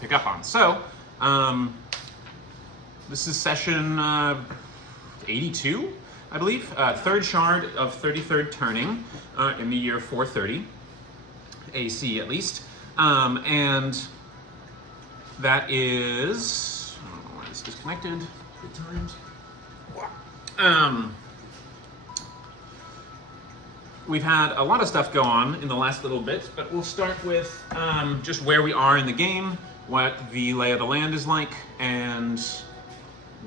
pick up on. So, this is session 82, I believe. Third shard of 33rd turning in the year 430, AC at least. And that is, I don't know why it's disconnected. Good times. We've had a lot of stuff go on in the last little bit, but we'll start with just where we are in the game, what the lay of the land is like, and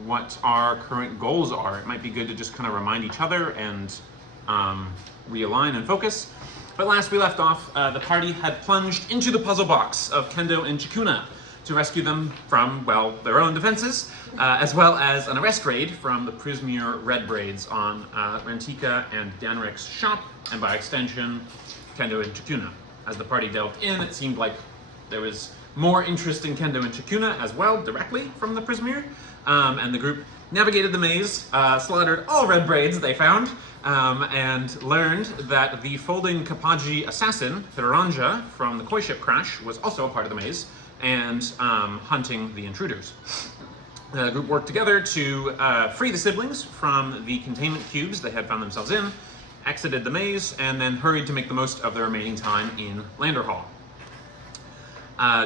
what our current goals are. It might be good to just kind of remind each other and realign and focus. But last we left off, the party had plunged into the puzzle box of Kendo and Chikuna to rescue them from, well, their own defenses, as well as an arrest raid from the Prismere Red Braids on Rantika and Danric's shop, and by extension, Kendo and Chikuna. As the party delved in, it seemed like there was more interest in Kendo and Chikuna as well, directly from the Prismere, and the group navigated the maze, slaughtered all Red Braids they found, and learned that the folding Kapaji assassin, Thiranja, from the koi ship crash, was also a part of the maze, and hunting the intruders. The group worked together to free the siblings from the containment cubes they had found themselves in, exited the maze, and then hurried to make the most of their remaining time in Landerhall.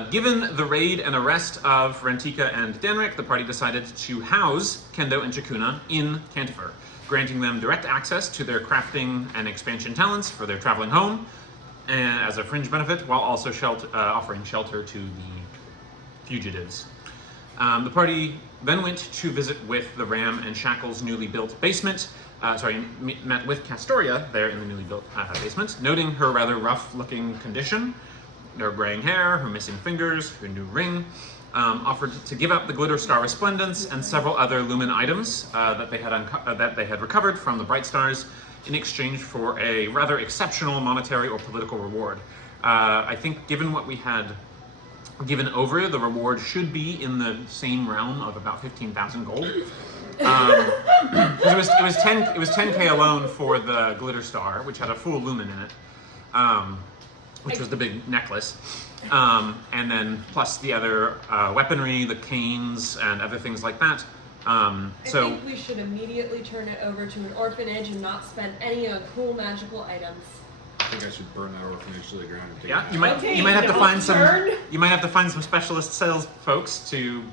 Given the raid and arrest of Rantika and Danric, the party decided to house Kendo and Chikuna in Cantifer, granting them direct access to their crafting and expansion talents for their traveling home, and as a fringe benefit, while also offering shelter to the fugitives. The party then went to visit with the Ram and Shackle's newly built basement. Met with Castoria there in the newly built basement, noting her rather rough-looking condition, her graying hair, her missing fingers, her new ring. Offered to give up the Glitter Star Resplendence and several other Lumen items that they had recovered from the Bright Stars in exchange for a rather exceptional monetary or political reward. I think given what we had given over, the reward should be in the same realm of about 15,000 gold. Because it was 10k alone for the Glitter Star, which had a full lumen in it, which was the big necklace, and then plus the other weaponry, the canes, and other things like that. I think we should immediately turn it over to an orphanage and not spend any on cool magical items. I think I should burn that orphanage to the ground and take Yeah, it. you might have to find some. You might have to find some specialist sales folks to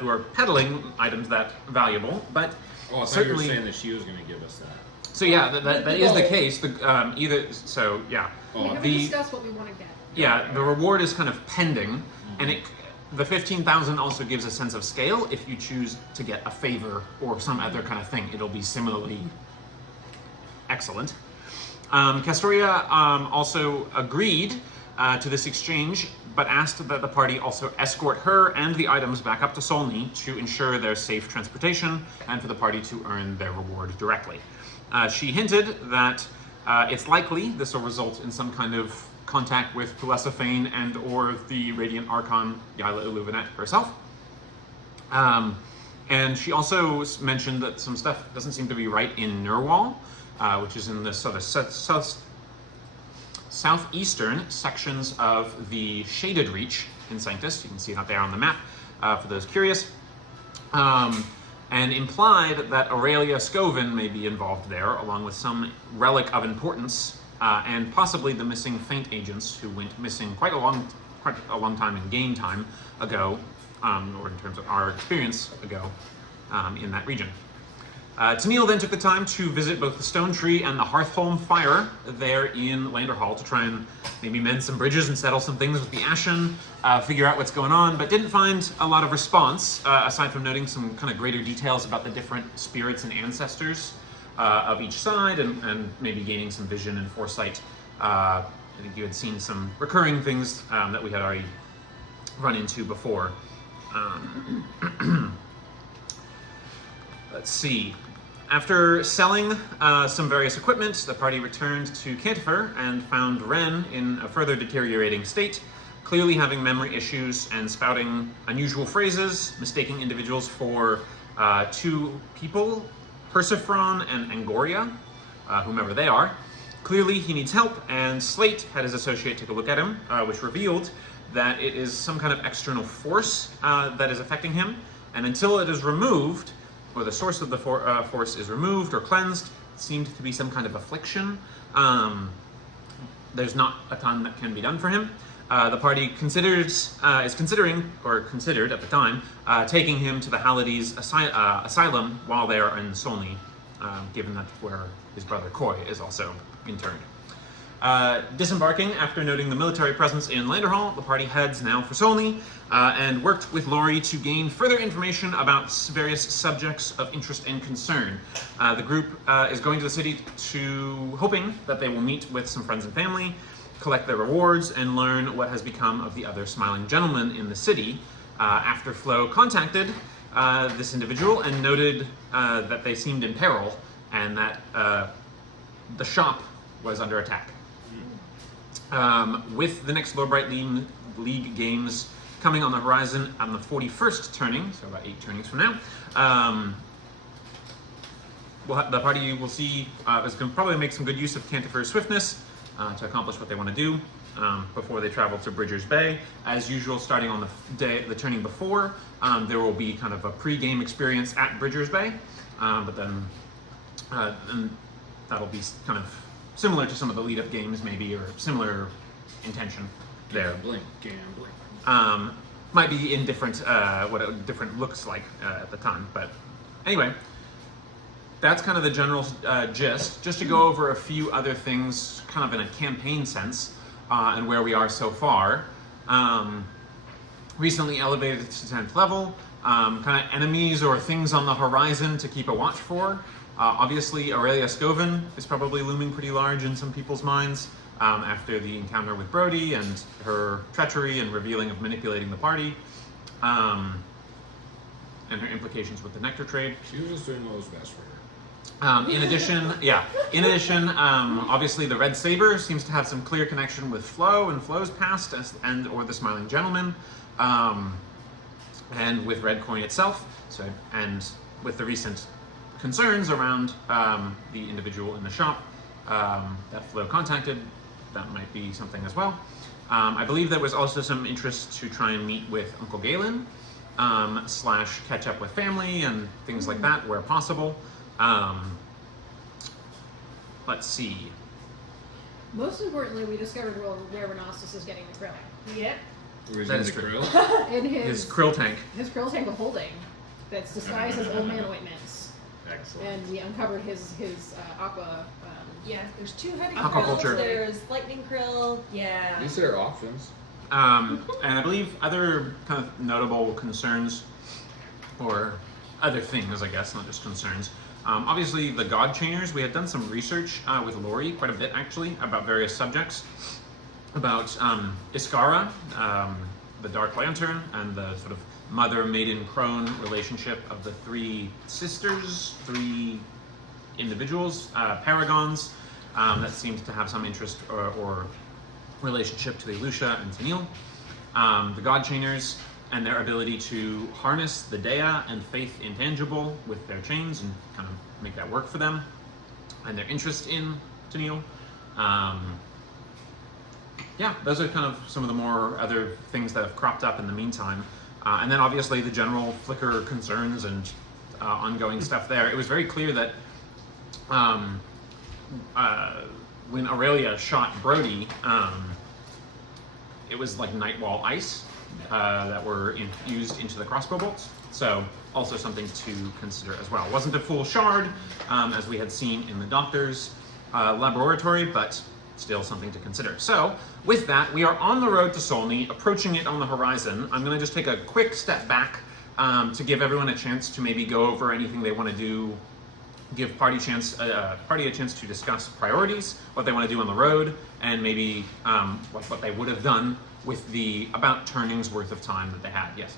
who are peddling items that valuable. But Oh, I thought certainly, you were saying that she was going to give us that. so yeah, that is the case. The yeah. Oh, We haven't the- discussed what we want to get. Yeah, the reward is kind of pending, and the 15,000 also gives a sense of scale. If you choose to get a favor or some other kind of thing, it'll be similarly excellent. Castoria also agreed to this exchange, but asked that the party also escort her and the items back up to Solni to ensure their safe transportation and for the party to earn their reward directly. She hinted that it's likely this will result in some kind of contact with Pulesafane and or the Radiant Archon Yaila Illuminate herself. And she also mentioned that some stuff doesn't seem to be right in Nurwal, which is in the sort of southeastern sections of the Shaded Reach in Sanctus. You can see it out there on the map for those curious. And implied that Aurelia Scovin may be involved there, along with some relic of importance, and possibly the missing Faint agents who went missing quite a long time in game time ago, or in terms of our experience ago in that region. Tennille then took the time to visit both the Stone Tree and the Hearthholm Fire there in Landerhall to try and maybe mend some bridges and settle some things with the Ashen, figure out what's going on, but didn't find a lot of response, aside from noting some kind of greater details about the different spirits and ancestors of each side, and maybe gaining some vision and foresight. I think you had seen some recurring things that we had already run into before. Let's see. After selling some various equipment, the party returned to Cantifer and found Ren in a further deteriorating state, clearly having memory issues and spouting unusual phrases, mistaking individuals for two people, Persephone and Angoria, whomever they are. Clearly he needs help, and Slate had his associate take a look at him, which revealed that it is some kind of external force that is affecting him, and until it is removed, or the source of the force is removed or cleansed, it seemed to be some kind of affliction. There's not a ton that can be done for him. The party is considering, or considered at the time, taking him to the Halliday's asylum while they are in Solni, given that's where his brother Coy is also interned. Disembarking after noting the military presence in Landerhall, the party heads now for Solni and worked with Laurie to gain further information about various subjects of interest and concern. The group is going to the city hoping that they will meet with some friends and family, collect their rewards, and learn what has become of the other smiling gentlemen in the city. After Flo contacted this individual and noted that they seemed in peril and that the shop was under attack. With the next Lowbright League games coming on the horizon on the 41st turning, so about 8 turnings from now, the party will see is going to probably make some good use of Cantifer's swiftness to accomplish what they want to do before they travel to Bridger's Bay. As usual, starting on the turning before, there will be kind of a pre-game experience at Bridger's Bay, but then and that'll be kind of similar to some of the lead-up games, maybe, or similar intention there. Gambling. Might be in different, what it different looks like at the time. But anyway, that's kind of the general gist. Just to go over a few other things, kind of in a campaign sense, and where we are so far. Recently elevated to 10th level. Kind of enemies or things on the horizon to keep a watch for. Obviously, Aurelia Scoven is probably looming pretty large in some people's minds after the encounter with Brody and her treachery and revealing of manipulating the party, and her implications with the Nectar trade. She was just doing what was best for her. In addition, obviously the Red Saber seems to have some clear connection with Flo and Flo's past, or the Smiling Gentleman, and with Red Coin itself. So, and with the recent concerns around the individual in the shop that Flo contacted, that might be something as well. I believe there was also some interest to try and meet with Uncle Galen, / catch up with family and things like that where possible. Let's see. Most importantly, we discovered where Renostus is getting the krill. Yep. That is true. In his krill tank. His krill tank of holding that's disguised as old man ointments. Excellent. And we uncovered his aqua. Yeah, there's 2 headed Aquaculture. krills, there's lightning krill, yeah. At least there are options. And I believe other kind of notable concerns, or other things, I guess, not just concerns. Obviously, the God Chainers, we had done some research with Laurie, quite a bit actually, about various subjects. About Iskara, the Dark Lantern, and the sort of mother, maiden, crone relationship of the 3 sisters, 3 individuals, paragons, that seems to have some interest or relationship to the Lucia and Tennille. The God Chainers and their ability to harness the Dea and Faith Intangible with their chains and kind of make that work for them, and their interest in Tennille. Yeah, those are kind of some of the more other things that have cropped up in the meantime. And then obviously the general Flicker concerns and ongoing stuff there. It was very clear that when Aurelia shot Brody, it was like Nightwall ice that were infused into the crossbow bolts. So also something to consider as well. It wasn't a full shard, as we had seen in the Doctor's laboratory, but still something to consider. So, with that, we are on the road to Solni, approaching it on the horizon. I'm going to just take a quick step back to give everyone a chance to maybe go over anything they want to do, give party a chance to discuss priorities, what they want to do on the road, and maybe what they would have done with the about turnings worth of time that they had. Yes?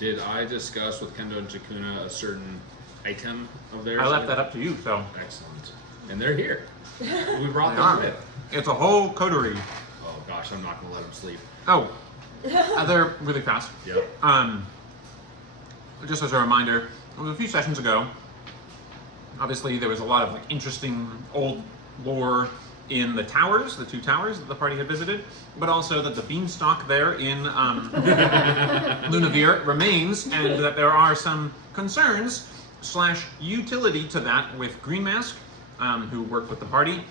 Did I discuss with Kendo and Chikuna a certain item of theirs? I left that up to you, so. Excellent. And they're here. We brought They them are. with. It's a whole coterie. Oh gosh, I'm not gonna let them sleep. Oh, they're really fast. Yep. Just as a reminder, it was a few sessions ago. Obviously, there was a lot of like interesting old lore in the towers, the 2 towers that the party had visited, but also that the beanstalk there in Lunavir remains, and that there are some concerns / utility to that with Green Mask, who worked with the party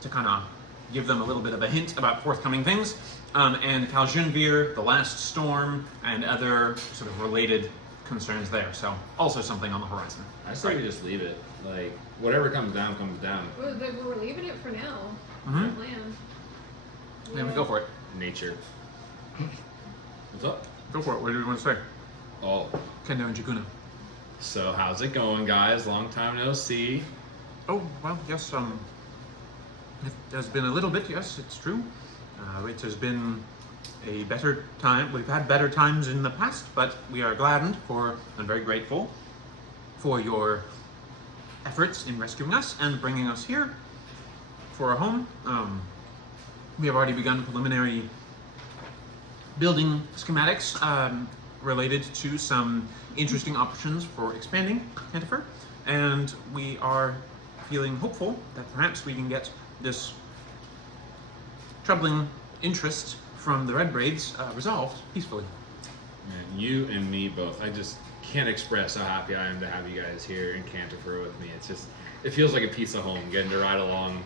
to kind of give them a little bit of a hint about forthcoming things, and Kaljunvir, the last storm, and other sort of related concerns there. So also something on the horizon. I say we just leave it. Like, whatever comes down, comes down. Well, we're leaving it for now. Mhm. For land. Yeah, we go for it. Nature. What's up? Go for it. What do you want to say? Oh, Kendo and Jakuna. so how's it going, guys? Long time no see. Oh, well, yes, it has been a little bit, yes, it's true. It has been a better time. We've had better times in the past, but we are gladdened and very grateful for your efforts in rescuing us and bringing us here for a home. We have already begun preliminary building schematics related to some interesting options for expanding Cantifer, and we are feeling hopeful that perhaps we can get this troubling interest from the Red Braids resolved peacefully. Man, you and me both. I just can't express how happy I am to have you guys here in Cantifer with me. It's just, it feels like a piece of home, getting to ride along.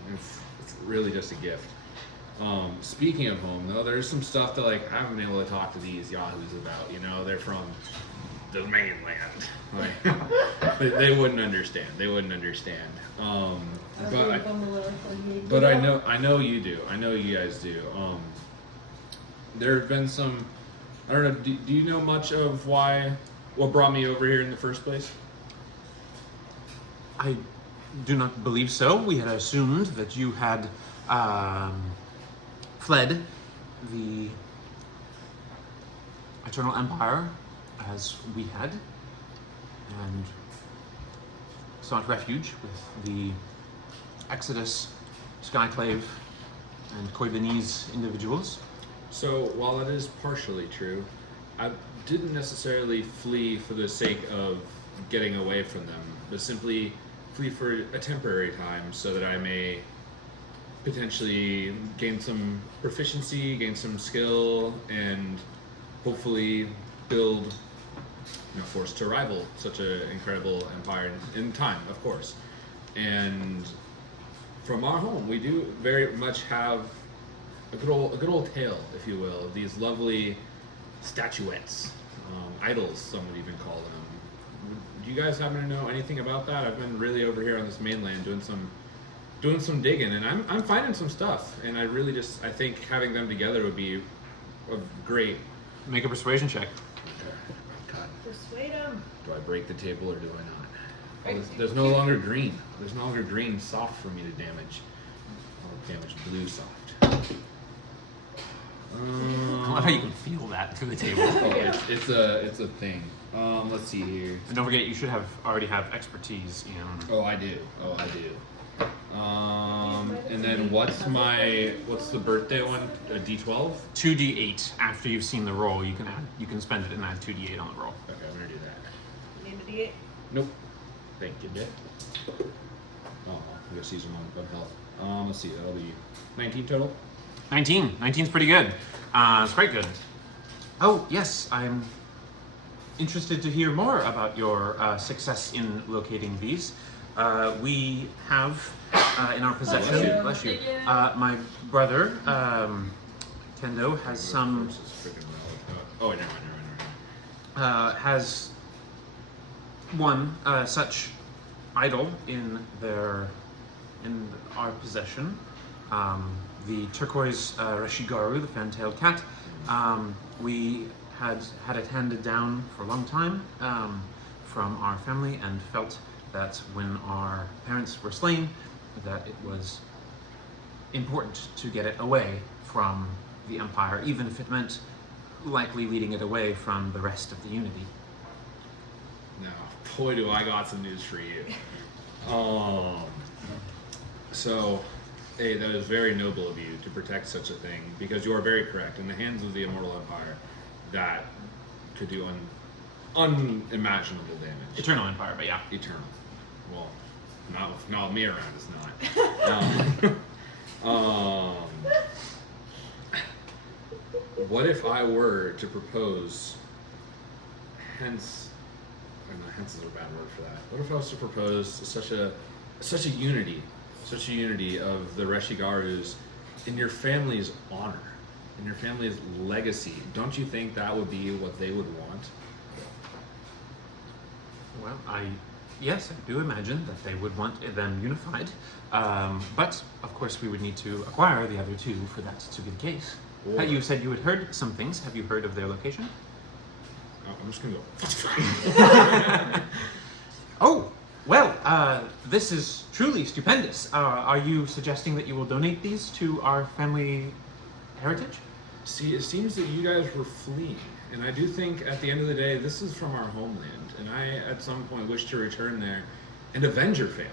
It's really just a gift. Speaking of home, though, there's some stuff that, like, I haven't been able to talk to these yahoos about. You know, they're from the mainland. Like, they wouldn't understand. They wouldn't understand. But I know you do. I know you guys do. There have been some. I don't know. Do you know much of what brought me over here in the first place? I do not believe so. We had assumed that you had fled the Eternal Empire as we had, and sought refuge with the Exodus, Skyclave, and Koibanese individuals. So while it is partially true, I didn't necessarily flee for the sake of getting away from them, but simply flee for a temporary time so that I may potentially gain some proficiency, gain some skill, and hopefully build force to rival such an incredible empire in time, of course. And from our home, we do very much have a good old tale, if you will, of these lovely statuettes, idols, some would even call them. Do you guys happen to know anything about that? I've been really over here on this mainland doing some digging, and I'm finding some stuff. And I really I think having them together would be a great. Make a persuasion check. God. Persuade him. Do I break the table or do I not? Oh, there's no longer green. There's no longer green soft for me to damage. I'll damage blue soft. I love how you can feel that through the table. It's a thing. Let's see here. And don't forget, you should already have expertise in. Oh, I do. And then what's the birthday one? A D12? 2d8 after you've seen the roll. You can spend it and add 2d8 on the roll. Okay, I'm gonna do that. Name a D8. Nope. Thank you, Dick. Oh, I guess these are on health. Let's see. That'll be 19 total. 19. 19's pretty good. It's quite good. Oh, yes, I'm interested to hear more about your success in locating these. We have in our possession, bless you, my brother, Kendo, has some, Oh, never mind. has one such idol in our possession. The turquoise Reshigaru, the fan-tailed cat. We had it handed down for a long time from our family, and felt that when our parents were slain, that it was important to get it away from the Empire, even if it meant likely leading it away from the rest of the Unity. Now, boy, do I got some news for you. So, hey, that is very noble of you to protect such a thing, because you are very correct. In the hands of the Immortal Empire, that could do unimaginable damage. Eternal Empire, but yeah. Eternal. Well, not with me around, it's not. What if I were to propose, hence is a bad word for that. What if I was to propose such a unity of the Reshigarus in your family's honor, in your family's legacy? Don't you think that would be what they would want? Well, yes, I do imagine that they would want them unified. But, of course, we would need to acquire the other two for that to be the case. Or- You said you had heard some things. Have you heard of their location? I'm just gonna go. Oh, well, this is truly stupendous. Are you suggesting that you will donate these to our family heritage? See, it seems that you guys were fleeing, and I do think at the end of the day, this is from our homeland, and I at some point wish to return there and avenge your family.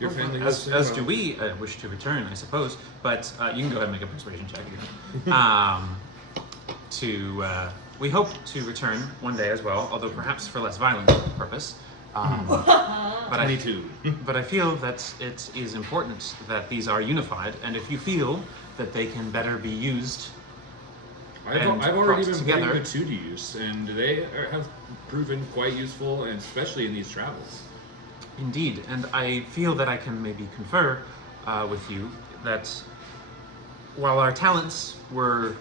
Your family As do we wish to return, I suppose. But you can go ahead and make a persuasion check again. We hope to return one day as well, although perhaps for less violent purpose. But I feel that it is important that these are unified, and if you feel that they can better be used, I've already been together. putting the two to use, and they have proven quite useful, and especially in these travels. Indeed, and I feel that I can maybe confer with you that while our talents were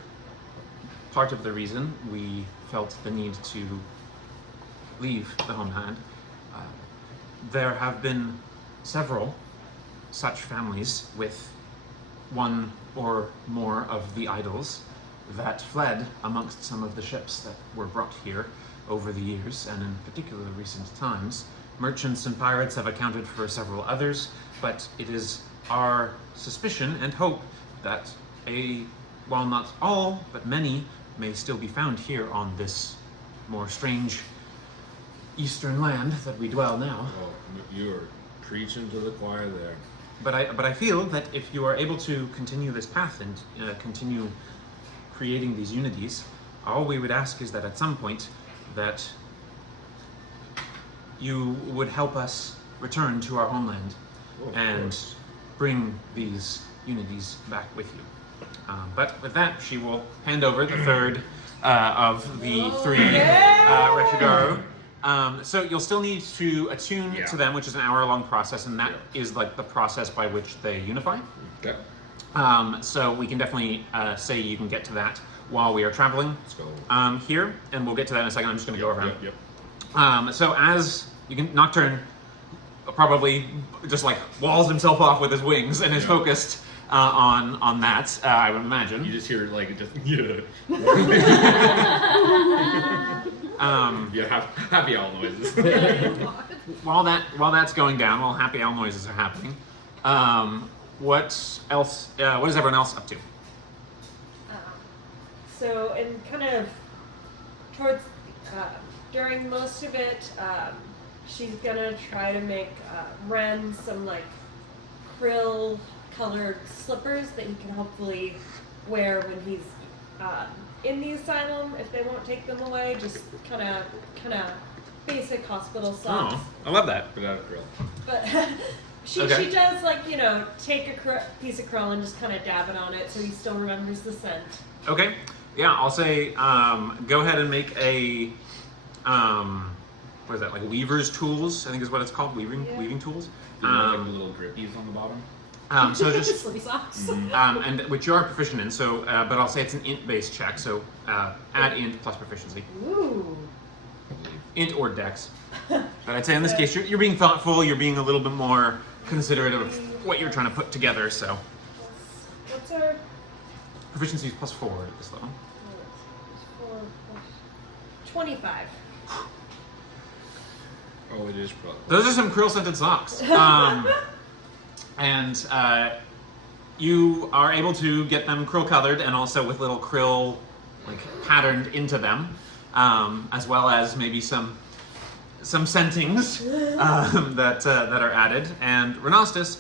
part of the reason we felt the need to leave the homeland, there have been several such families with one or more of the idols that fled amongst some of the ships that were brought here over the years, and in particular recent times. Merchants and pirates have accounted for several others, but it is our suspicion and hope that while not all, but many, may still be found here on this more strange eastern land that we dwell now. Oh, you're preaching to the choir there. But I feel that if you are able to continue this path and continue creating these unities, all we would ask is that at some point that you would help us return to our homeland and bring these unities back with you. But with that, she will hand over the third of the three Reshigaru. So you'll still need to attune to them, which is an hour-long process, and that is like the process by which they unify. Okay. So we can definitely say you can get to that while we are traveling here, and we'll get to that in a second. I'm just going to go around. So as you can, Nocturne probably just like walls himself off with his wings and is focused on that. I would imagine. You just hear like just happy owl noises. While that's going down, while happy owl noises are happening, what else? What is everyone else up to? So, in kind of towards during most of it, she's gonna try to make Ren some like krill colored slippers that he can hopefully wear when he's in the asylum if they won't take them away. Just kind of basic hospital socks. Oh, I love that. Without a grill. But she does like take a piece of krill and just kind of dab it on it so he still remembers the scent. Okay. Yeah, I'll say go ahead and make a what is that, like weaver's tools, I think is what it's called, weaving tools. Like the little grippies on the bottom. So just Slippy socks. and which you are proficient in, so but I'll say it's an int-based check, so add int plus proficiency. Ooh. Int or dex. But I'd say in this case you're being thoughtful, you're being a little bit more considerate of what you're trying to put together, so. What's our Proficiency is +4 at this level. 25. Oh, it is probably. Those are some krill-scented socks. And you are able to get them krill-colored and also with little krill like patterned into them, as well as maybe some scentings that are added. And Renastus,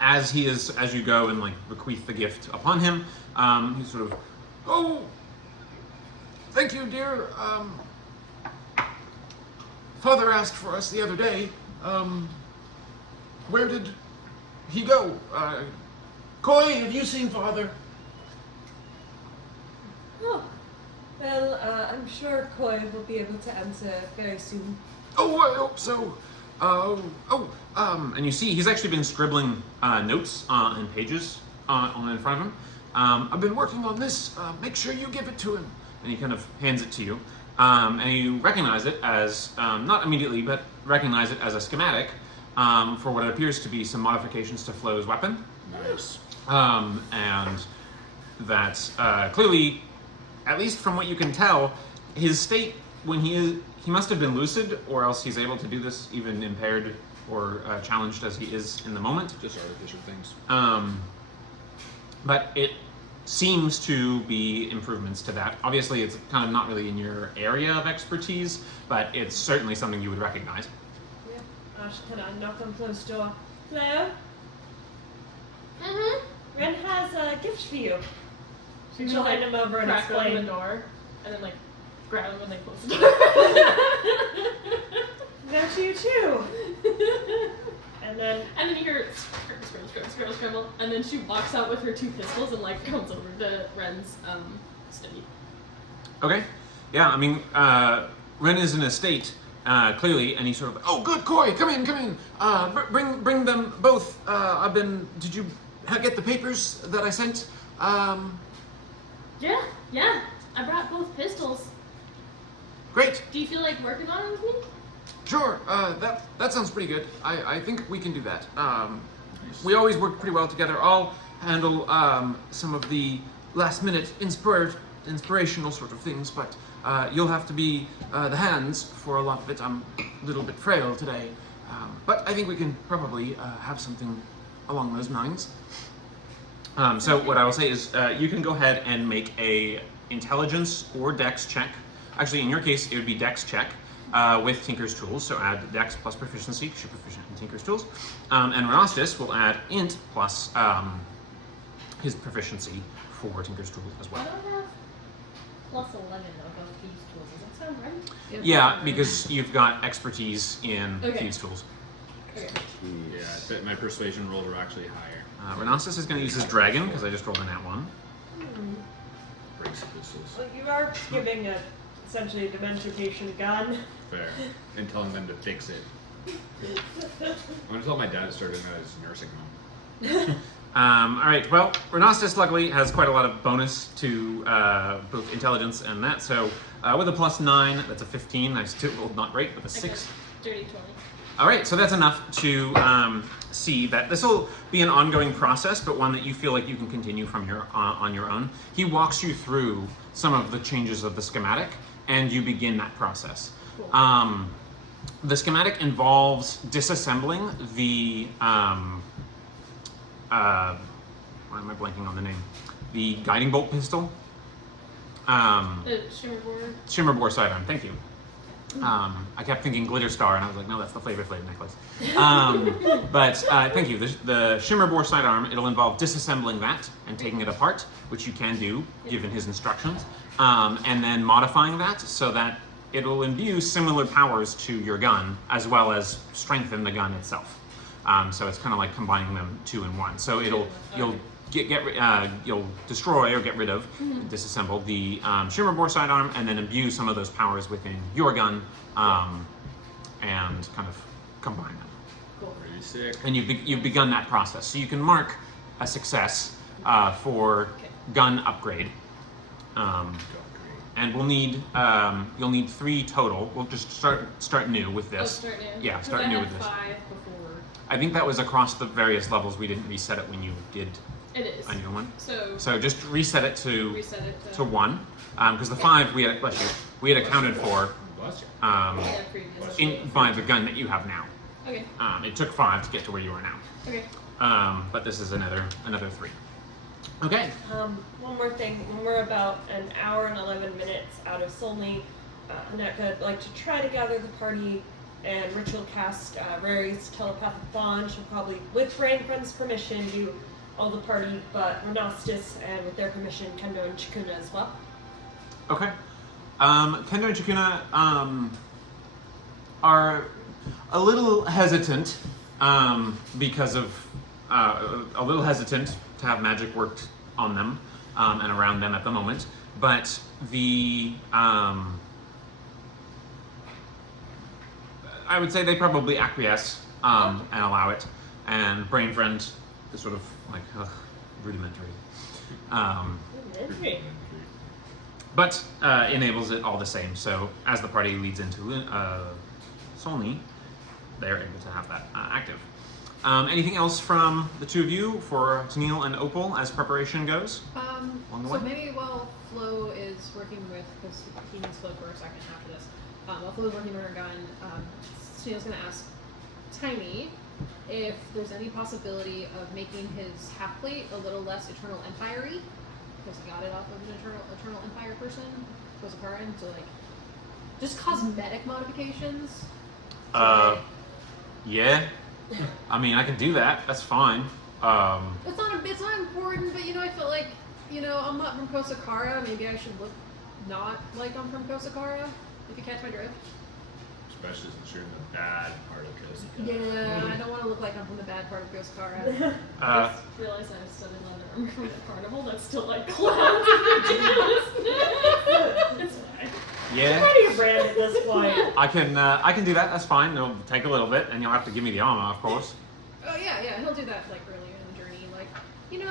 as you go and like bequeath the gift upon him, he's sort of, oh, thank you, dear. Father asked for us the other day. Where did here you go. Koi, have you seen Father? Oh, well, I'm sure Koi will be able to answer very soon. Oh, I hope so. And you see, he's actually been scribbling notes and pages on in front of him. I've been working on this. Make sure you give it to him. And he kind of hands it to you. And you recognize it as, not immediately, but recognize it as a schematic for what appears to be some modifications to Flo's weapon. Nice. And that clearly, at least from what you can tell, his state when he must have been lucid, or else he's able to do this even impaired or challenged as he is in the moment. Just artificial things. But it seems to be improvements to that. Obviously, it's kind of not really in your area of expertise, but it's certainly something you would recognize. Yeah. I should kind of knock on Flo's door. Flo? Ren has a gift for you. She's She'll hand him over and crack open explain. the door, and then like grab him when they close the door. Now to you too. And then you hear scramble, and then she walks out with her 2 pistols and like comes over to Ren's study. Okay. Yeah, I mean, Ren is in a state, clearly, and he's sort of, oh, good, Koi, come in. Bring them both. Did you get the papers that I sent? Yeah. I brought both pistols. Great. Do you feel like working on it with me? Sure, that sounds pretty good. I think we can do that. We always work pretty well together. I'll handle some of the last-minute inspirational sort of things, but you'll have to be the hands for a lot of it. I'm a little bit frail today, but I think we can probably have something along those lines. So what I will say is you can go ahead and make a intelligence or dex check. Actually, in your case, it would be dex check. With Tinker's Tools, so add Dex plus proficiency, because you're proficient in Tinker's Tools. And Renostis will add Int plus his proficiency for Tinker's Tools as well. I don't have plus 11 though, about Thieves' Tools. Does that sound right? Yeah, because you've got expertise in Okay. Thieves' Tools. Okay. Yeah, my persuasion rolls are actually higher. Renostis is going to use his dragon, because I just rolled a nat 1. Breaks pistols. well, you are giving essentially a dementation gun. Fair. And telling them to fix it. I'm gonna tell my dad to start doing that as nursing home. Alright, well, Renostis luckily has quite a lot of bonus to both intelligence and that, so with a plus 9, that's a 15. I still rolled not great, but a 6. Dirty 20. Alright, so that's enough to see that this will be an ongoing process, but one that you feel like you can continue from on your own. He walks you through some of the changes of the schematic, and you begin that process. Cool. The schematic involves disassembling the, why am I blanking on the name? The guiding bolt pistol. The shimmer board. Shimmer bore sidearm, thank you. I kept thinking glitter star, and I was like, no, that's the Flavor Flav necklace. But thank you. The shimmer bore sidearm, it'll involve disassembling that and taking it apart, which you can do given his instructions, and then modifying that so that it'll imbue similar powers to your gun, as well as strengthen the gun itself. So it's kind of like combining them 2 in 1. So you'll you'll destroy or get rid of, disassemble the shimmer bore sidearm, and then imbue some of those powers within your gun, and kind of combine them. Cool. Pretty sick. And you've begun that process. So you can mark a success for gun upgrade. And we'll need you'll need 3 total. We'll just start new with Oh, this. start new? Yeah, 'Cause start I new had with this. 5 before. I think that was across the various levels. We didn't reset it when you did It is. a new one. So So just reset it to reset it to 1, because the 5 we had accounted for Bless you. yeah, previous. by the gun that you have now. Okay. It took 5 to get to where you are now. Okay. But this is another 3. Okay. One more thing. When we're about an hour and 11 minutes out of Solni, Annette would like to try to gather the party and ritual cast Rary's telepathic bond. She'll probably, with Rainfriend's permission, do all the party, but Renostis and with their permission, Kendo and Chikuna as well. Okay. Kendo and Chikuna are a little hesitant because of a little hesitant to have magic worked on them and around them at the moment, but the I would say they probably acquiesce and allow it, and Brain Friend is sort of like rudimentary. But enables it all the same. So as the party leads into Solni, they're able to have that active. Anything else from the two of you for Tennille and Opal as preparation goes? Along the So way? maybe while Flo is working with, because he needs Flo for a second after this, while Flo is working with her gun, Tennille's going to ask Tiny if there's any possibility of making his half plate a little less Eternal Empire-y, because he got it off of an Eternal Empire person, was a Karin, so like, just cosmetic modifications. Yeah. I mean, I can do that. That's fine. It's not important, but I felt like, I'm not from Kosakara, maybe I should look not like I'm from Kosakara, if you catch my drift. Especially since you're in the bad part of Kosaka. Yeah, I don't want to look like I'm from the bad part of Kosakara. I just realized I studied London Army from the carnival. That's still like clowns. It's fine. Yeah. Pretty random at this point. I can do that. That's fine. It'll take a little bit, and you'll have to give me the armor, of course. Oh yeah, he'll do that like earlier in the journey, like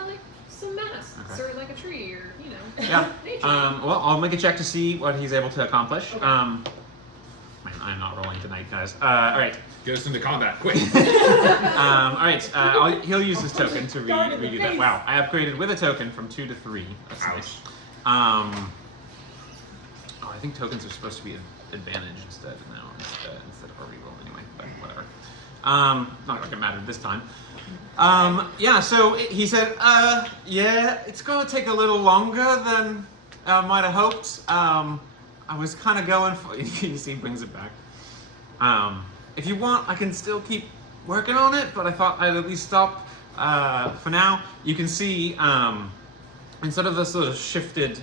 like some masks Okay. or like a tree or Yeah. nature. Well, I'll make a check to see what he's able to accomplish. Okay. Man, I'm not rolling tonight, guys. All right. Get us into combat, quick! All right. He'll use his token to Dog in the redo that. face. Wow. I upgraded with a token from 2 to 3. That's nice. I think tokens are supposed to be an advantage instead of a reroll anyway. But whatever. Not like it mattered this time. Yeah. So he said, yeah, it's gonna take a little longer than I might have hoped. I was kind of going for. You see, he brings it back. If you want, I can still keep working on it, but I thought I'd at least stop for now. You can see instead of the sort of shifted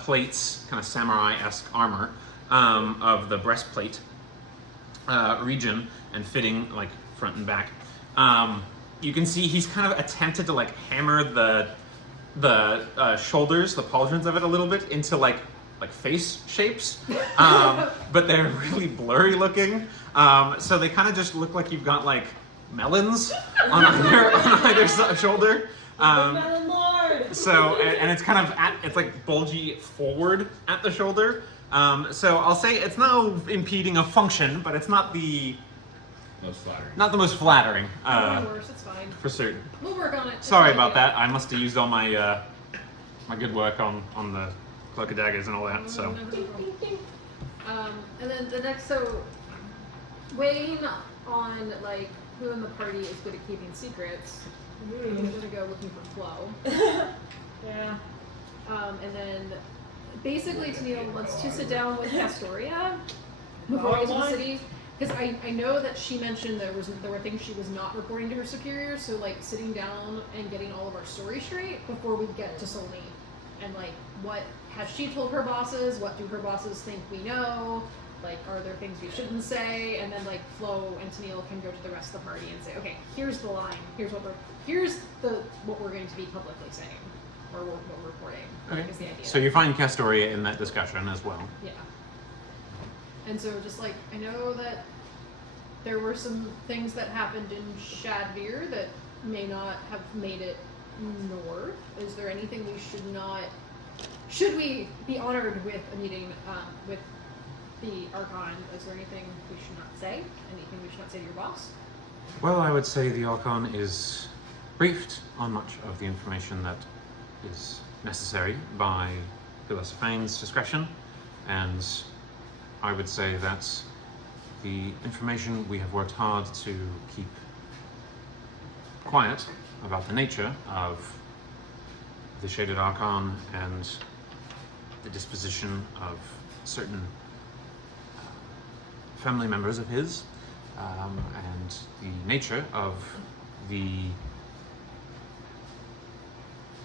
plates, kind of samurai-esque armor of the breastplate region and fitting like front and back, you can see he's kind of attempted to like hammer the shoulders, the pauldrons of it a little bit into like face shapes, but they're really blurry looking. So they kind of just look like you've got like melons on either shoulder. Melon Lord. So and it's kind of it's like bulgy forward at the shoulder. So I'll say it's not impeding a function, but it's not the most flattering. Worse, it's fine. For certain. We'll work on it. It's Sorry not about big. that. I must have used all my my good work on the cloak of daggers and all that. So. No problem. And then the next, so weighing on like who in the party is good at keeping secrets. I'm gonna go looking for Flo. Yeah. And then basically Tennille wants to sit down with Castoria Oh, before we get to the why? city. Because I know that she mentioned there were things she was not reporting to her superiors, so like sitting down and getting all of our story straight before we get to Solni. And like what has she told her bosses? What do her bosses think we know? Like, are there things we shouldn't say? And then like Flo and Tennille can go to the rest of the party and say, okay, here's the line. Here's what we're going to be publicly saying, or what we're reporting. Okay. Is the idea. So you find Castoria in that discussion as well. Yeah. And so just like I know that there were some things that happened in Shadvir that may not have made it north. Is there anything we should we be honored with a meeting with the Archon? Is there anything we should not say? Anything we should not say to your boss? Well, I would say the Archon is briefed on much of the information that is necessary by Philosophane's discretion, and I would say that the information we have worked hard to keep quiet about the nature of the Shaded Archon and the disposition of certain family members of his, and the nature of the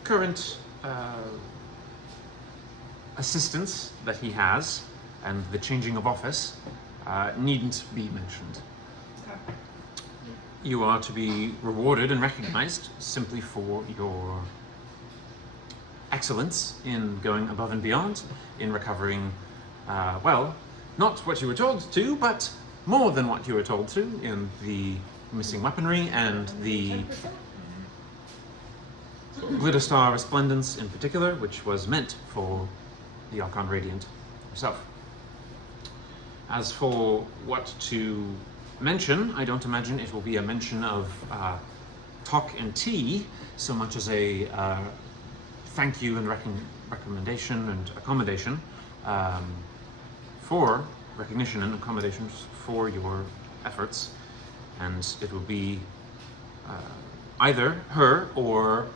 current assistance that he has and the changing of office needn't be mentioned. you are to be rewarded and recognized simply for your excellence in going above and beyond, in recovering, well, not what you were told to, but more than what you were told to in the missing weaponry and the 10%. Glitter Star Resplendence in particular, which was meant for the Archon Radiant herself. As for what to mention, I don't imagine it will be a mention of talk and tea so much as a thank you and recommendation and accommodation for recognition and accommodations for your efforts, and it will be either her or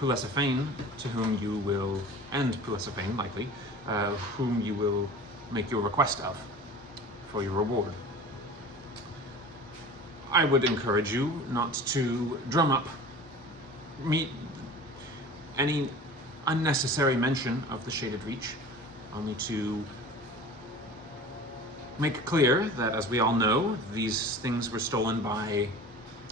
Pulesafane to whom you will, and Pulesafane likely, whom you will make your request of for your reward. I would encourage you not to drum up any unnecessary mention of the Shaded Reach, only to make clear that, as we all know, these things were stolen by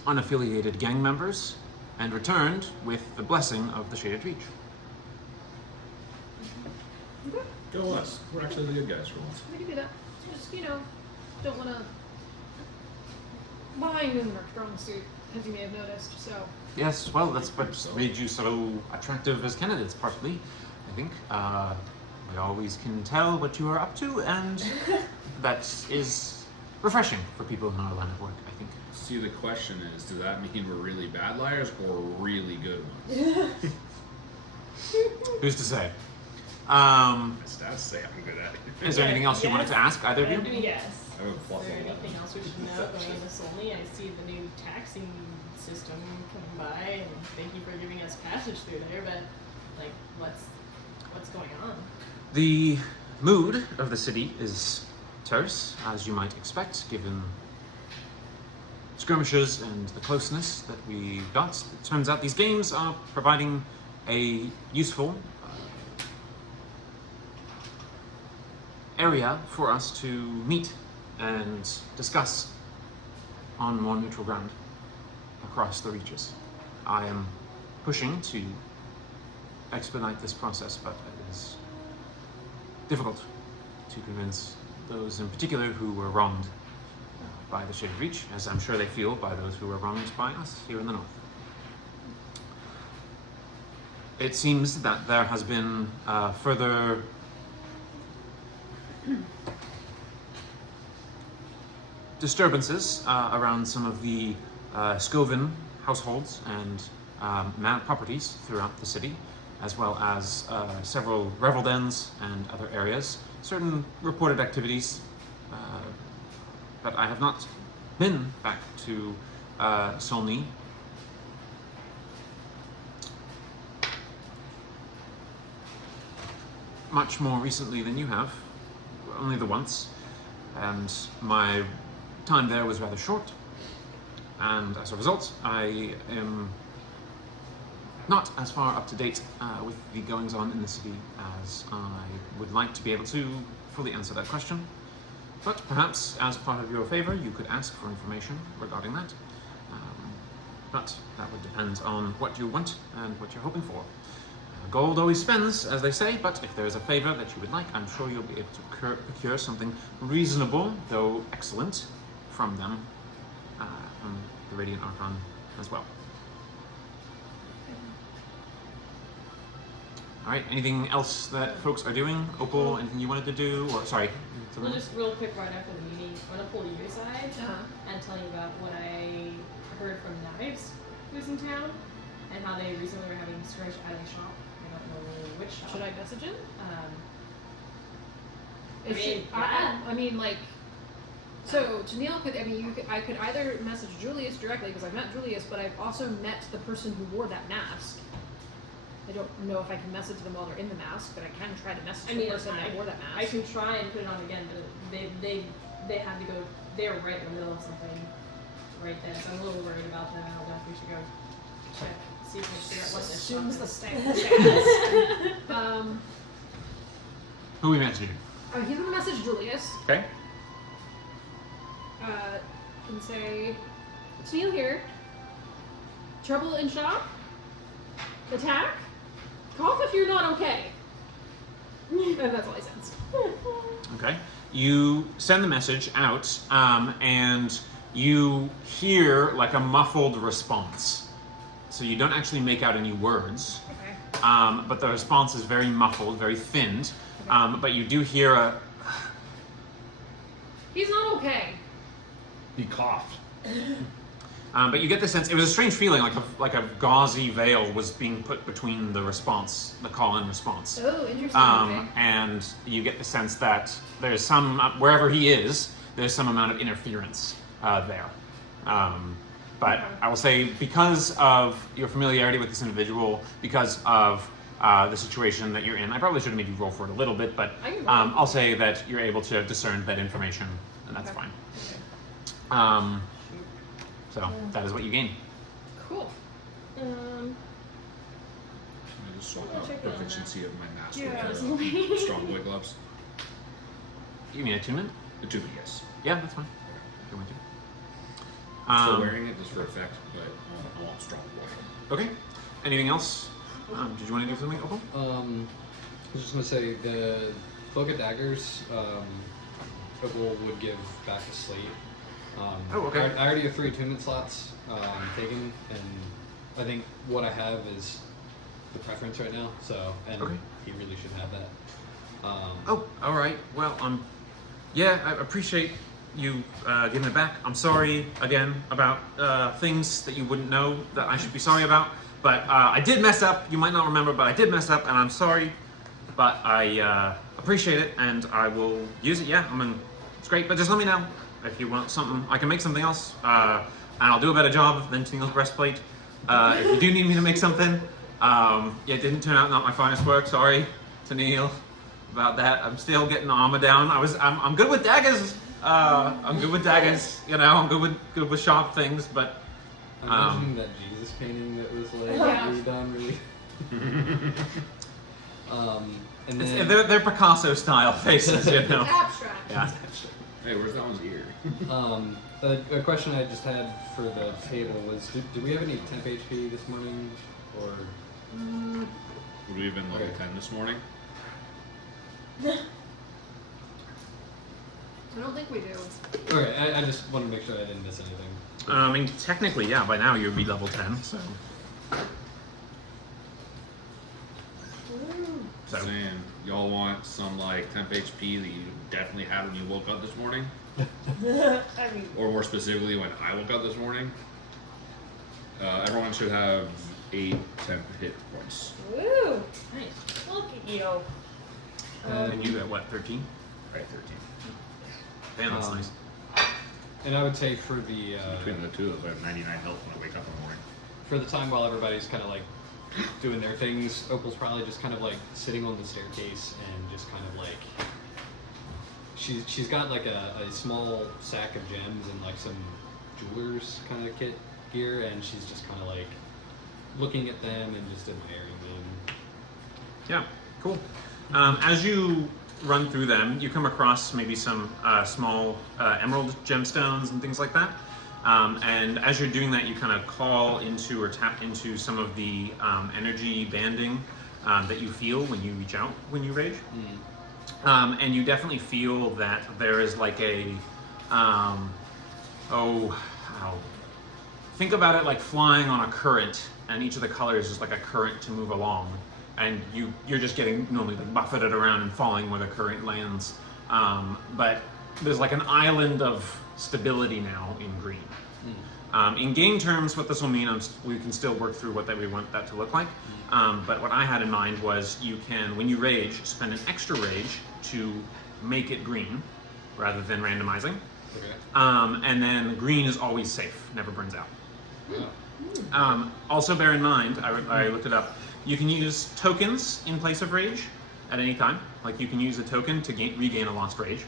unaffiliated gang members and returned with the blessing of the Shaded Reach. Go us. We're actually the good guys for once. We can do that. Just, don't want to bind in our strong suit, as you may have noticed, so. Yes, well, that's what made you so attractive as candidates, partly, I think. We always can tell what you are up to, and that is refreshing for people in our line of work, I think. See, the question is, does that mean we're really bad liars or really good ones? Who's to say? My stats say I'm good at it. Is there anything else you wanted to ask, either of you? Yes. I have a Is plus there 11. anything else we should know going into Solni? I see the new taxing system coming by, and thank you for giving us passage through there, but, like, what's going on? The mood of the city is terse, as you might expect, given skirmishes and the closeness that we got. It turns out these games are providing a useful area for us to meet and discuss on more neutral ground across the reaches. I am pushing to expedite this process, but it is difficult to convince those in particular who were wronged by the Shaded Reach, as I'm sure they feel by those who were wronged by us here in the north. It seems that there has been further disturbances around some of the Scoven households and properties throughout the city, as well as several revel dens and other areas. Certain reported activities, but I have not been back to Solni. Much more recently than you have, only the once, and my time there was rather short, and as a result I am not as far up to date with the goings on in the city as I would like to be able to fully answer that question. But perhaps as part of your favor you could ask for information regarding that. But that would depend on what you want and what you're hoping for. Gold always spends, as they say, but if there is a favor that you would like, I'm sure you'll be able to procure something reasonable, though excellent, from them, from the Radiant Archon as well. Alright, anything else that folks are doing? Opal, anything you wanted to do? Or, sorry. Well, just real quick right after the meeting, I'm going to pull you aside and tell you about what I heard from Knives, who's in town, and how they recently were having skirmish at a shop. I don't know which shop. Should I message him? So Janelle could, I could either message Julius directly because I've met Julius, but I've also met the person who wore that mask. I don't know if I can message them while they're in the mask, but I can try to message the person that wore that mask. I can try and put it on again, but they had to go. They're right in the middle of something right then, so I'm a little worried about them. I don't know if we should go check, see if we can figure out what this Assumes the shop status. Who are we messaging? He's gonna message Julius Okay. and say, Steal here. Trouble in shop. Attack. Cough if you're not okay. And that's all I sense. Okay. You send the message out, and you hear like a muffled response. So you don't actually make out any words, Okay. but the response is very muffled, very thinned. But you do hear a. He's not okay. He coughed. But you get the sense it was a strange feeling, like a gauzy veil was being put between the response, the call-in response. Oh, interesting. Okay. And you get the sense that there's some wherever he is, there's some amount of interference there. But I will say, because of your familiarity with this individual, because of the situation that you're in, I probably should have made you roll for it a little bit, but I can roll. I'll say that you're able to discern that information, and that's Okay. fine. So that is what you gain. Cool. I just swap I'll out check it out proficiency of my master Yeah, for strong boy gloves. You mean attunement? The two, yes. Yeah, that's fine. If you want to. Still wearing it just for effect, but I want strong boy. Okay. Anything else? Did you want to do something, Opal? I was just gonna say the Cloak of Daggers, Opal would give back to Slate. Oh, okay. I already have 3 attunement slots taken, and I think what I have is the preference right now. So, and Okay. he really should have that. Oh, all right. Well, yeah, I appreciate you giving it back. I'm sorry again about things that you wouldn't know that I should be sorry about. But I did mess up. You might not remember, but I did mess up, and I'm sorry. But I appreciate it, and I will use it. Yeah, I mean, it's great. But just let me know if you want something. I can make something else, and I'll do a better job than Tennille's breastplate. If you do need me to make something, yeah, it didn't turn out not my finest work. Sorry, Tennille, about that. I'm still getting the armor down. I'm good with daggers. I'm good with daggers. You know, I'm good with sharp things, but. I'm imagining that Jesus painting that was like Yeah. redone really. And It's, then they're Picasso style faces, you know. Abstract. Yeah. Hey, where's that one's ear? a question I just had for the table was: do we have any temp HP this morning, or? Would we have been level Okay. 10 this morning? I don't think we do. Okay, I just want to make sure I didn't miss anything. I mean, technically, yeah. By now, you'd be level 10. So. So. Saying, y'all want some like temp HP that you definitely had when you woke up this morning? I mean, Or more specifically, when I woke up this morning? Everyone should have 8 temp hit points. woo! Nice. Look at you. And you at what? 13. Right, 13. Man, that's Um, nice. And I would say for the Between the two of us, I have 99 health when I wake up in the morning. for the time while everybody's kind of like doing their things, Opal's probably just kind of like sitting on the staircase and just kind of like she's got like a small sack of gems and like some jewelers kind of kit gear, and she's just kind of like looking at them and just admiring them. Yeah, cool. As you run through them, you come across maybe some small emerald gemstones and things like that. And as you're doing that, you kind of call into or tap into some of the energy banding that you feel when you reach out when you rage. And you definitely feel that there is like a, think about it like flying on a current, and each of the colors is like a current to move along. And you're just getting normally like buffeted around and falling where the current lands. But there's like an island of stability now in green. In game terms, what this will mean, we can still work through what we want that to look like. But what I had in mind was you can, when you rage, spend an extra rage to make it green rather than randomizing. Okay. And then green is always safe, never burns out. Oh. Also bear in mind, I looked it up, you can use tokens in place of rage at any time. Like you can use a token to regain a lost rage.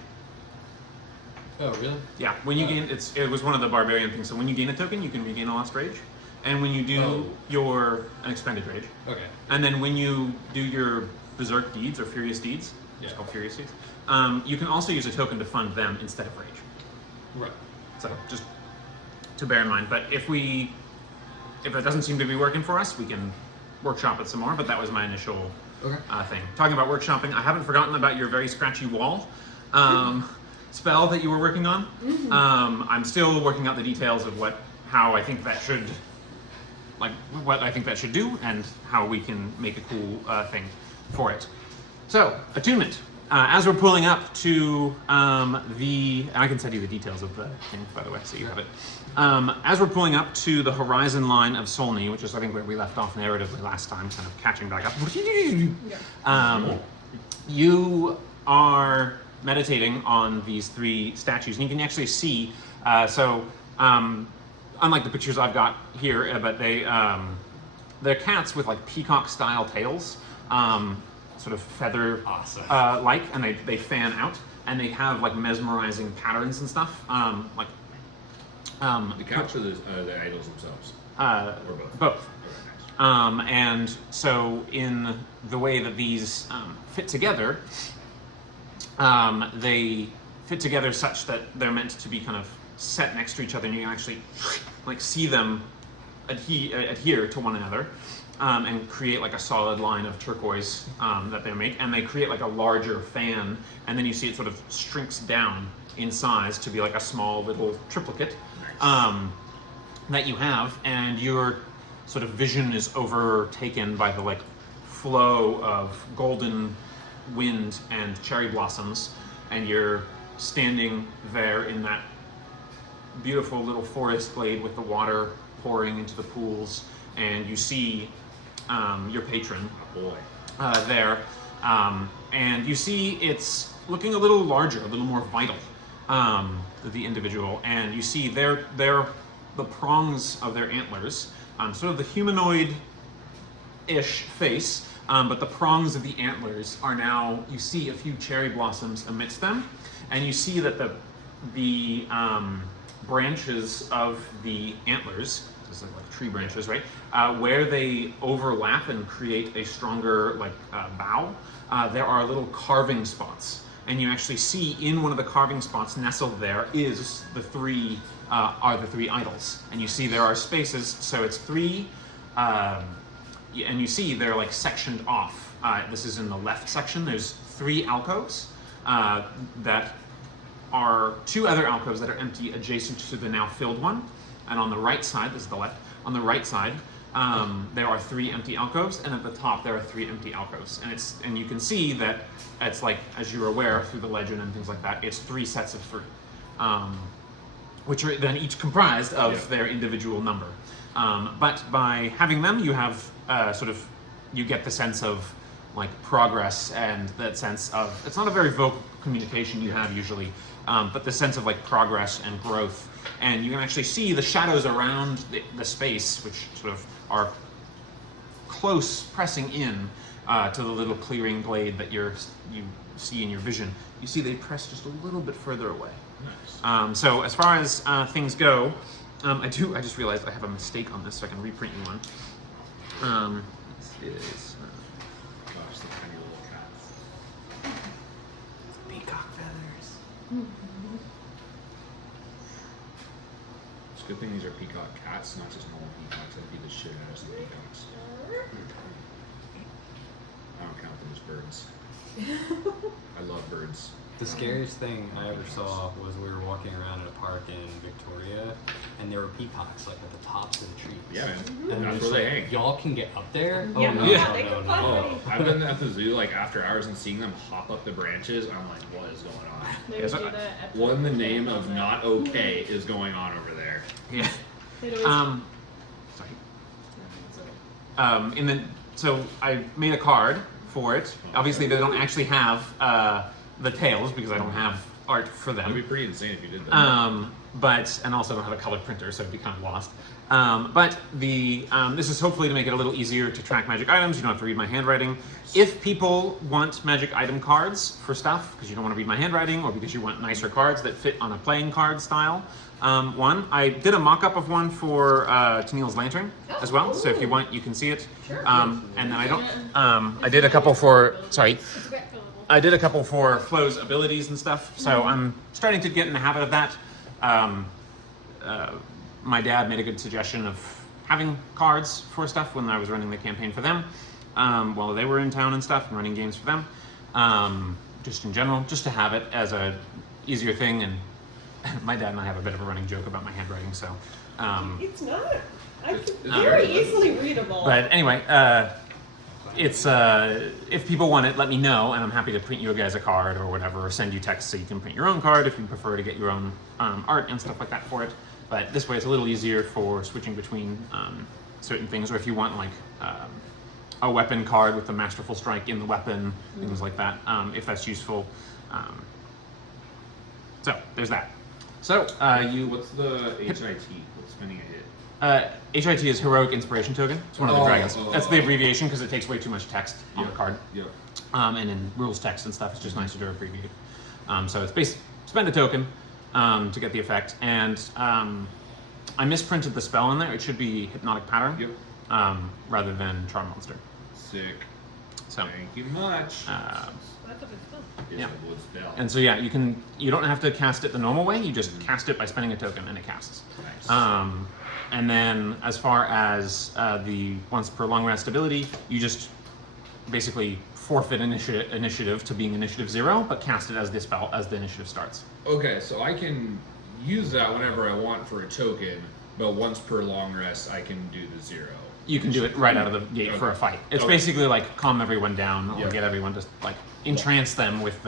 Oh, really? Yeah, when you gain, it was one of the barbarian things. So when you gain a token, you can regain a lost rage. And when you do an expended rage. Okay. And then when you do your berserk deeds or furious deeds, Yeah. it's called furious deeds, you can also use a token to fund them instead of rage. Right. So just to bear in mind. But if it doesn't seem to be working for us, we can workshop it some more. But that was my initial thing. Talking about workshopping, I haven't forgotten about your very scratchy wall spell that you were working on. I'm still working out the details of how I think that should, what I think that should do, and how we can make a cool thing for it. So, attunement. As we're pulling up to and I can send you the details of the thing, by the way, so you have it. As we're pulling up to the horizon line of Solni, which is I think where we left off narratively last time, kind of catching back up. You are meditating on these 3 statues, and you can actually see. Unlike the pictures I've got here, but they're cats with like peacock-style tails. Sort of feather like, and they fan out, and they have like mesmerizing patterns and stuff. The cats or the idols themselves? Or both? Both. Okay, nice. And so in the way that these fit together, they fit together such that they're meant to be kind of set next to each other, and you can actually like see them adhere to one another. And create like a solid line of turquoise that they make, and they create like a larger fan, and then you see it sort of shrinks down in size to be like a small little triplicate that you have, and your sort of vision is overtaken by the like flow of golden wind and cherry blossoms, and you're standing there in that beautiful little forest glade with the water pouring into the pools, and you see your patron there, and you see it's looking a little larger, a little more vital, the individual, and you see the prongs of their antlers, sort of the humanoid-ish face, but the prongs of the antlers are now, you see a few cherry blossoms amidst them, and you see that the branches of the antlers, this is like tree branches, right? Where they overlap and create a stronger bow, there are little carving spots, and you actually see in one of the carving spots nestled there is the 3 idols, and you see there are spaces, so it's 3, and you see they're like sectioned off. This is in the left section. There's 3 alcoves that are 2 other alcoves that are empty adjacent to the now filled one. And on the right side, this is the left, on the right side, there are 3 empty alcoves, and at the top there are 3 empty alcoves. And you can see that it's like, as you're aware through the legend and things like that, it's 3 sets of 3, which are then each comprised of their individual number. But by having them, you have you get the sense of like progress, and that sense of, it's not a very vocal communication you have usually, but the sense of like progress and growth. And you can actually see the shadows around the space, which sort of are close, pressing in to the little clearing glade that you see in your vision. You see they press just a little bit further away. Nice. So as far as things go, I just realized I have a mistake on this, so I can reprint you one. This is Gosh, the tiny little cats. peacock feathers. It's a good thing these are peacock cats, not just normal peacocks. That'd be the shit out of some peacocks. I don't count them as birds. I love birds. The scariest thing I ever saw was we were walking around in a park in Victoria, and there were peacocks like at the tops of the trees. Yeah, man. And That's it's where they like, hang. y'all can get up there? Yeah. Oh, no, Yeah, no, they no, can no, fly. no. I've been at the zoo like after hours and seeing them hop up the branches. I'm like, what is going on? They Yes, would do I- that at What in the the name of not okay is going on over there? Yeah. They'd always- Sorry. Sorry. So I made a card for it. Obviously, they don't actually have the tails because I don't have art for That'd be them. pretty insane if you did that. And also don't have a color printer, so it'd be kind of lost. But this is hopefully to make it a little easier to track magic items. You don't have to read my handwriting. If people want magic item cards for stuff, because you don't want to read my handwriting, or because you want nicer cards that fit on a playing card style, I did a mock-up of one for Tennille's Lantern as well. So if you want, you can see it. Sure. And then I did a couple for, I did a couple for Flo's abilities and stuff, so I'm starting to get in the habit of that. my dad made a good suggestion of having cards for stuff when I was running the campaign for them, while they were in town and stuff, and running games for them. Just in general, just to have it as a easier thing. And my dad and I have a bit of a running joke about my handwriting, so. It's not. It's Very easily readable. But anyway, it's if people want it, let me know, and I'm happy to print you guys a card or whatever, or send you text so you can print your own card if you prefer to get your own art and stuff like that for it. But this way, it's a little easier for switching between certain things, or if you want like a weapon card with the Masterful Strike in the weapon, things like that, if that's useful. So there's that. So What's the HIT? What's spending a hit? HIT is Heroic Inspiration Token. It's one of the dragons. That's the oh. abbreviation because it takes way too much text on the card. Yep. And in rules text and stuff, it's just nicer to abbreviate. So it's spend a token to get the effect. And I misprinted the spell in there. It should be Hypnotic Pattern rather than Charm Monster. Sick. So Thank you much. That's a good spell. It's yeah. a wood spell. And so you don't have to cast it the normal way. You just cast it by spending a token, and it casts. Nice. And then as far as the once per long rest ability, you just basically forfeit initiative to being initiative 0, but cast it as the spell as the initiative starts. Okay, so I can use that whenever I want for a token, but once per long rest, I can do the 0. You can do it right out of the gate for a fight. It's basically like calm everyone down or Yep. get everyone to like entrance them with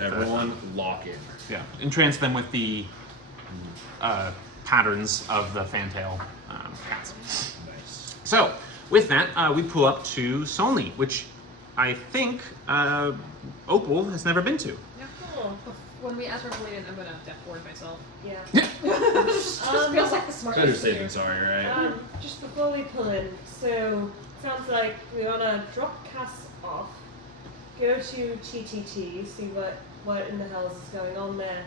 Everyone lock in. entrance them with the patterns of the fantail cats. Nice. So with that, we pull up to Solni, which I think Opal has never been to. Yeah, cool. When we ask her for Layden, I'm gonna death ward myself. Yeah. Just feels like the smartest Better thing safe to than do. sorry, right? Just before we pull in, so sounds like we wanna drop Cass off, go to TTT, see what in the hell is going on there,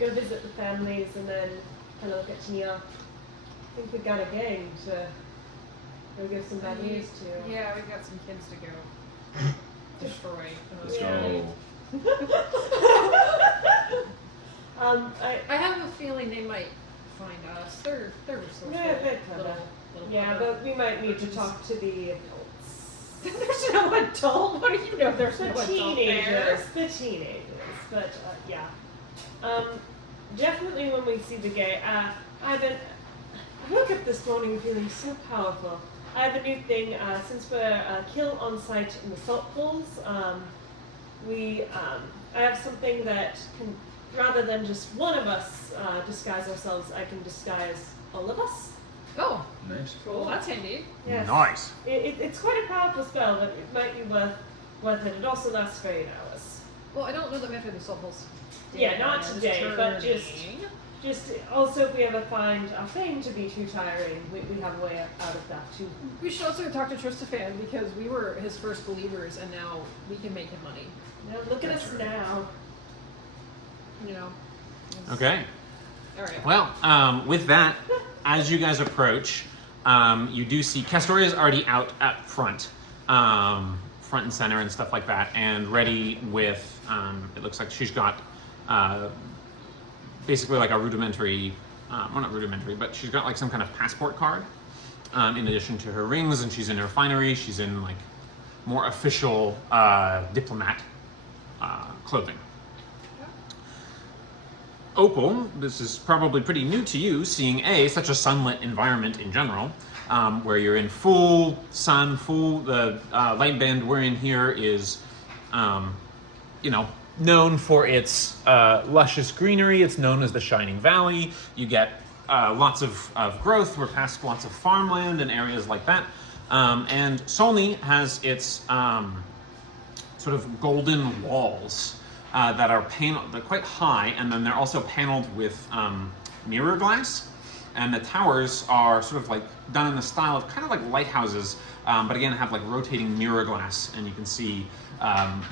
go visit the families, and then kind of look at Tania. I think we got a game to go give some bad news to. Yeah, we've got some kids to go destroy. Let's Yeah. go. I have a feeling they might find us. They're resourceful. Yeah, they're clever. Little Yeah, clever. but we might need to talk to the adults. There's no adult. What do you know? There's no The adult teenagers. there. The teenagers. But yeah. Definitely when we see the gay, I woke up this morning feeling so powerful. I have a new thing, since we're kill on site in the salt pools, I have something that can, rather than just one of us disguise ourselves, I can disguise all of us. Oh, Nice. cool. That's handy. Yes. Nice. It's quite a powerful spell, but it might be worth it. It also lasts for 8 hours. Well, I don't know that we have to do salt holes. Yeah, not today, but just also if we ever find our thing to be too tiring, we have a way out of that too. We should also talk to Tristafan because we were his first believers, and now we can make him money. Now look at That's us right. now. You know. Okay. All right. Well, with that, as you guys approach, you do see Castoria's already out at front, front and center and stuff like that, and ready with. It looks like she's got basically like a rudimentary, well not rudimentary, but she's got like some kind of passport card in addition to her rings, and she's in her finery. She's in like more official diplomat clothing. Opal, this is probably pretty new to you, seeing such a sunlit environment in general, where you're in full sun, the light band we're in here is, known for its luscious greenery. It's known as the Shining Valley. You get lots of growth. We're past lots of farmland and areas like that. And Solni has its sort of golden walls that are they're quite high, and then they're also paneled with mirror glass. And the towers are sort of like done in the style of kind of like lighthouses, but again have like rotating mirror glass, and you can see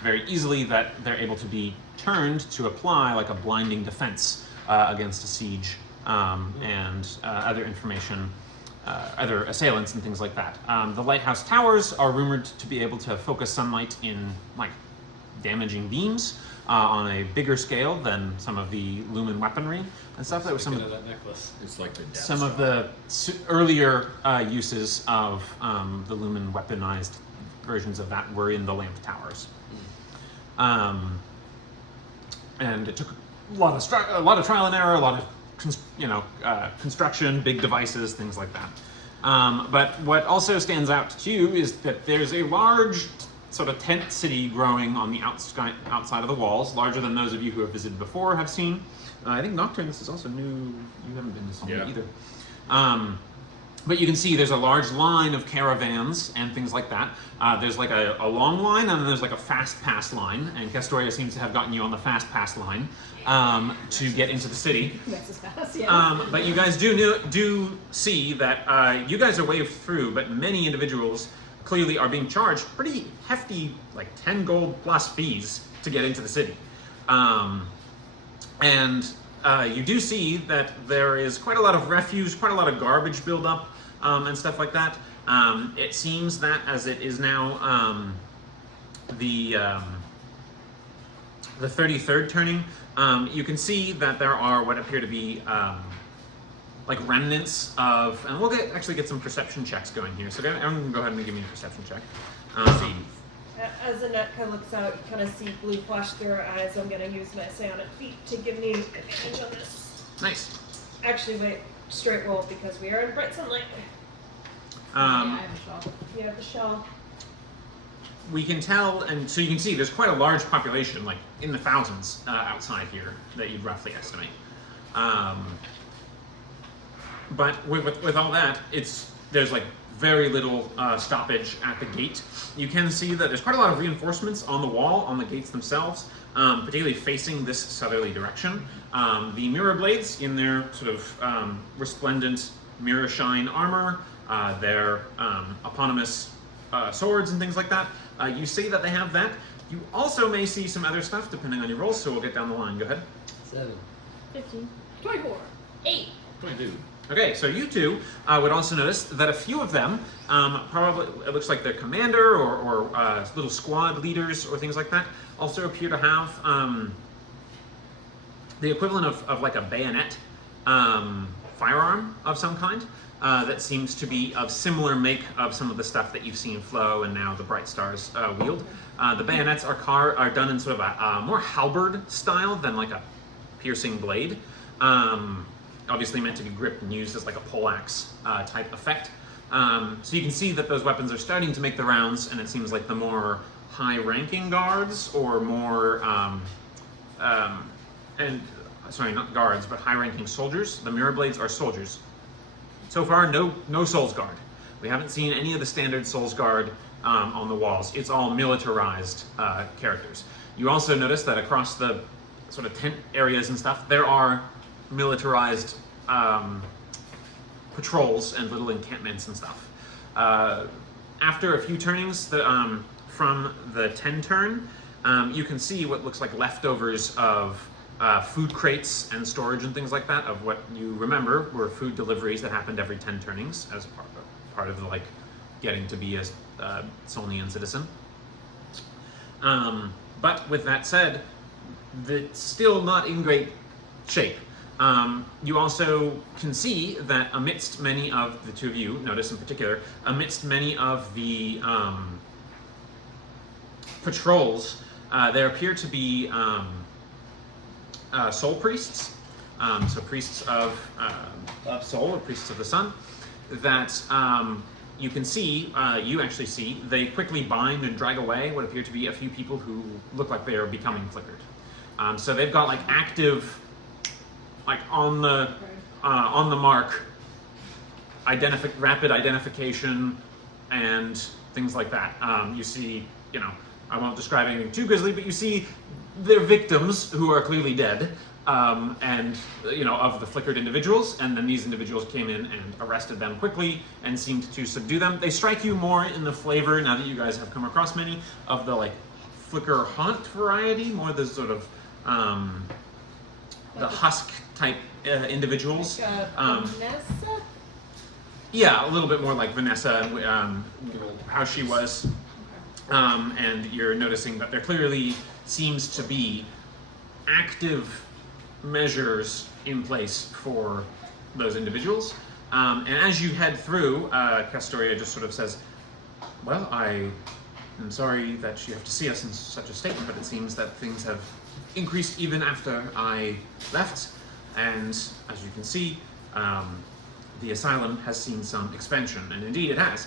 very easily that they're able to be turned to apply like a blinding defense against a siege and other information, other assailants and things like that. The lighthouse towers are rumored to be able to focus sunlight in like damaging beams on a bigger scale than some of the lumen weaponry and stuff. That was some Speaking of of that necklace. It's like the Death some of Star. the earlier uses of the lumen weaponized versions of that were in the lamp towers. And it took a lot of trial and error, a lot of construction, big devices, things like that. But what also stands out to you is that there's a large sort of tent city growing on the outside of the walls, larger than those of you who have visited before have seen. I think Nocturne, this is also new. You haven't been to Solni either. But you can see there's a large line of caravans and things like that. There's like a long line, and then there's like a fast pass line. And Castoria seems to have gotten you on the fast pass line to get into the city. Nexus Pass, yeah. But you guys do see that you guys are waved through, but many individuals clearly are being charged pretty hefty, like 10 gold plus fees to get into the city. And you do see that there is quite a lot of refuse, quite a lot of garbage buildup, and stuff like that. It seems that as it is now the 33rd turning, you can see that there are what appear to be like remnants of, and we'll actually get some perception checks going here. So everyone can go ahead and give me a perception check. As Anetka looks out, you kind of see blue flash through her eyes. I'm going to use my psionic feet to give me advantage on this. Nice. Actually, wait, straight roll because we are in bright sunlight. Yeah, I have a shot. You have the shell. We can tell, and so you can see there's quite a large population, like in the thousands outside here, that you'd roughly estimate. But with all that, there's like very little stoppage at the gate. You can see that there's quite a lot of reinforcements on the wall, on the gates themselves, particularly facing this southerly direction. The mirror blades in their sort of resplendent mirror shine armor, their eponymous swords and things like that. You see that they have that. You also may see some other stuff depending on your rolls, so we'll get down the line. Go ahead. 7. 15. 24. 8. 22. Okay, so you two would also notice that a few of them, probably, it looks like their commander or little squad leaders or things like that, also appear to have the equivalent of like a bayonet firearm of some kind that seems to be of similar make of some of the stuff that you've seen Flo and now the Bright Stars wield. The bayonets are done in sort of a more halberd style than like a piercing blade. Obviously meant to be gripped and used as like a poleaxe type effect. So you can see that those weapons are starting to make the rounds, and it seems like the more high-ranking guards or more, sorry, not guards, but high-ranking soldiers. The mirror blades are soldiers. So far, no Souls Guard. We haven't seen any of the standard Souls Guard on the walls. It's all militarized characters. You also notice that across the sort of tent areas and stuff, there are militarized patrols and little encampments and stuff. After a few turnings from the 10 turn, you can see what looks like leftovers of food crates and storage and things like that of what you remember were food deliveries that happened every 10 turnings as part of the, like, getting to be a Solnian citizen. But with that said, it's still not in great shape. You also can see that amidst many of the two of you, notice in particular, amidst many of the patrols, there appear to be soul priests, so priests of soul, or priests of the sun, that you can see, you actually see, they quickly bind and drag away what appear to be a few people who look like they are becoming flickered. So they've got like active, like on the mark, rapid identification and things like that. You see, I won't describe anything too grisly, but you see their victims who are clearly dead, and of the flickered individuals, and then these individuals came in and arrested them quickly and seemed to subdue them. They strike you more in the flavor, now that you guys have come across many, of the like flicker haunt variety, more the sort of the husk type individuals. Vanessa? Yeah, a little bit more like Vanessa, how she was. And you're noticing that they're clearly seems to be active measures in place for those individuals. And as you head through, Castoria just sort of says, well, I am sorry that you have to see us in such a state, but it seems that things have increased even after I left. And as you can see, the asylum has seen some expansion, and indeed it has.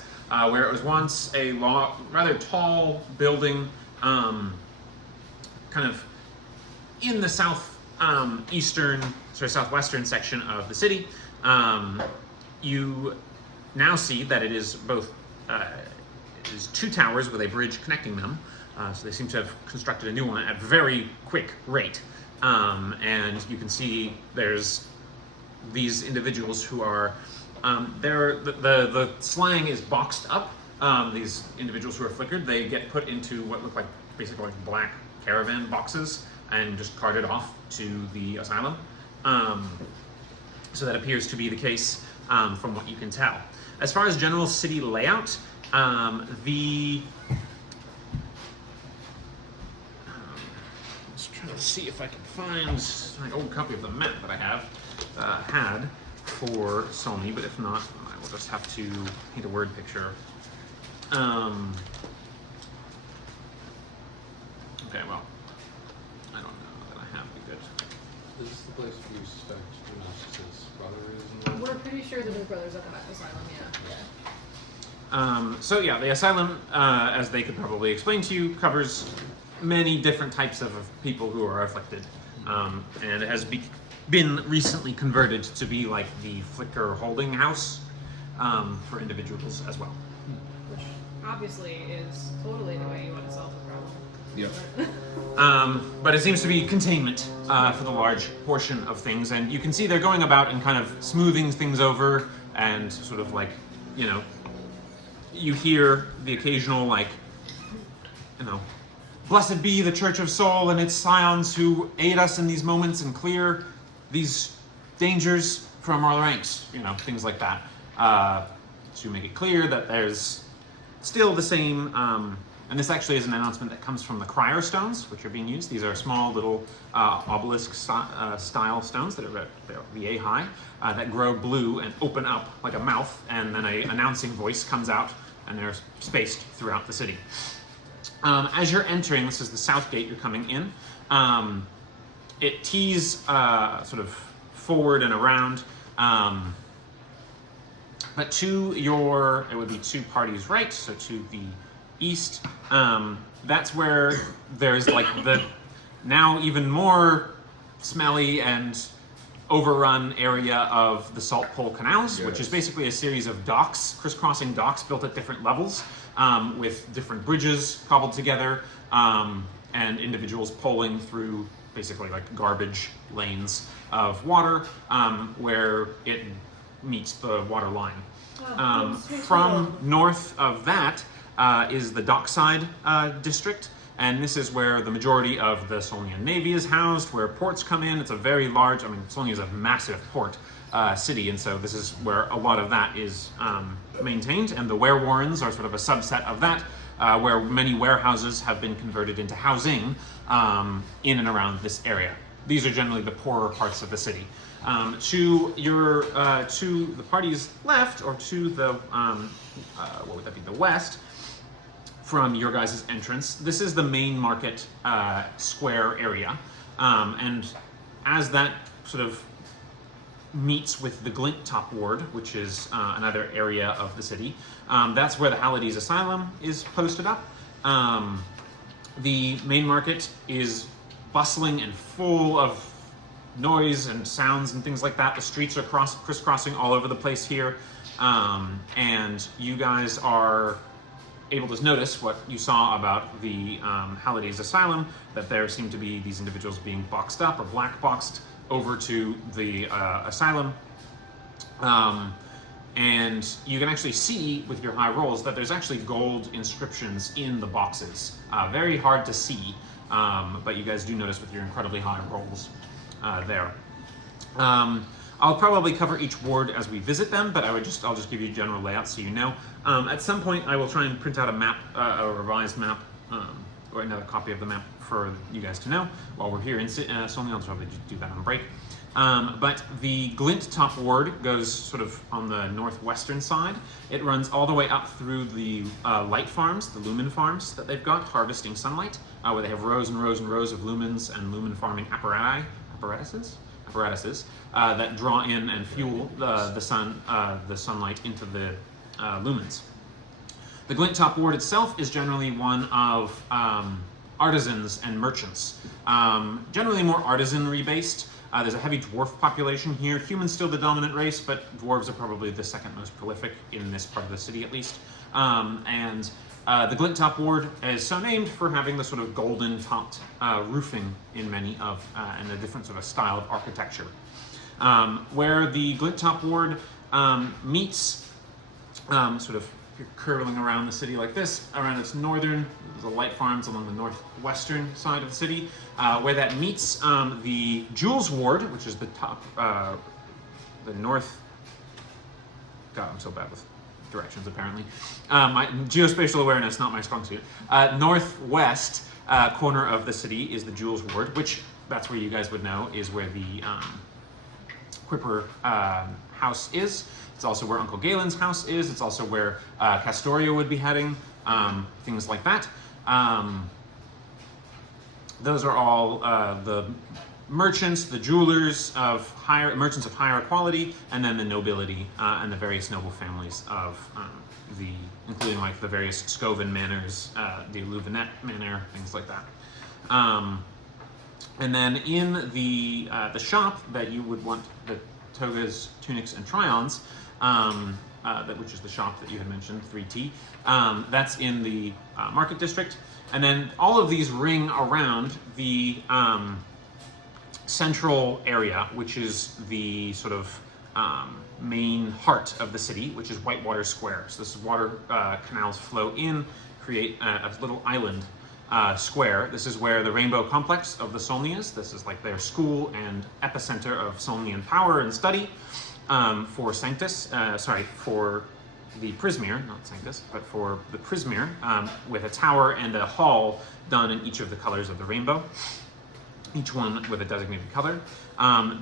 Where it was once a rather tall building, kind of in the southwestern section of the city, you now see that it is both it is two towers with a bridge connecting them. So they seem to have constructed a new one at a very quick rate. And you can see there's these individuals who are, the slang is boxed up. These individuals who are flickered, they get put into what look like basically like black caravan boxes and just carted off to the asylum. So that appears to be the case from what you can tell. As far as general city layout, let's try to see if I can find my old copy of the map that I have had for Solni, but if not, I will just have to paint a word picture. Okay, well, I don't know that I have the good. Is this the place you suspect Renatus' brother is? We're pretty sure that his brother's at the asylum, yeah. So yeah, the asylum, as they could probably explain to you, covers many different types of people who are afflicted, and it has been recently converted to be like the Flicker holding house for individuals as well. Which obviously is totally the way you want to solve the problem. Yep. But it seems to be containment for the large portion of things, and you can see they're going about and kind of smoothing things over and sort of like, you know, you hear the occasional like, you know, blessed be the Church of Sol and its scions who aid us in these moments and clear these dangers from our ranks, you know, things like that. To make it clear that there's still the same, and this actually is an announcement that comes from the crier stones, which are being used. These are small little obelisk style stones that are VA high, that grow blue and open up like a mouth, and then an announcing voice comes out, and they're spaced throughout the city. As you're entering, this is the south gate you're coming in. It tees sort of forward and around, but to your, it would be two parties right, so to the east, that's where there's like the now even more smelly and overrun area of the Salt Pole Canals, which is basically a series of docks, crisscrossing docks built at different levels, with different bridges cobbled together, and individuals poling through basically like garbage lanes of water, where it meets the water line. From north of that is the dockside district, and this is where the majority of the Solnian Navy is housed, where ports come in. It's a very large, I mean, Solni is a massive port city, and so this is where a lot of that is maintained, and the Werewarrens are sort of a subset of that, where many warehouses have been converted into housing in and around this area. These are generally the poorer parts of the city. To your to the party's left, or to the what would that be? The west, from your guys' entrance, this is the main market square area, and as that sort of meets with the Glint Top Ward, which is another area of the city, that's where the Halliday's Asylum is posted up. The main market is bustling and full of noise and sounds and things like that. The streets are crisscrossing all over the place here, and you guys are able to notice what you saw about the Halliday's Asylum, that there seem to be these individuals being boxed up or black boxed over to the asylum. And you can actually see with your high rolls that there's actually gold inscriptions in the boxes. Very hard to see, but you guys do notice with your incredibly high rolls there. I'll probably cover each ward as we visit them, but I'll just give you a general layout so you know. At some point I will try and print out a map, a revised map, or another copy of the map for you guys to know while we're here in Solni. I'll probably just do that on break. But the Glint Top Ward goes sort of on the northwestern side. It runs all the way up through the light farms, the lumen farms that they've got, harvesting sunlight, where they have rows and rows and rows of lumens and lumen farming apparatuses that draw in and fuel the sunlight into the lumens. The Glint Top Ward itself is generally one of artisans and merchants, generally more artisanry based. There's a heavy dwarf population here. Humans still the dominant race, but dwarves are probably the second most prolific in this part of the city, at least. The Glint Top Ward is so named for having the sort of golden topped roofing in many of, and a different sort of style of architecture. Where the Glint Top Ward meets, sort of curling around the city like this, around its northern, the light farms along the northwestern side of the city, where that meets the Jewels Ward, which is the top, the north. God, I'm so bad with directions apparently. My geospatial awareness, not my strong suit. Northwest corner of the city is the Jewels Ward, which that's where you guys would know is where the Quipper house is. It's also where Uncle Galen's house is. It's also where Castoria would be heading, things like that. Those are all the merchants, the jewelers of merchants of higher quality, and then the nobility and the various noble families of including like the various Scoven manors, the Louvenet manor, things like that. And then in the shop that you would want the togas, tunics, and try-ons, which is the shop that you had mentioned, 3T. That's in the market district. And then all of these ring around the central area, which is the sort of main heart of the city, which is Whitewater Square. So this is water canals flow in, create a little island square. This is where the Rainbow Complex of the Solni is. This is like their school and epicenter of Solnian power and study. For the Prismere, not Sanctus, but for the Prismere, with a tower and a hall done in each of the colors of the rainbow, each one with a designated color.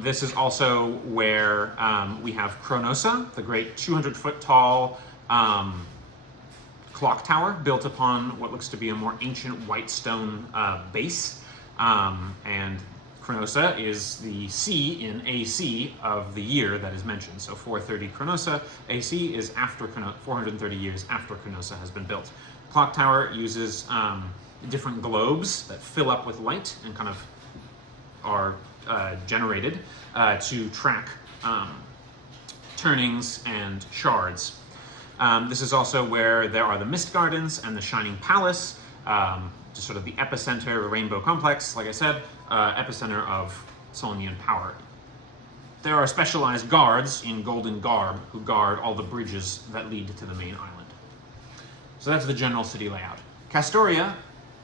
This is also where we have Chronosa, the great 200-foot tall clock tower built upon what looks to be a more ancient white stone base. And Chronosa is the C in AC of the year that is mentioned. So 430 Chronosa AC is after 430 years after Chronosa has been built. The clock tower uses different globes that fill up with light and kind of are generated to track turnings and shards. This is also where there are the Mist Gardens and the Shining Palace, just sort of the epicenter of the Rainbow Complex, like I said, epicenter of Solnian power. There are specialized guards in golden garb who guard all the bridges that lead to the main island. So that's the general city layout. Castoria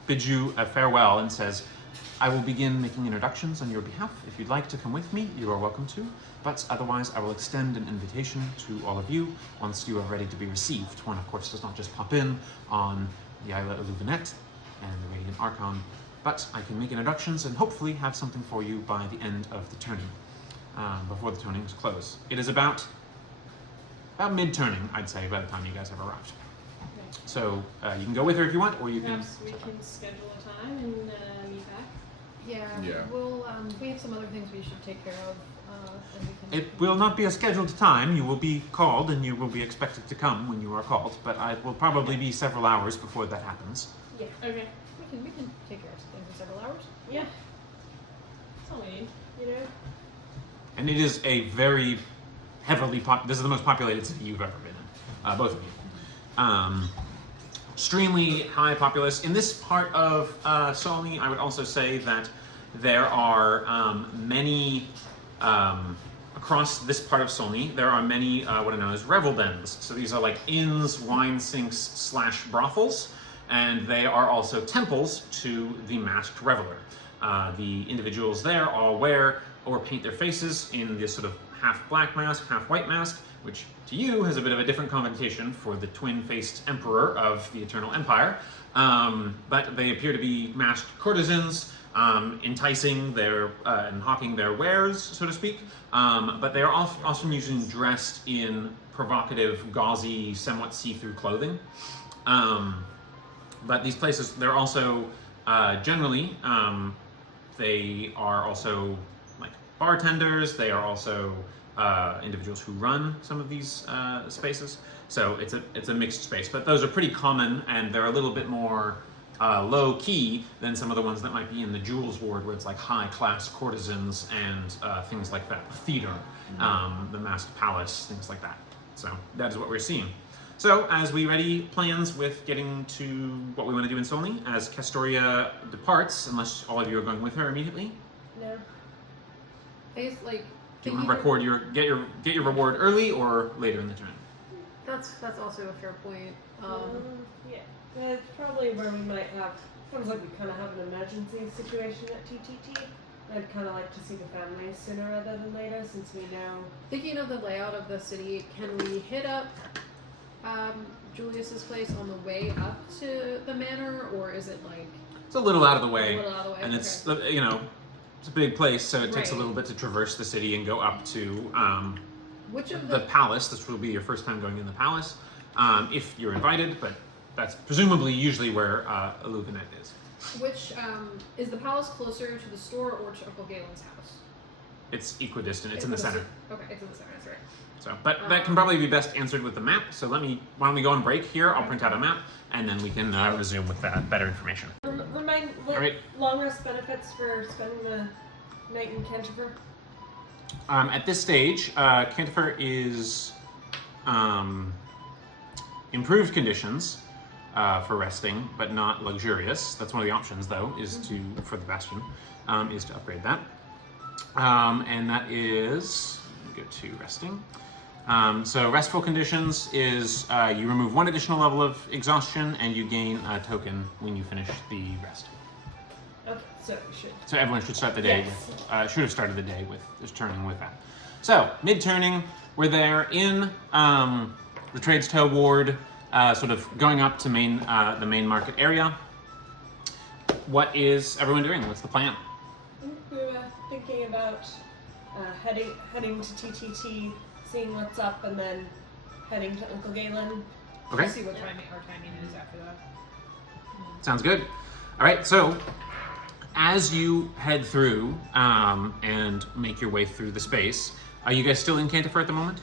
bids you a farewell and says, I will begin making introductions on your behalf. If you'd like to come with me, you are welcome to. But otherwise, I will extend an invitation to all of you once you are ready to be received. One, of course, does not just pop in on the Isla Illuvinet and the Radiant Archon, but I can make introductions and hopefully have something for you by the end of the turning, before the turnings close. It is about mid-turning, I'd say, by the time you guys have arrived. Okay. So you can go with her if you want, or you Perhaps we can schedule a time and meet back. Yeah. We'll we have some other things we should take care of. And we can. It will not be a scheduled time. You will be called, and you will be expected to come when you are called. But it will probably be several hours before that happens. Yeah. Okay. We can take care of things in several hours. Yeah. That's all we need. You know? And it is a very heavily this is the most populated city you've ever been in, both of you. Extremely high populace. In this part of Solni, I would also say that there are many, across this part of Solni, there are many what are known as revel dens. So these are like inns, wine sinks / brothels, and they are also temples to the masked reveler. The individuals there all wear or paint their faces in this sort of half black mask, half white mask, which to you has a bit of a different connotation for the twin-faced emperor of the Eternal Empire. But they appear to be masked courtesans, enticing their and hawking their wares, so to speak. But they are often usually dressed in provocative, gauzy, somewhat see-through clothing. But these places, they're also generally, they are also like bartenders. They are also individuals who run some of these spaces. So it's a mixed space, but those are pretty common, and they're a little bit more low key than some of the ones that might be in the jewels ward, where it's like high class courtesans and things like that. Theater, the masked palace, things like that. So that is what we're seeing. So as we ready plans with getting to what we want to do in Solni, as Castoria departs, unless all of you are going with her immediately. No. I guess, like, Do you want to record get your reward early or later in the turn? That's also a fair point. Yeah. That's probably where we might have. Sounds like we kind of have an emergency situation at TTT. I'd kind of like to see the families sooner rather than later, since we know. Thinking of the layout of the city, can we hit up Julius's place on the way up to the manor, or is it like It's a little out of the way, a little out of the way? and Okay. it's it's a big place, so it takes a Right. little bit to traverse the city and go up to Which of the the palace. This will be your first time going in the palace, if you're invited, but that's presumably usually where Illuminate is. which is the palace closer to the store or to Uncle Galen's house? It's equidistant. It's in the center. Okay, it's in the center. That's right. So, but that can probably be best answered with the map. So why don't we go on break here? I'll print out a map, and then we can resume with that better information. Remind Alright. long rest benefits for spending the night in Canterbury. At this stage, Cantifer is improved conditions for resting, but not luxurious. That's one of the options, though, is for the Bastion, is to upgrade that. And that is, let me go to resting. So restful conditions is you remove one additional level of exhaustion, and you gain a token when you finish the rest. Okay, so we should. So everyone should start the day Yes. with, should have started the day with just turning with that. So mid-turning, we're there in the Trades Toe ward, sort of going up to the main market area. What is everyone doing? What's the plan? We were thinking about heading to TTT, seeing what's up, and then heading to Uncle Galen. Okay, See what our timing is after that. sounds good. All right, so as you head through and make your way through the space, are you guys still in Cantifer at the moment?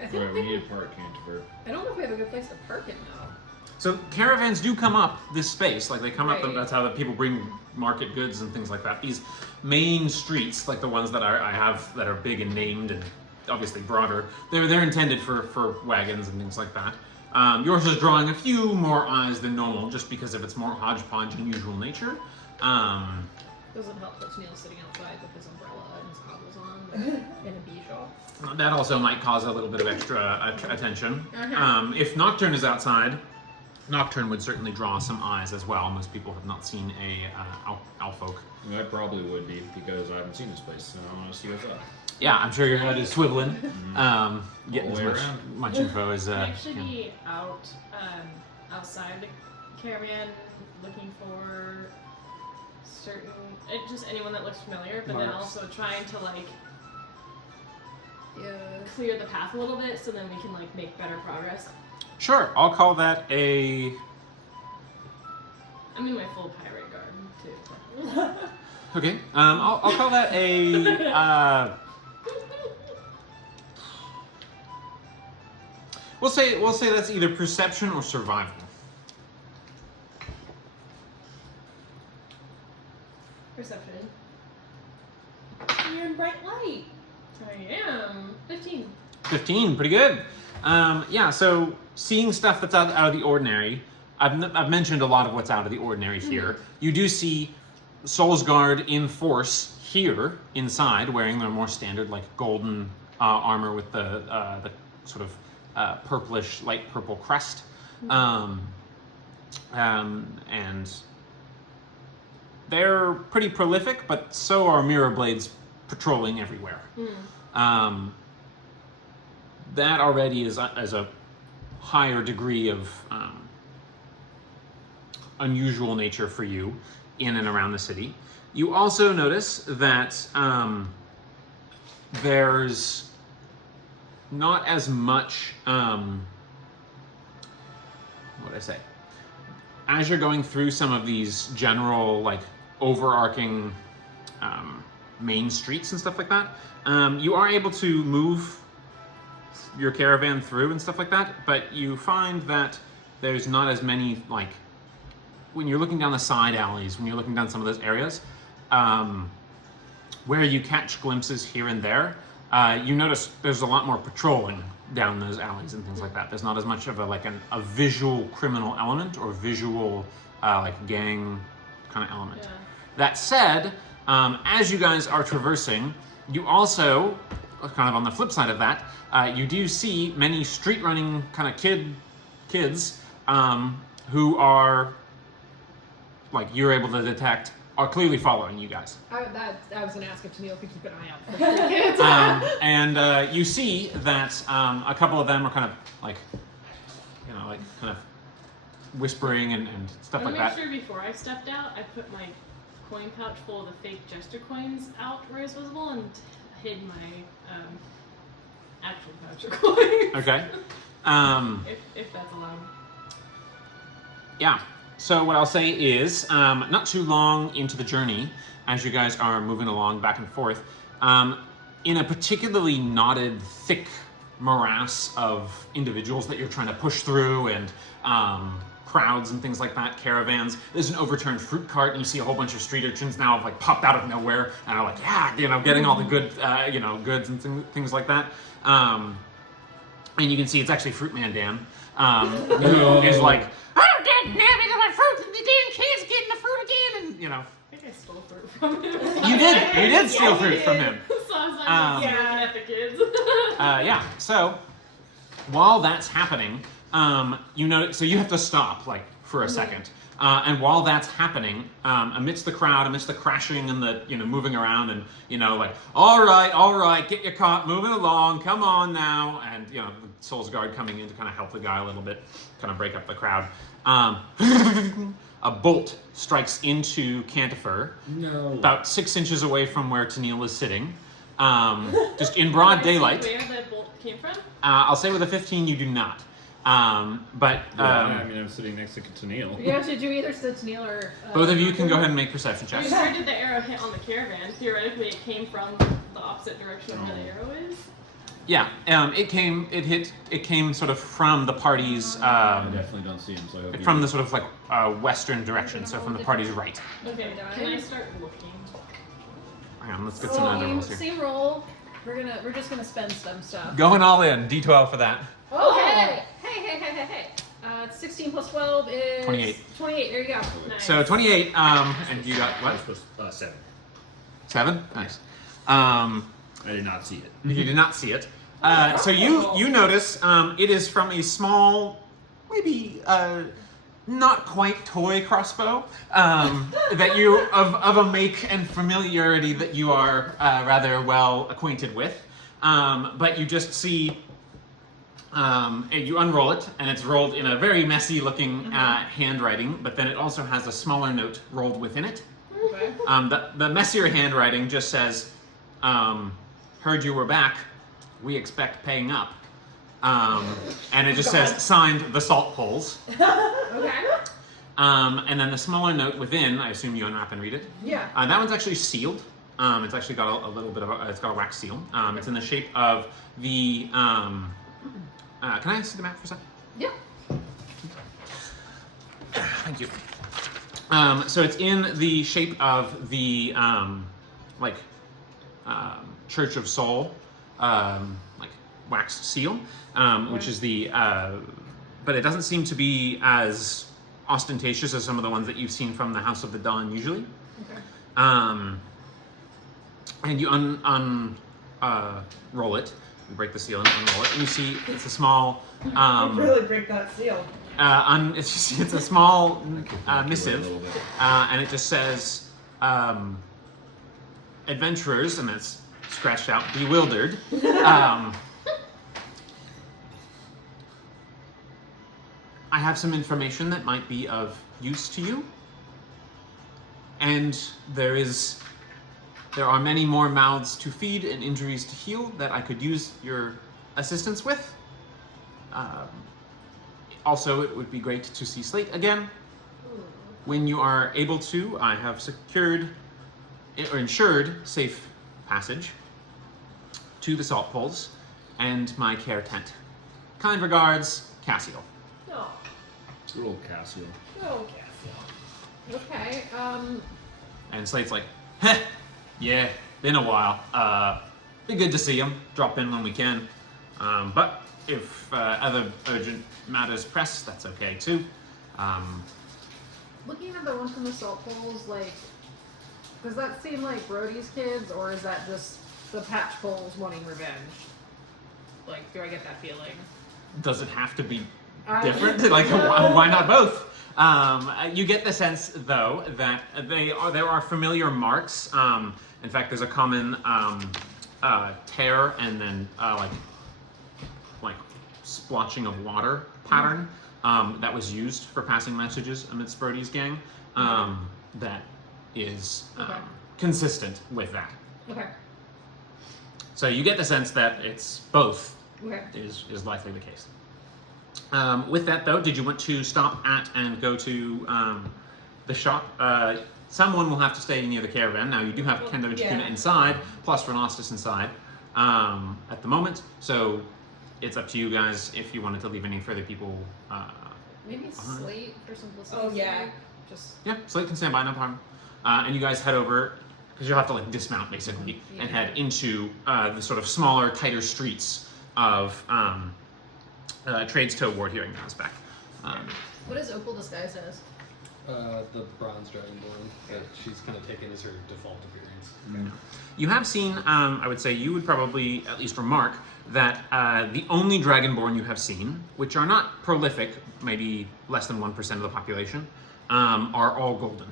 I Right, don't we think need a park Canterbury. I don't know if we have a good place to park it now. So caravans do come up this space, like they come up. Right. That's how the people bring market goods and things like that. These main streets, like the ones that I have that are big and named and obviously broader, they're intended for wagons and things like that. Yours is drawing a few more eyes than normal, just because of its more hodgepodge and usual nature. Doesn't help that Neil's sitting outside with his umbrella and his goggles on in a bee shawl. That also might cause a little bit of extra attention. Uh-huh. If Nocturne is outside, Nocturne would certainly draw some eyes as well. Most people have not seen a Alfolk. I probably would be, because I haven't seen this place, and I want to see what's up. Yeah, I'm sure your head is swiveling, getting All as the way much, around. much info as. Can actually yeah. be outside the caravan looking for certain, just anyone that looks familiar, but then Marks. also trying to like Yeah. clear the path a little bit so then we can like make better progress. Sure, I'll call that a. I'm in my full pirate garb too. Okay, I'll call that a. We'll say that's either perception or survival. Perception. You're in bright light. I am 15. 15, pretty good. Yeah, so seeing stuff that's out of the ordinary, I've mentioned a lot of what's out of the ordinary here. You do see Soulsguard in force here inside, wearing their more standard like golden armor with the sort of purplish, light purple crest, and they're pretty prolific, but so are mirror blades patrolling everywhere. That already is a higher degree of unusual nature for you in and around the city. You also notice that there's not as much, what would I say? As you're going through some of these general, like, overarching main streets and stuff like that, you are able to move your caravan through and stuff like that, but you find that there's not as many, like, when you're looking down the side alleys, when you're looking down some of those areas, where you catch glimpses here and there, you notice there's a lot more patrolling down those alleys and things like that. There's not as much of a visual criminal element or visual like gang kind of element. Yeah. That said, as you guys are traversing, you also, kind of on the flip side of that, you do see many street running kind of kids who are, like, you're able to detect, are clearly following you guys. I was going to ask if Tennille could keep an eye out for street kids. And you see that a couple of them are kind of like, kind of whispering and stuff I like made that. sure before I stepped out, I put my coin pouch full of the fake jester coins out where it's visible and hid my actual pouch of coins. Okay. If that's allowed. Yeah. So what I'll say is, not too long into the journey, as you guys are moving along back and forth, in a particularly knotted, thick morass of individuals that you're trying to push through, and crowds and things like that, caravans. There's an overturned fruit cart, and you see a whole bunch of street urchins now have, like, popped out of nowhere and are like, yeah, getting all the good, goods and things like that. And you can see it's actually Fruitman Dan, who is like, oh, damn it, my fruit, and the damn kids getting the fruit again, and I think I stole fruit from him. You did steal fruit from him. So I was like, looking at the kids. Yeah. So while that's happening, so you have to stop, like, for a second. And while that's happening, amidst the crowd, amidst the crashing and the, moving around and, like, all right, get your cart moving along, come on now. And, the Soul's Guard coming in to kind of help the guy a little bit, kind of break up the crowd. A bolt strikes into Cantifer, about 6 inches away from where Tennille is sitting, just in broad daylight. Where the bolt came from? I'll say with a 15 you do not. I'm sitting next to Tennille. Yeah, should you either sit Tennille or... Both of you can go ahead and make perception I checks. mean, where did the arrow hit on the caravan? Theoretically, it came from the opposite direction of where the arrow is. Yeah, it came sort of from the party's, I definitely don't see him, so I hope from the sort of, like, western direction, so from the party's right. Okay, can I start looking? Hang on, let's get some other rolls here. Same roll. We're just gonna spend some stuff. Going all in, D12 for that. Okay. Hey. 16 plus 12 is 28. 28. There you go. Nice. So 28, and you got what? 7. 7? Nice. I did not see it. You did not see it. So you notice it is from a small, maybe not quite toy crossbow that you of a make and familiarity that you are rather well acquainted with. But you just see you unroll it, and it's rolled in a very messy looking handwriting. But then it also has a smaller note rolled within it. Okay. The messier handwriting just says, heard you were back, we expect paying up. And it just says, signed, the Salt Poles. Okay. And then the smaller note within, I assume you unwrap and read it. Yeah. That one's actually sealed. It's actually got a little bit of it's got a wax seal. It's in the shape of the, can I see the map for a second? Yeah. Thank you. So it's in the shape of the Church of Soul, like wax seal, which is the. But it doesn't seem to be as ostentatious as some of the ones that you've seen from the House of the Dawn usually. Okay. And you roll it. You break the seal and unroll it, and you see it's a small. Really break that seal. It's a small missive, and it just says, adventurers, and that's scratched out, Beewildered. I have some information that might be of use to you. And there are many more mouths to feed and injuries to heal that I could use your assistance with. Also, it would be great to see Slate again. When you are able to, I have secured or ensured safe passage to the salt poles and my care tent. Kind regards, Cassio. Oh, Good old Cassio. oh, Cassio. Okay. And Slate's like, heh, yeah, been a while. Be good to see him. Drop in when we can. But if other urgent matters press, that's okay too. Looking at the one from the salt poles, like, does that seem like Brody's kids, or is that just the patch poles wanting revenge? Like, do I get that feeling? Does it have to be different? Like, why not both? You get the sense, though, that there are familiar marks. In fact, there's a common tear and then like splotching of water pattern that was used for passing messages amidst Brody's gang. That is consistent with that. Okay. So you get the sense that it's both. Okay. Is likely the case. With that, though, did you want to stop at and go to the shop? Someone will have to stay near the caravan. Now, you do have Kendo and Chikuna inside, plus Renostus inside at the moment. So it's up to you guys if you wanted to leave any further people. Maybe behind. Slate for simplicity. Oh, yeah. Just Yeah, Slate can stand by, no problem. And you guys head over, because you'll have to like dismount basically, and head into the sort of smaller, tighter streets of Trades Toe Ward here in Gaunsback. what is Opal disguised as? The bronze dragonborn that she's kind of taken as her default appearance. You have seen, I would say you would probably at least remark that the only dragonborn you have seen, which are not prolific, maybe less than 1% of the population, are all golden.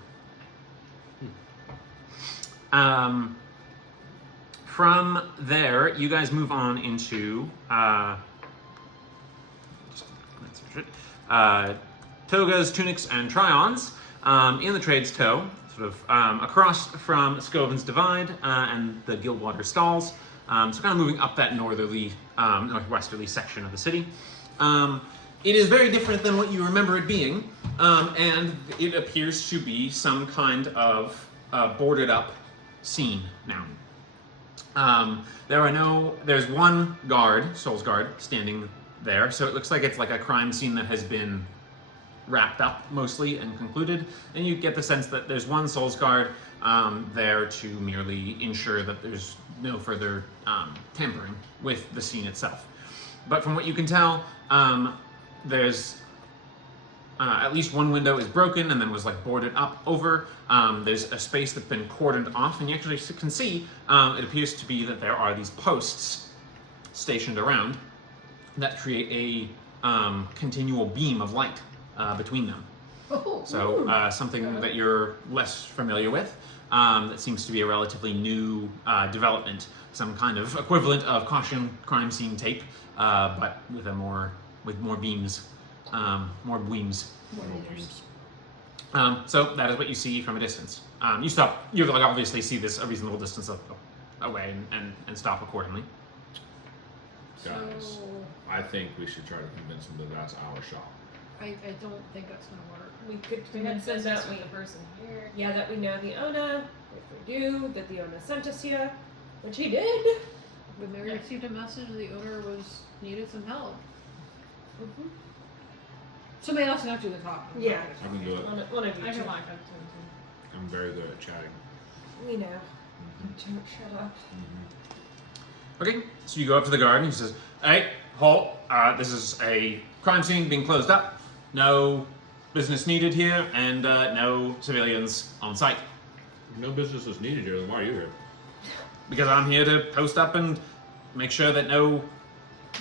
From there, you guys move on into togas, tunics, and try-ons in the Trades Toe, sort of across from Scoven's Divide and the Gilwater Stalls. So kind of moving up that northwesterly section of the city. It is very different than what you remember it being, and it appears to be some kind of boarded up scene now. There's one guard, Soul's Guard, standing there, so it looks like it's like a crime scene that has been wrapped up mostly and concluded, and you get the sense that there's one Soul's Guard there to merely ensure that there's no further tampering with the scene itself. But from what you can tell, there's at least one window is broken and then was like boarded up over. There's a space that's been cordoned off, and you actually can see it appears to be that there are these posts stationed around that create a continual beam of light between them. So something that you're less familiar with, that seems to be a relatively new development, some kind of equivalent of caution crime scene tape, but with more beams, more beams. So that is what you see from a distance. You stop. You like obviously see this a reasonable distance away and stop accordingly. Guys, I think we should try to convince them that that's our shop. I don't think that's gonna work. We could We had convince them business that with the person here. that we know the Ona, if we do, that the Ona sent us here, which he did. When they received a message, the owner needed some help. Mm-hmm. Somebody else can have to do the talking. Yeah. I can do it. One of you I two. can lock up to him I'm very good at chatting. We know. Don't shut up. Okay, so you go up to the guard and he says, "Hey, halt! This is a crime scene being closed up. No business needed here, and no civilians on site. No business is needed here, then why are you here? Because I'm here to post up and make sure that no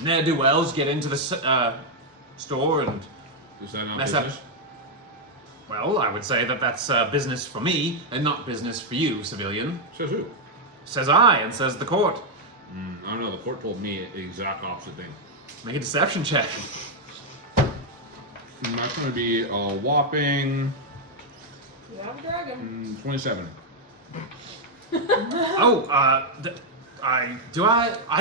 ne'er-do-wells get into the store and Is that not mess up." business? Well, I would say that that's business for me and not business for you, civilian. Says who? Says I, and says the court. I don't know. The court told me the exact opposite thing. Make a deception check. That's going to be a whopping You have a dragon. 27. I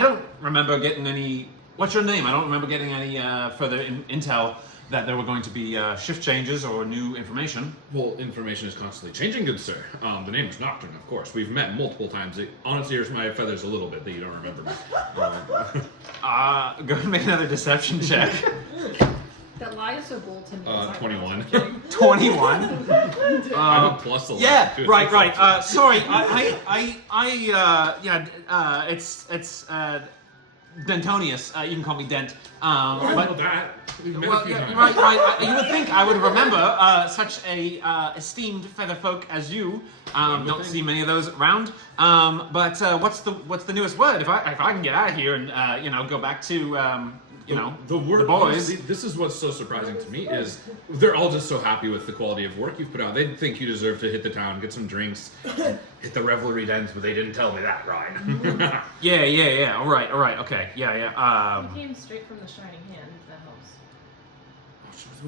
don't remember getting any. What's your name? I don't remember getting any further intel that there were going to be shift changes or new information. Well, information is constantly changing, good sir. The name is Nocturne, of course. We've met multiple times. It honestly hurts my feathers a little bit that you don't remember me. Go ahead and make another deception check. That lie is so bold to me. 21. 21. I have a plus 11. Yeah, too. right. Sorry, it's Dentonius. You can call me Dent. I know that. We've met a few times. Right. You would think I would remember such a esteemed feather folk as you. Don't see many of those around. But what's the newest word? If I can get out of here and go back to The boys. honestly, this is what's so surprising to me is they're all just so happy with the quality of work you've put out. They think you deserve to hit the town, get some drinks, hit the revelry dens, but they didn't tell me that, right? Yeah. All right. Okay. Yeah. He came straight from the Shining Hand. If that helps.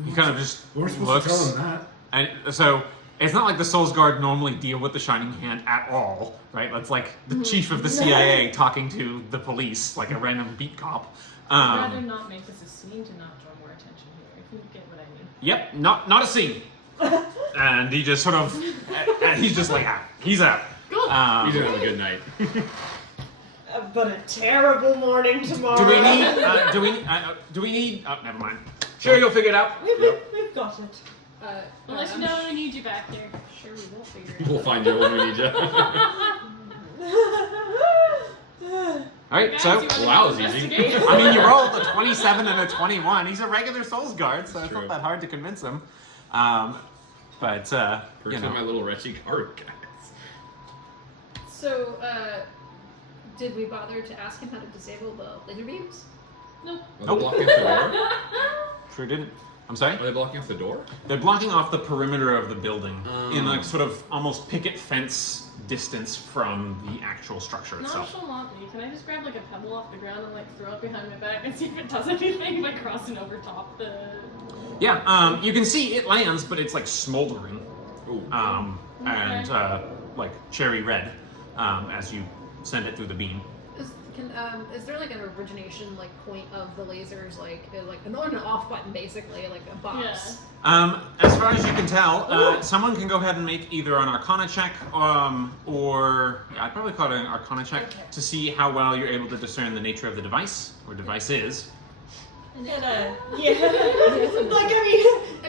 He kind of just We're supposed to looks, tell them that. and so it's not like the Souls Guard normally deal with the Shining Hand at all, right? That's like the chief of the CIA talking to the police, like a random beat cop. I'd rather not make this a scene to not draw more attention here. If you get what I mean. Yep, not a scene. And he just sort of, he's just like, he's out. He's gonna have a good night. But a terrible morning tomorrow. Do we need? Oh, never mind. Sure, you'll figure it out. We've got it. Unless you know when we need you back here. Sure, we will figure it out. We'll find you when we need you. All right, Guys, so you wanna wow, go it's easy. investigate? I mean, you rolled a 27 and a 21. He's a regular Souls Guard, so it's True. not that hard to convince him. But First time my little Retchy card, guys. So, did we bother to ask him how to disable the laser beams? Nope. Are they blocking off the door? sure didn't. I'm sorry. Are they blocking off the door? They're blocking off the perimeter of the building in Oh. like sort of almost picket fence distance from the actual structure itself. Nonchalantly, can I just grab like a pebble off the ground and like throw it behind my back and see if it does anything by crossing over top the... Yeah, you can see it lands, but it's like smoldering, Ooh. and like cherry red as you send it through the beam. Is there like an origination like point of the lasers, like an on and off button, basically, like a box? As far as you can tell, someone can go ahead and make either an Arcana check, or I'd probably call it an Arcana check to see how well you're able to discern the nature of the device or devices. Like, I mean,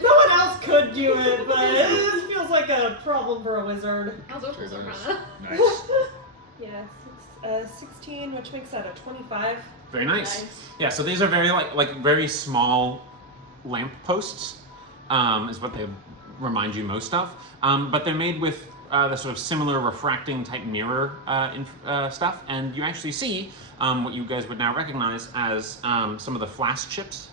no one else could do it, but it feels like a problem for a wizard. How's Opal's Arcana? Nice. Yeah, 16, which makes that a 25. Very nice. Yeah, so these are very like very small lamp posts, is what they remind you most of. But they're made with the sort of similar refracting type mirror stuff, and you actually see what you guys would now recognize as some of the flash chips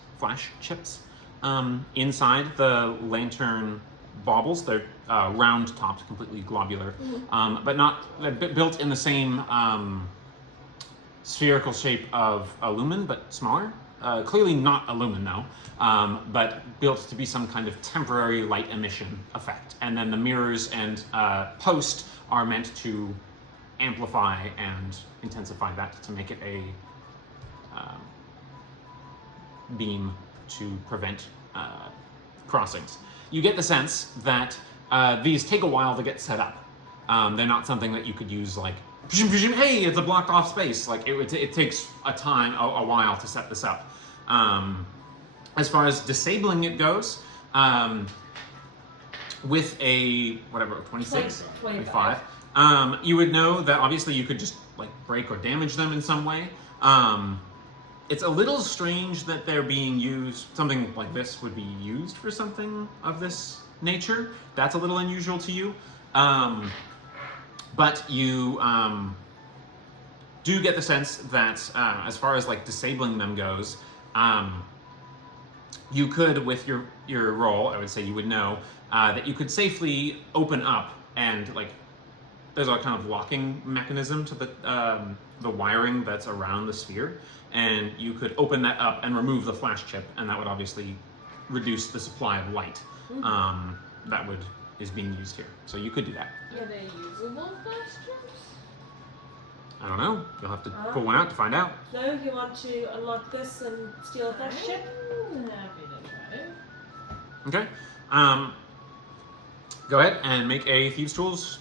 inside the lantern baubles. They're round topped, completely globular, but not built in the same spherical shape of a lumen, but smaller. Clearly not a lumen though, but built to be some kind of temporary light emission effect. And then the mirrors and post are meant to amplify and intensify that to make it a beam to prevent crossings. You get the sense that these take a while to get set up. They're not something that you could use like, hey, it's a blocked off space. Like it takes a while to set this up. As far as disabling it goes, with a, 26? 25. You would know that obviously you could just like break or damage them in some way. It's a little strange that they're being used, something like this would be used for something of this nature. That's a little unusual to you. But you do get the sense that as far as like disabling them goes, you could, with your role, I would say you would know that you could safely open up, and like there's a kind of locking mechanism to the wiring that's around the sphere, and you could open that up and remove the flash chip, and that would obviously reduce the supply of light that is being used here. So you could do that. Are they usable flash chips? I don't know. You'll have to pull one out to find out. So you want to unlock this and steal a flash chip? I'm happy to try. Okay. Go ahead and make a Thieves' Tools.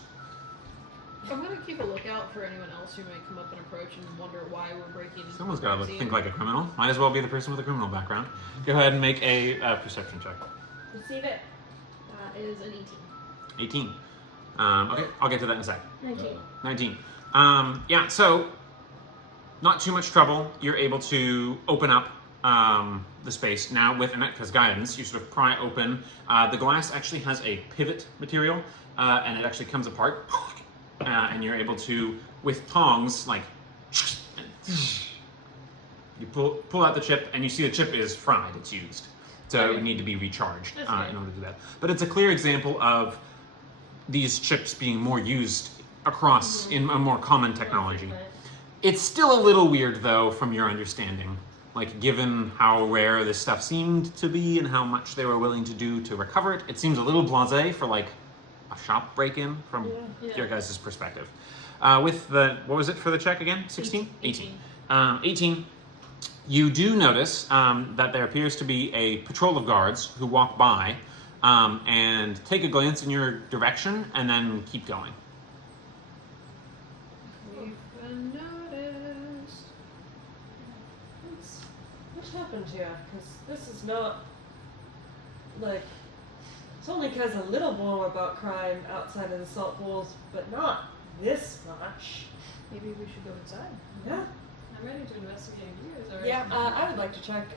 I'm gonna keep a lookout for anyone else who might come up and approach and wonder why we're breaking. Someone's got to Scene. think like a criminal. Might as well be the person with a criminal background. Go ahead and make a perception check. Receive it. That is an 18. 18. Okay, I'll get to that in a sec. 19. 19. Yeah, so not too much trouble. You're able to open up the space. Now with Anetka's guidance, you sort of pry open. The glass actually has a pivot material, and it actually comes apart. And you're able to, with tongs, like, you pull out the chip, and you see the chip is fried. It's used. So it would need to be recharged in order to do that. But it's a clear example of these chips being more used across in a more common technology. It's still a little weird, though, from your understanding. Like, given how rare this stuff seemed to be and how much they were willing to do to recover it, it seems a little blasé for, like, a shop break-in from your guys' perspective. With the, what was it for the check again? 16? 18. 18. You do notice that there appears to be a patrol of guards who walk by and take a glance in your direction and then keep going. We've been noticed. What happened here? Because this is not, like, it's only because a little more about crime outside of the salt walls, but not this much. Maybe we should go inside. Yeah. I'm ready to investigate yours. Or Yeah, I would like to check,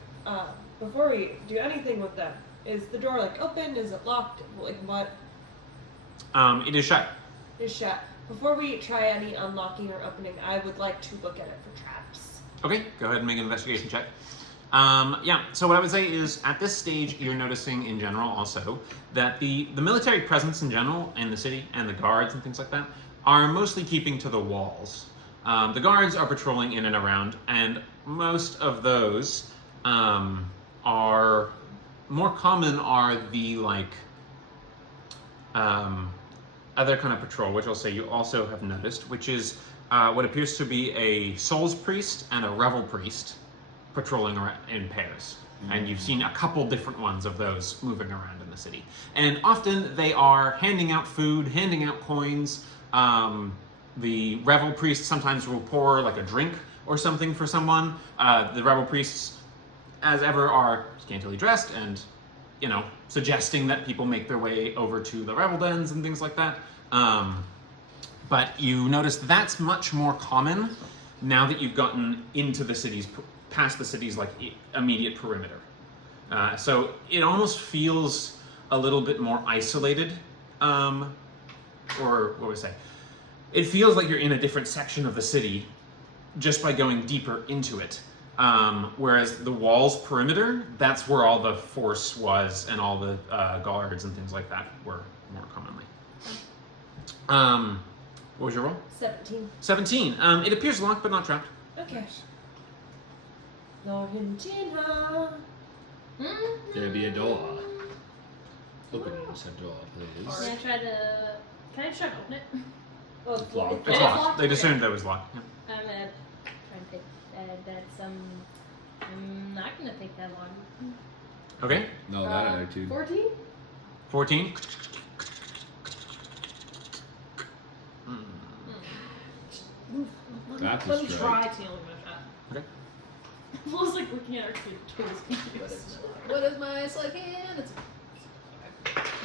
before we do anything with them, is the door, like, open? Is it locked? Like, what It is shut. is shut? Before we try any unlocking or opening, I would like to look at it for traps. Okay, go ahead and make an investigation check. Yeah, so what I would say is at this stage, you're noticing in general also that the military presence in general in the city and the guards and things like that are mostly keeping to the walls. The guards are patrolling in and around, and most of those are more common are the like other kind of patrol, which I'll say you also have noticed, which is what appears to be a Souls priest and a Revel priest patrolling around in pairs. And you've seen a couple different ones of those moving around in the city. And often they are handing out food, handing out coins. The Revel priest sometimes will pour like a drink or something for someone. The Revel priests, as ever, are scantily dressed and, you know, suggesting that people make their way over to the Revel dens and things like that. But you notice that's much more common now that you've gotten into the city's, past the city's like immediate perimeter. So it almost feels a little bit more isolated, or what would I say? It feels like you're in a different section of the city just by going deeper into it. Whereas the walls perimeter, that's where all the force was and all the guards and things like that were more commonly. What was your roll? 17. 17. It appears locked but not trapped. Okay. Argentina. There be a door. Open said door, please. Can I try to? Can I try to open it? Oh, It's locked. It's It's locked. locked? They assumed that was locked. Yeah. I'm gonna try and take that's I'm not gonna take that long. Okay. No, that attitude. 14? 14. That's a Let me strike. try to look at that. Okay. Feels like looking at our tools confused. What is my sleight hand? It's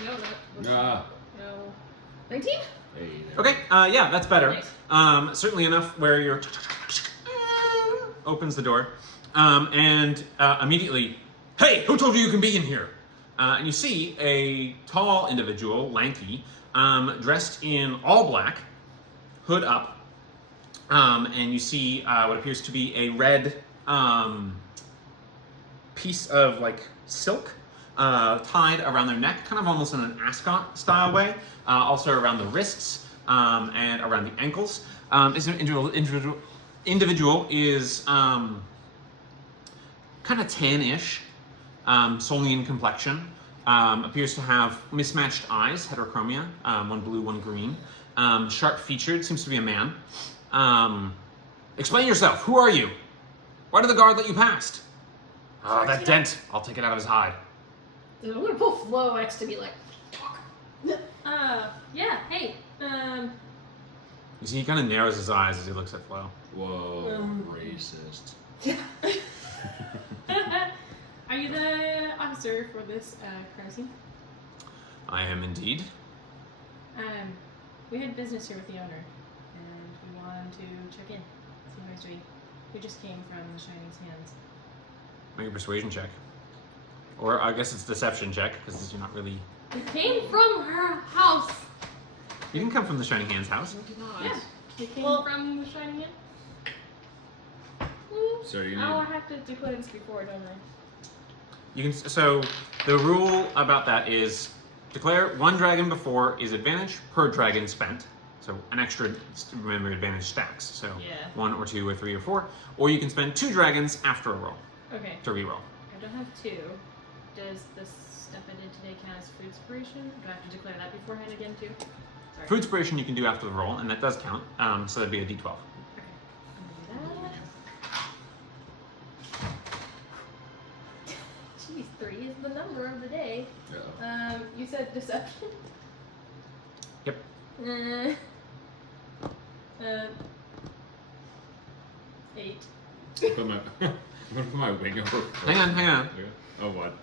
no, that. Ah. No. 19? Hey there. Okay. Yeah, that's better. Nice. Certainly enough where you're opens the door, and immediately, hey, who told you you can be in here? And you see a tall individual, lanky, dressed in all black, hood up, and you see what appears to be a red piece of like silk tied around their neck, kind of almost in an ascot style way, also around the wrists and around the ankles. This individual is kind of tan-ish, Solni in complexion, appears to have mismatched eyes, heterochromia, one blue, one green, sharp-featured, seems to be a man. Explain yourself. Who are you? Why did the guard let you past? Oh, that dent. I'll take it out of his hide. I'm gonna pull Flo next to me, like, Yeah, hey, You see, he kind of narrows his eyes as he looks at Flo. Whoa, racist. are you the officer for this crime scene? I am indeed. We had business here with the owner, and we wanted to check in, see how he's doing. We just came from the Shining's hands. Make a persuasion check. Or I guess it's deception check, because you're not really... We came from her house! You can come from the Shining Hands house. Yeah, we came from the Shining Hand. So you Oh, I need... have to do cleanse before, don't I? You can. So the rule about that is declare one dragon before is advantage per dragon spent. So an extra, remember, advantage stacks. So Yeah. 1 or 2 or 3 or 4. Or you can spend 2 dragons after a roll Okay. to reroll. I don't have 2. Does the stuff I did today count as food inspiration? Do I have to declare that beforehand again too? Sorry. Food inspiration you can do after the roll, and that does count. So that'd be a d12. Okay. I'm gonna do that. Jeez, 3 is the number of the day. You said deception? Yep. 8. I'm gonna put my wing over. Hang on. Oh, what?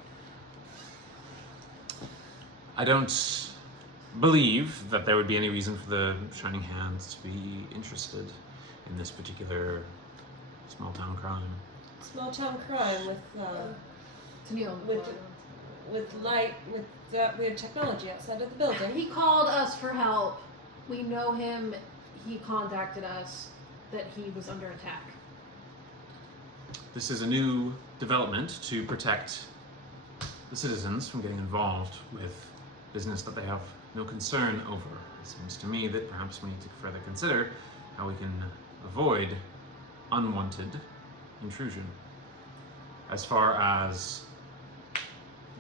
I don't believe that there would be any reason for the Shining Hands to be interested in this particular small town crime. Small town crime with Tennille. with light with that weird technology outside of the building. He called us for help. We know him. He contacted us that he was under attack. This is a new development to protect the citizens from getting involved with business that they have no concern over. It seems to me that perhaps we need to further consider how we can avoid unwanted intrusion. As far as,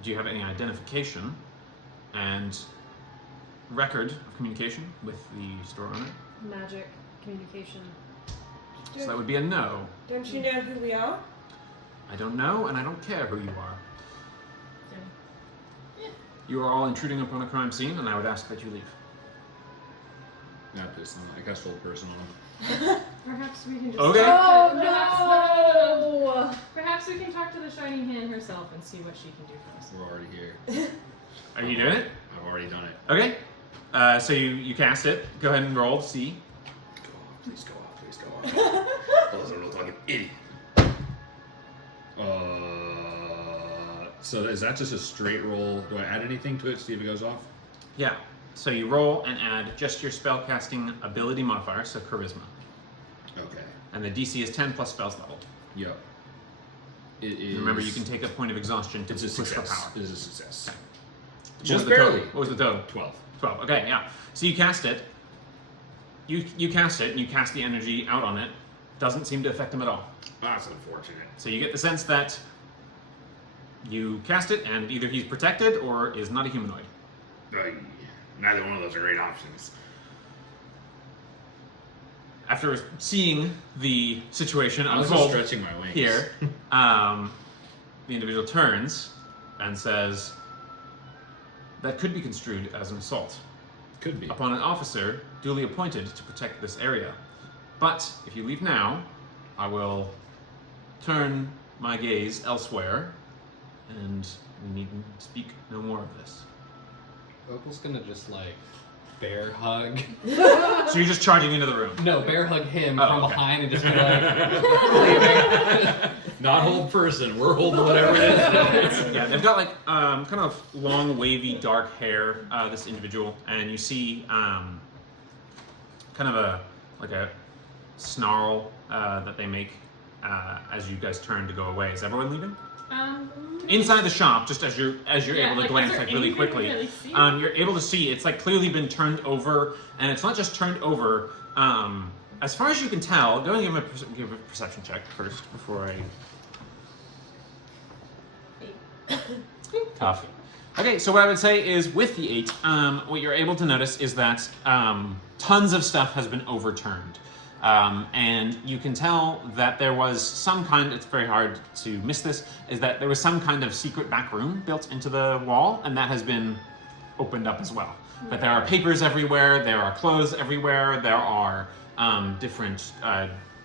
do you have any identification and record of communication with the store owner? Magic communication. So that would be a no. Don't you know who we are? I don't know, and I don't care who you are. Yeah. You are all intruding upon a crime scene, and I would ask that you leave. Not this one. I cast old person on. Perhaps we can just Okay. talk to, Oh no! Perhaps we can talk to the Shining Hand herself and see what she can do for us. We're already here. Are you doing it? I've already done it. Okay. So you cast it. Go ahead and roll to see. Go off, please go off, please go off. Oh, that's a real talking idiot. So is that just a straight roll? Do I add anything to it to see if it goes off? Yeah. So you roll and add just your spellcasting ability modifier, so charisma. Okay. And the DC is 10 plus spells level. Yep. It is. Remember, you can take a point of exhaustion to It's a push the success. power. It is a success. What was Just the total? barely. What was the total? 12. 12. Okay, yeah. So you cast it. You cast it, and you cast the energy out on it. Doesn't seem to affect him at all. That's unfortunate. So you get the sense that you cast it, and either he's protected or is not a humanoid. Neither one of those are great options. After seeing the situation I was just unfold stretching my wings. here, the individual turns and says, "That could be construed as an assault Could be. upon an officer duly appointed to protect this area. But if you leave now, I will turn my gaze elsewhere, and we need to speak no more of this." Opal's gonna just like bear hug. So you're just charging into the room. No, bear hug him Oh, from okay. behind and just kind of like Not hold person. We're holding whatever it is. Yeah, they've got like kind of long, wavy, dark hair. This individual, and you see kind of a snarl that they make as you guys turn to go away. Is everyone leaving? Inside the shop, just as you're able to like, glance is there like really anything we quickly, really see? you're able to see it's like clearly been turned over, and it's not just turned over. As far as you can tell, go and give a perception check first before I. Tough. Okay, so what I would say is with the 8, what you're able to notice is that tons of stuff has been overturned. And you can tell that there was some kind, it's very hard to miss this, is that there was some kind of secret back room built into the wall, and that has been opened up as well. But there are papers everywhere, there are clothes everywhere, there are different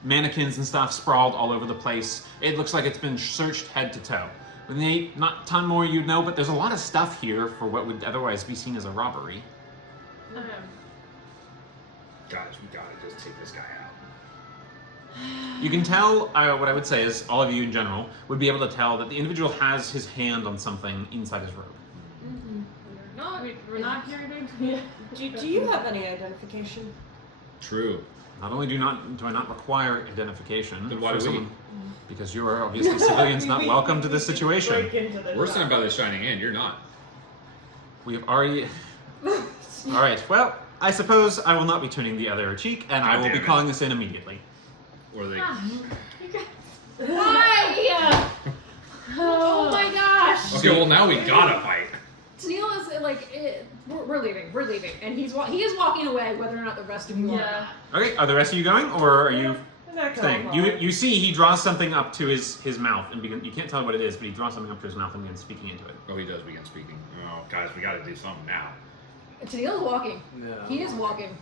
mannequins and stuff sprawled all over the place. It looks like it's been searched head to toe. With the 8, not a ton more you'd know, but there's a lot of stuff here for what would otherwise be seen as a robbery. Guys, we gotta just take this guy out. You can tell, what I would say is, all of you in general would be able to tell that the individual has his hand on something inside his robe. We're not here to. Do you have any identification? True. Not only do I not require identification, Then why for do we? someone- because you are obviously civilians not welcome to this situation. Break into the We're shop. signed by the Shining Hand, you're not. We have already... Alright, well, I suppose I will not be turning the other cheek, and I God will be damn it. calling this in immediately. Or they... Why? Oh my gosh! Okay, well now we gotta fight. Tennille is like, we're leaving, and he is walking away, whether or not the rest of you are. Okay, are the rest of you going, or are you I'm not gonna staying? follow. You see he draws something up to his mouth, and you can't tell what it is, but he draws something up to his mouth and begins speaking into it. Oh, he does begin speaking. Oh, guys, we gotta do something now. Tennille is walking. No. He is walking.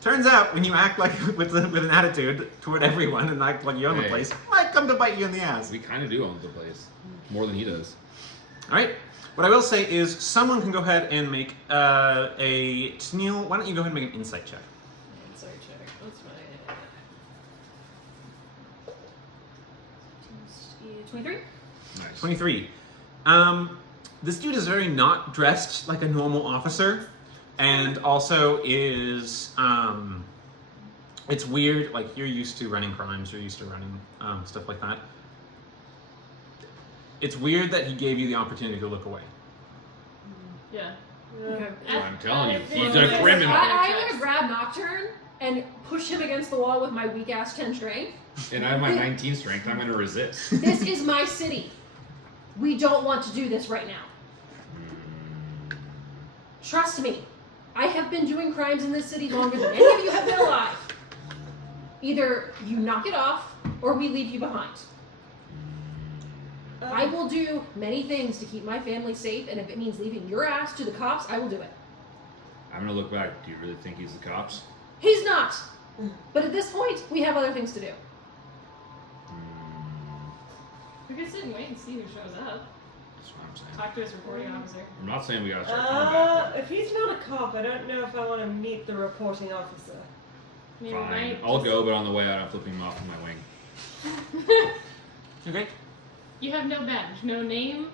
Turns out, when you act like with an attitude toward everyone and act like you own the Hey. place, it might come to bite you in the ass. We kind of do own the place. More than he does. Alright, what I will say is someone can go ahead and make a... Tennille, why don't you go ahead and make an insight check? Sorry, check. What's my 23? Nice. 23. This dude is very not dressed like a normal officer, and also is, it's weird, like, you're used to running crimes, you're used to running stuff like that. It's weird that he gave you the opportunity to look away. Yeah. Okay. I'm telling you, he's Yeah. a criminal. I'm gonna grab Nocturne and push him against the wall with my weak ass 10 strength. And I have my 19 strength, I'm gonna resist. This is my city. We don't want to do this right now. Trust me. I have been doing crimes in this city longer than any of you have been alive. Either you knock it off, or we leave you behind. I will do many things to keep my family safe, and if it means leaving your ass to the cops, I will do it. I'm gonna look back. Do you really think he's the cops? He's not. But at this point, we have other things to do. We could sit and wait and see who shows up. That's what I'm saying. Talk to his reporting officer. I'm not saying we gotta start combat. If he's not a cop, I don't know if I want to meet the reporting officer. I mean, Fine. right? I'll go, but on the way out, I'm flipping him off with my wing. Okay. You have no badge, no name.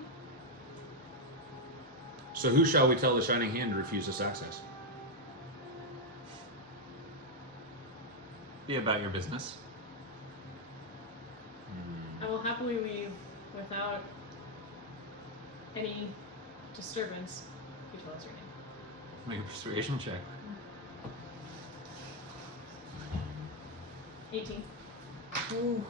So who shall we tell the Shining Hand to refuse us access? Be about your business. I will happily leave without any disturbance. You tell us your name. Make a persuasion check. 18. Ooh.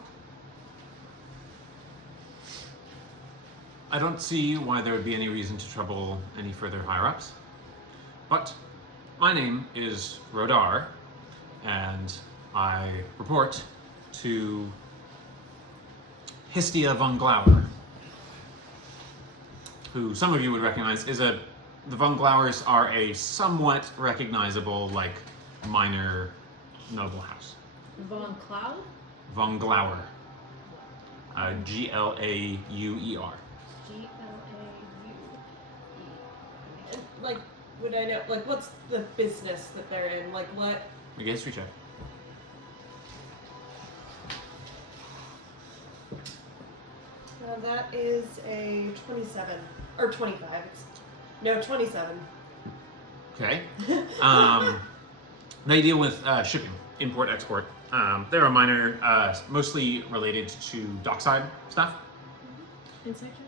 I don't see why there would be any reason to trouble any further higher-ups. But my name is Rodar, and I report to Hestia von Glauer, who some of you would recognize is the von Glauers are a somewhat recognizable, like, minor noble house. Von Cloud? Von Glauer. Glauer. Like, would I know? Like, what's the business that they're in? Like, what? Make a history check. That is a 27 or 25. No, 27. Okay. They deal with shipping, import, export. They're a minor, mostly related to dockside stuff. Insight check?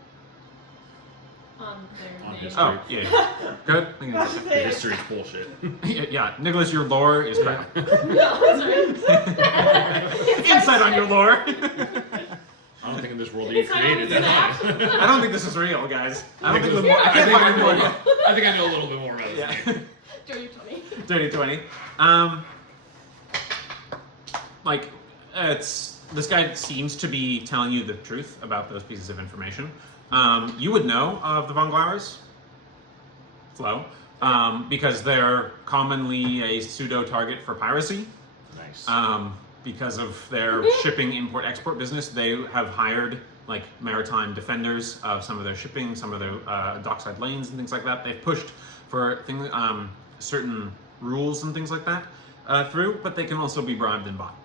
On their On name. history. Oh, yeah. Good. I think I was it's- The saying, history's bullshit. yeah, Nicholas, your lore is crap. No, sorry. Insight on your lore. I don't think in this world you It's not created always that. I don't think this is real, guys. I don't think Nicholas, Lumoria. I can't find Lumoria. I think I know a little bit more about this Yeah. game. Dirty 20. Dirty 20. Like, it's this guy seems to be telling you the truth about those pieces of information. You would know of the Von Glauers flow because they're commonly a pseudo target for piracy. Nice. Because of their shipping import-export business, they have hired like maritime defenders of some of their shipping, some of their dockside lanes and things like that. They've pushed for things, certain rules and things like that through, but they can also be bribed and bought.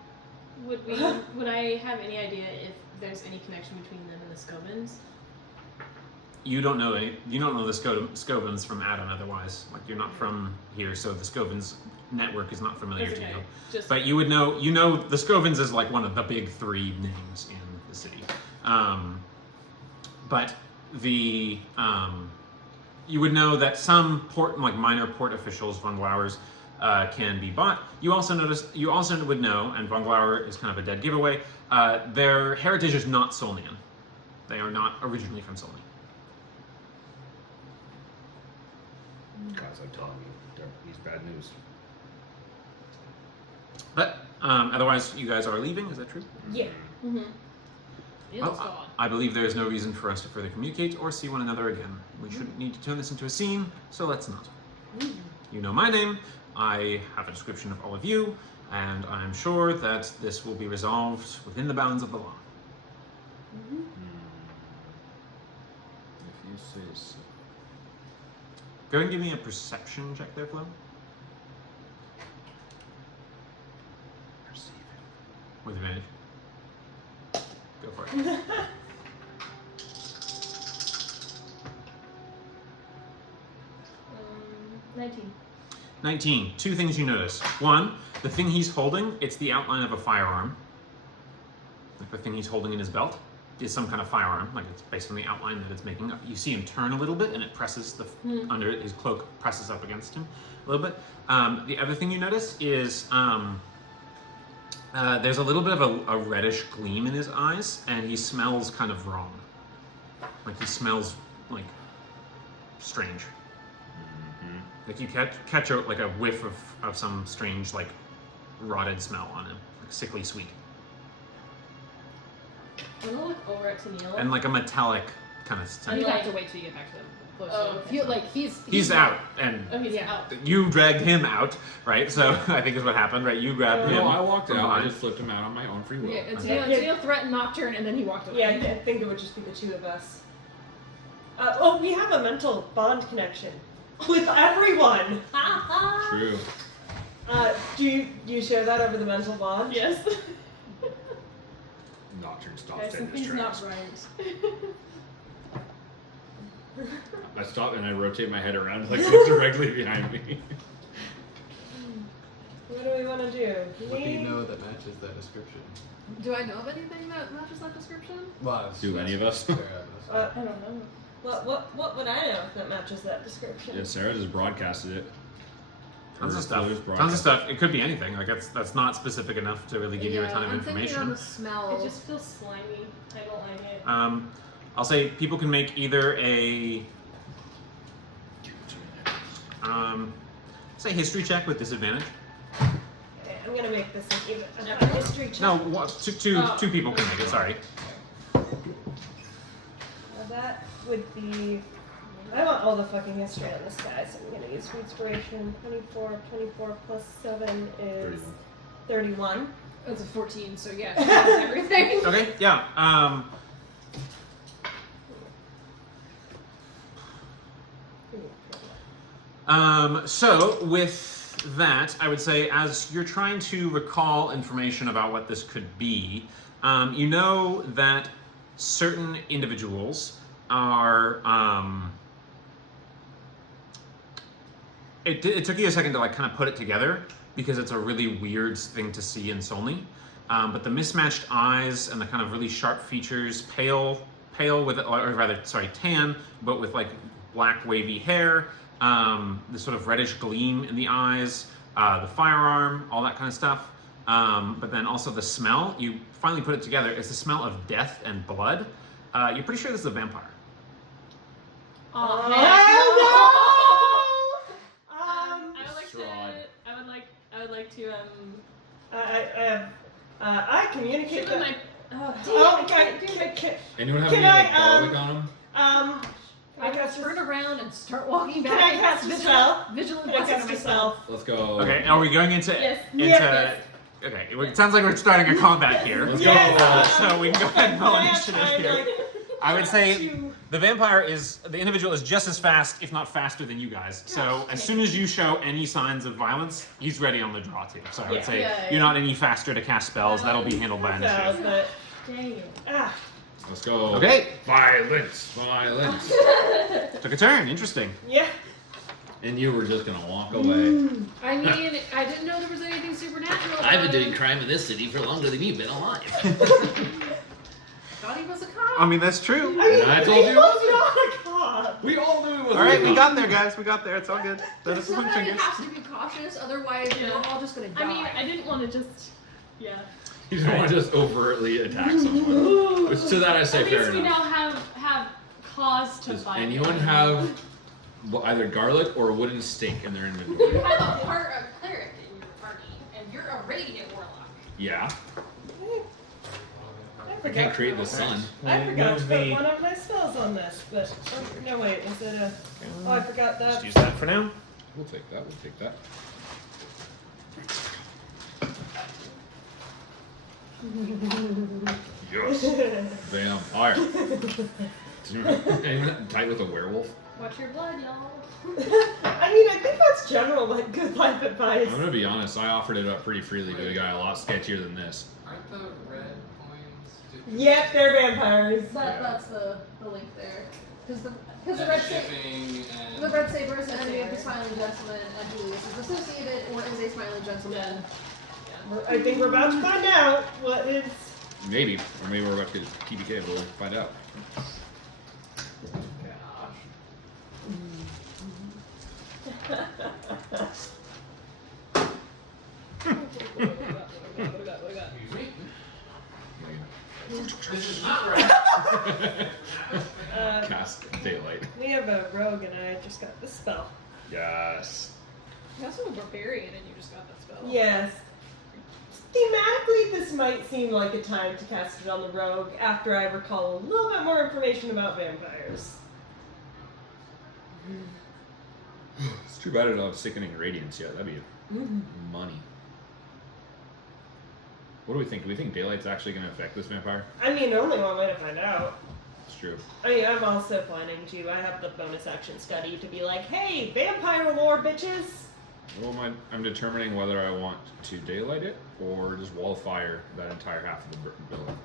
Would I have any idea if there's any connection between them and the Scovins? You don't know any. You don't know the Scovins from Adam. Otherwise, like you're not from here, so the Scovins network is not familiar That's to okay. you. Just But you would know. You know the Scovins is like one of the big three names in the city. But the you would know that some minor port officials, Von Glauers, can be bought. You also would know, and Von Glauer is kind of a dead giveaway. Their heritage is not Solnian. They are not originally from Solni. Guys, I'm telling you, he's bad news. But otherwise, you guys are leaving. Is that true? yeah. Mm-hmm. It's Well, gone. I believe there is no reason for us to further communicate or see one another again. We shouldn't need to turn this into a scene, so let's not. You know my name. I have a description of all of you, and I'm sure that this will be resolved within the bounds of the law. If you say so. Go ahead and give me a perception check there, Flo. Perceive With advantage. Go for it. 19. 19. Two things you notice. One, the thing he's holding, it's the outline of a firearm. Like the thing he's holding in his belt is some kind of firearm. Like it's based on the outline that it's making. You see him turn a little bit, and it presses under his cloak presses up against him a little bit. The other thing you notice is there's a little bit of a reddish gleam in his eyes, and he smells kind of wrong. Like he smells like strange. Like you catch out like a whiff of some strange like rotted smell on him, like sickly sweet, I'm gonna look over at Tennille. and like a metallic kind of You scent. And, have like- to wait till you get back to them. Close Oh, enough. okay. If you, like He's out, and Oh, he's Yeah. out. you dragged him out, right? So I think is what happened, right? You grabbed him. No, I walked from out. I behind. just flipped him out on my own free will. Yeah, and Yeah. Tennille threatened Nocturne, and then he walked away. Yeah, I think it would just be the two of us. Oh, we have a mental bond connection with everyone. True. Do you share that over the mental bond? Yes. Nocturne stops Guys, dead in his something's tracks. not right. I stop and I rotate my head around like it's directly behind me. What do we want to do? What do you know that matches that description? Do I know of anything that matches that description? Well, Do any of us? I I don't know. What would I know that matches that description? Yeah, Sarah just broadcasted it. Tons of Or stuff. Flu's Tons of broadcast. stuff. It could be anything. Like that's not specific enough to really give you a ton of I'm thinking on information. the smell. It just feels slimy. I don't like it. I'll say people can make either a say history check with disadvantage. Okay, I'm gonna make this a history check. No, two people can make it. Sorry. That would be. I want all the fucking history on this guy, so I'm gonna use inspiration. 24 plus 7 is 31. That's a 14, so yeah, she has everything. Okay. Yeah. So with that, I would say as you're trying to recall information about what this could be, you know that certain individuals are. It took you a second to like kind of put it together because it's a really weird thing to see in Solni. But the mismatched eyes and the kind of really sharp features, pale pale with, or rather, sorry, tan, but with like black wavy hair, this sort of reddish gleam in the eyes, the firearm, all that kind of stuff. But then also the smell, you finally put it together, it's the smell of death and blood. You're pretty sure this is a vampire. Oh, I would like to I communicate shoot with that. my Okay. Anyone have Can any like I, garlic on them? I gotta turn around and start walking back. Can I cast a spell? Vigilant Can I blessing cast a myself. spell? Let's go. Okay, are we going into... Yes. Yes. Okay, it sounds like we're starting a combat here. Let's Yes. go. So we can go ahead and roll Can I have initiative time, here. like, I would say to- the vampire is, the individual is just as fast, if not faster than you guys. So as soon as you show any signs of violence, he's ready on the draw too. So I would say you're not any faster to cast spells. That'll be handled by No, initiative. but Dang it. Let's go. Okay. Violence. Violence. Took a turn. Interesting. yeah. And you were just gonna walk away. I mean, I didn't know there was anything supernatural. I've been about doing it. crime in this city for longer than you've been alive. Thought he was a cop. I mean, that's true. I mean, I told he you. was not a cop. We all knew it was All right, we got there, guys. We got there. It's all good. That is Somebody fingers. has to be cautious, otherwise we're all just gonna die. I mean, I didn't want to just. Yeah. You don't want to just overtly attack someone. Which to that I say At fair least we now enough. have cause to Does fight. anyone have either garlic or a wooden stake in their inventory? You have a cleric in your party, and you're a radiant warlock. Yeah. I I can't create the sun. I forgot to Move put the- one of my spells on this, but no wait, was it a? Oh, I forgot that. Just use that for now. We'll take that. We'll take that. Yes. Vampire. Anyone tight with a werewolf? Watch your blood, y'all. I mean, I think that's general like good life advice. I'm gonna be honest. I offered it up pretty freely to a guy a lot sketchier than this. Aren't the red coins? Yep, they're vampires. That's the link there. Because the And red shipping and the red saber is an enemy of the smiling gentleman, and Julius is associated or is a smiling gentleman. I think we're about to find out what is. Maybe, or maybe we're about to get TBK. We'll find out. this is not right. Cast daylight. We have a rogue, and I just got this spell. Yes. You also have a barbarian, and you just got that spell. Yes. Thematically, this might seem like a time to cast it on the rogue after I recall a little bit more information about vampires. It's too bad I don't have sickening radiance yet. That'd be money. What do we think? Do we think daylight's actually going to affect this vampire? I mean, only one way to find out. It's true. I mean, I'm also planning to. I have the bonus action study to be like, hey, vampire lore, bitches! Well, I'm determining whether I want to daylight it or just wall of fire that entire half of the building.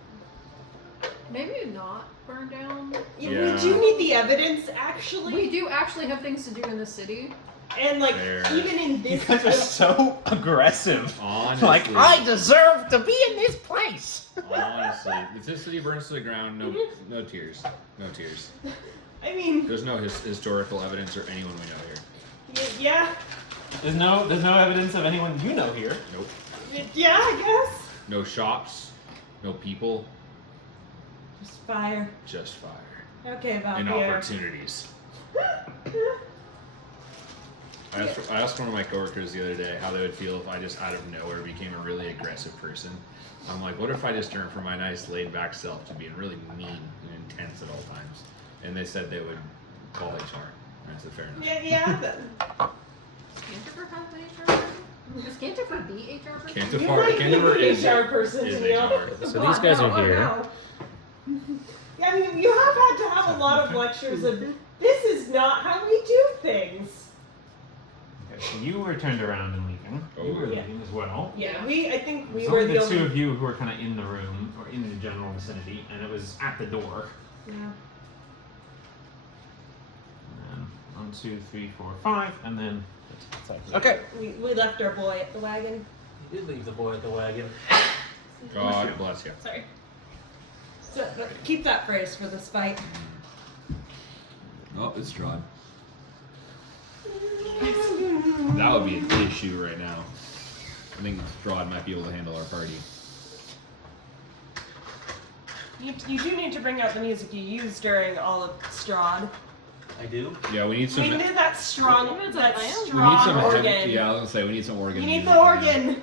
Maybe not burn down. Yeah. We do need the evidence, actually. We do actually have things to do in this city. And, like, Fair. even in You this. guys are so aggressive. Honestly. Like, I deserve to be in this place. Honestly. If this city burns to the ground, no tears. No tears. I mean, There's no historical evidence or anyone we know here. yeah. There's no evidence of anyone you know here. Nope. Yeah, I guess. No shops. No people. Just fire. Just fire. Okay, And Valkyrie. opportunities. I asked one of my coworkers the other day how they would feel if I just out of nowhere became a really aggressive person. I'm like, what if I just turned from my nice laid back self to being really mean and intense at all times? And they said they would call HR. And I said, fair enough. Yeah, Canterbury have an HR person? Does Canterbury be HR person? you might be Canterbury the is HR person, is Neil. HR. So these guys are here. Wow. I mean, you have had to have a lot of lectures of this is not how we do things. Okay, so you were turned around and leaving. You were Yeah. leaving as well. Yeah, I think we There's were only the the only. two of you who were kind of in the room or in the general vicinity, and it was at the door. Yeah. And then 1, 2, 3, 4, 5, and then okay. We left our boy at the wagon. You did leave the boy at the wagon. God bless you. Sorry. So, keep that phrase for this fight. Oh, it's Strahd. That would be an issue right now. I think Strahd might be able to handle our party. You do need to bring out the music you used during all of Strahd. I do. Yeah, we need some. We need that strong, It's that like, We need strong some organ. heavy, yeah, I was gonna say we need some organ. You need music the right now. organ.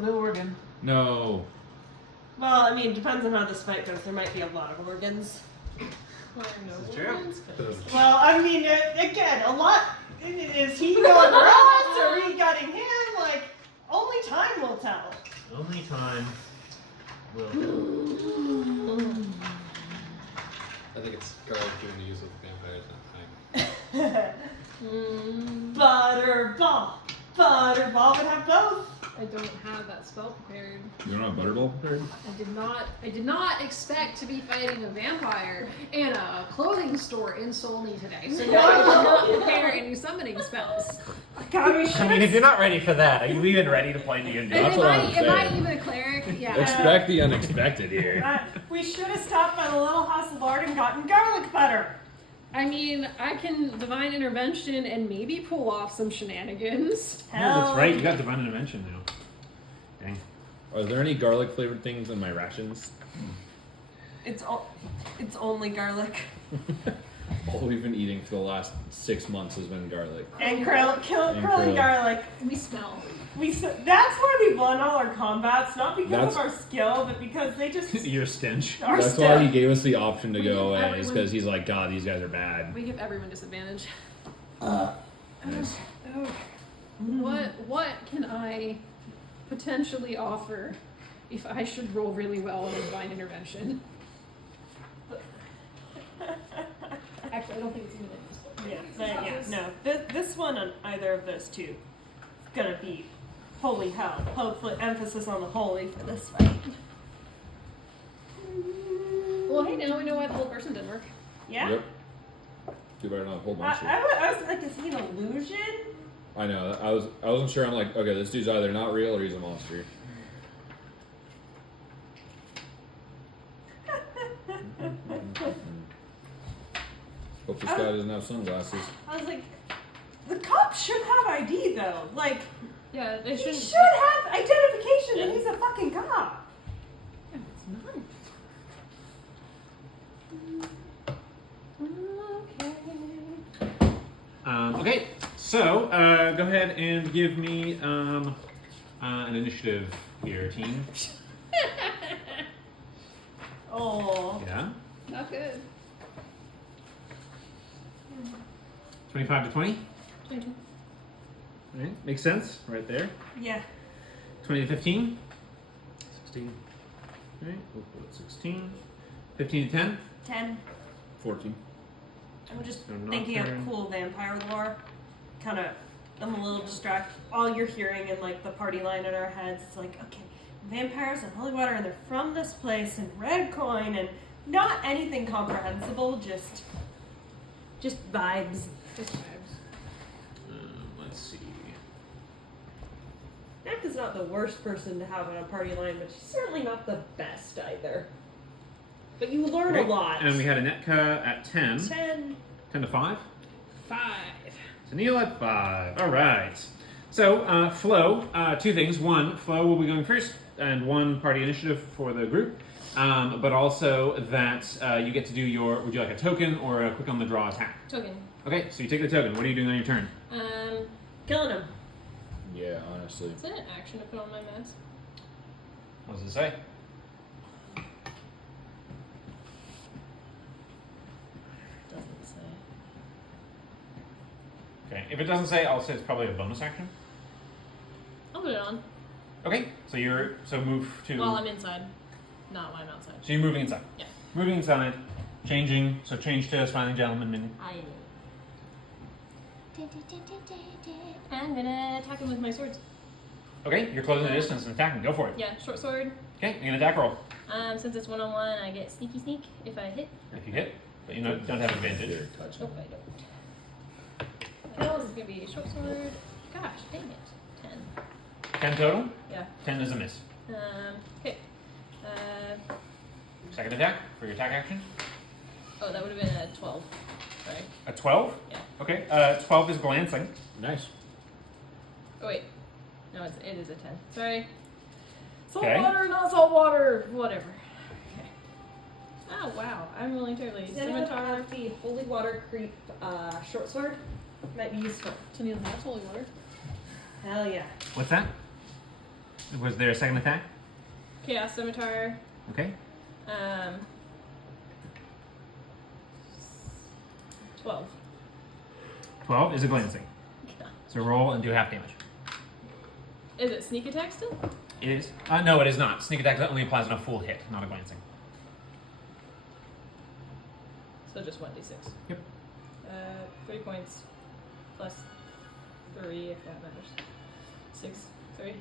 No organ. No. Well, I mean, it depends on how this fight goes. There might be a lot of organs. This is true. Well, I mean, again, a lot. Is he going for us, or are we gutting him? Like, only time will tell. Only time will. I think it's Garlic doing the use of the vampires, not time. Butterball would have both. I don't have that spell prepared. You don't have Butterball prepared? I did not expect to be fighting a vampire in a clothing store in Solni today. So no, I did not prepare any summoning spells. God, we I should mean, if you're not ready for that, are you even ready to play D&D? That's what I'm Am I saying. even a cleric? Yeah. Expect the unexpected here. we should have stopped by the Little House of Lord and gotten garlic butter. I mean, I can divine intervention and maybe pull off some shenanigans. Oh, that's right. You got divine intervention now. Dang. Are there any garlic flavored things in my rations? It's only garlic All we've been eating for the last 6 months has been garlic. and krill And and krill. garlic. We smell. That's why we won all our combats, not because That's- of our skill, but because they just Your stench. our That's stuff. why he gave us the option to We go give away, is everyone- because he's like, God, these guys are bad. We give everyone disadvantage. Nice. What can I potentially offer if I should roll really well in a divine intervention? Actually, I don't think it's even in this book. This one on either of those two is gonna be holy hell. Hopefully, emphasis on the holy for this fight. Well, hey, now we know why the whole person didn't work. Yeah. Yep. Too bad not a whole bunch. I was like, is he an illusion? I know. I wasn't sure. I'm like, okay, this dude's either not real or he's a monster. Hope this guy doesn't have sunglasses. I was like, the cops should have ID though. Like, Yeah, they he shouldn't. should have identification that he's a fucking cop. Yeah, it's not. Okay, so go ahead and give me an initiative here, team. Oh. Yeah. Not good. 25 to 20. 22. All right, makes sense right there. Yeah. 20 to 15. 16. All right, we'll put 16. 15 to 10. 10. 14. I'm just So not thinking of turn. cool vampire lore. Kind of, I'm a little distracted. All you're hearing in like the party line in our heads, it's like, okay, vampires and holy water, and they're from this place, and red coin, and not anything comprehensible, just vibes. Just vibes. Let's see. Nak is not the worst person to have on a party line, but she's certainly not the best either. But you learn a Okay, lot. and we had a Netka at 10. 10. 10 to 5. 5. So Neil at 5. All right. So, Flo, two things. One, Flo will be going first, and one party initiative for the group. But also that you get to do your, would you like a token or a quick on the draw attack? Token. Okay, so you take the token. What are you doing on your turn? Killing him. Yeah, honestly. Is that an action to put on my mask? What does it say? Doesn't say. Okay, if it doesn't say, I'll say it's probably a bonus action. I'll put it on. Okay, so move to. While I'm inside. Not while I'm outside. So you're moving inside. Yeah. Moving inside, changing. So change to Smiling Gentleman Mini. I know. I'm gonna attack him with my swords. Okay, you're closing the distance and attacking. Go for it. Yeah, short sword. Okay, you're gonna attack roll. Since it's 1-on-1, I get sneaky sneak if I hit. If you hit, but you don't have advantage. They're touching. Nope, I don't. What else is gonna be short sword? Gosh, dang it. 10. 10 total. Yeah. 10 is a miss. Okay. Second attack for your attack action. Oh, that would have been a 12. Sorry. A 12? Yeah. Okay, 12 is glancing. Nice. Oh wait. No, it is a 10. Sorry. Salt Okay. water, not salt water. Whatever. Okay. Oh wow, I'm rolling terribly. Does anyone Scimitar. have the Holy Water Creep short sword? Might be useful. Tennille has holy water. Hell yeah. What's that? Was there a second attack? Chaos Scimitar. Okay. 12. 12 is a glancing. So roll and do half damage. Is it sneak attack still? It is? No, it is not. Sneak attack only applies on a full hit, not a glancing. So just 1d6. Yep. 3 points plus 3 if that matters. 6, 3.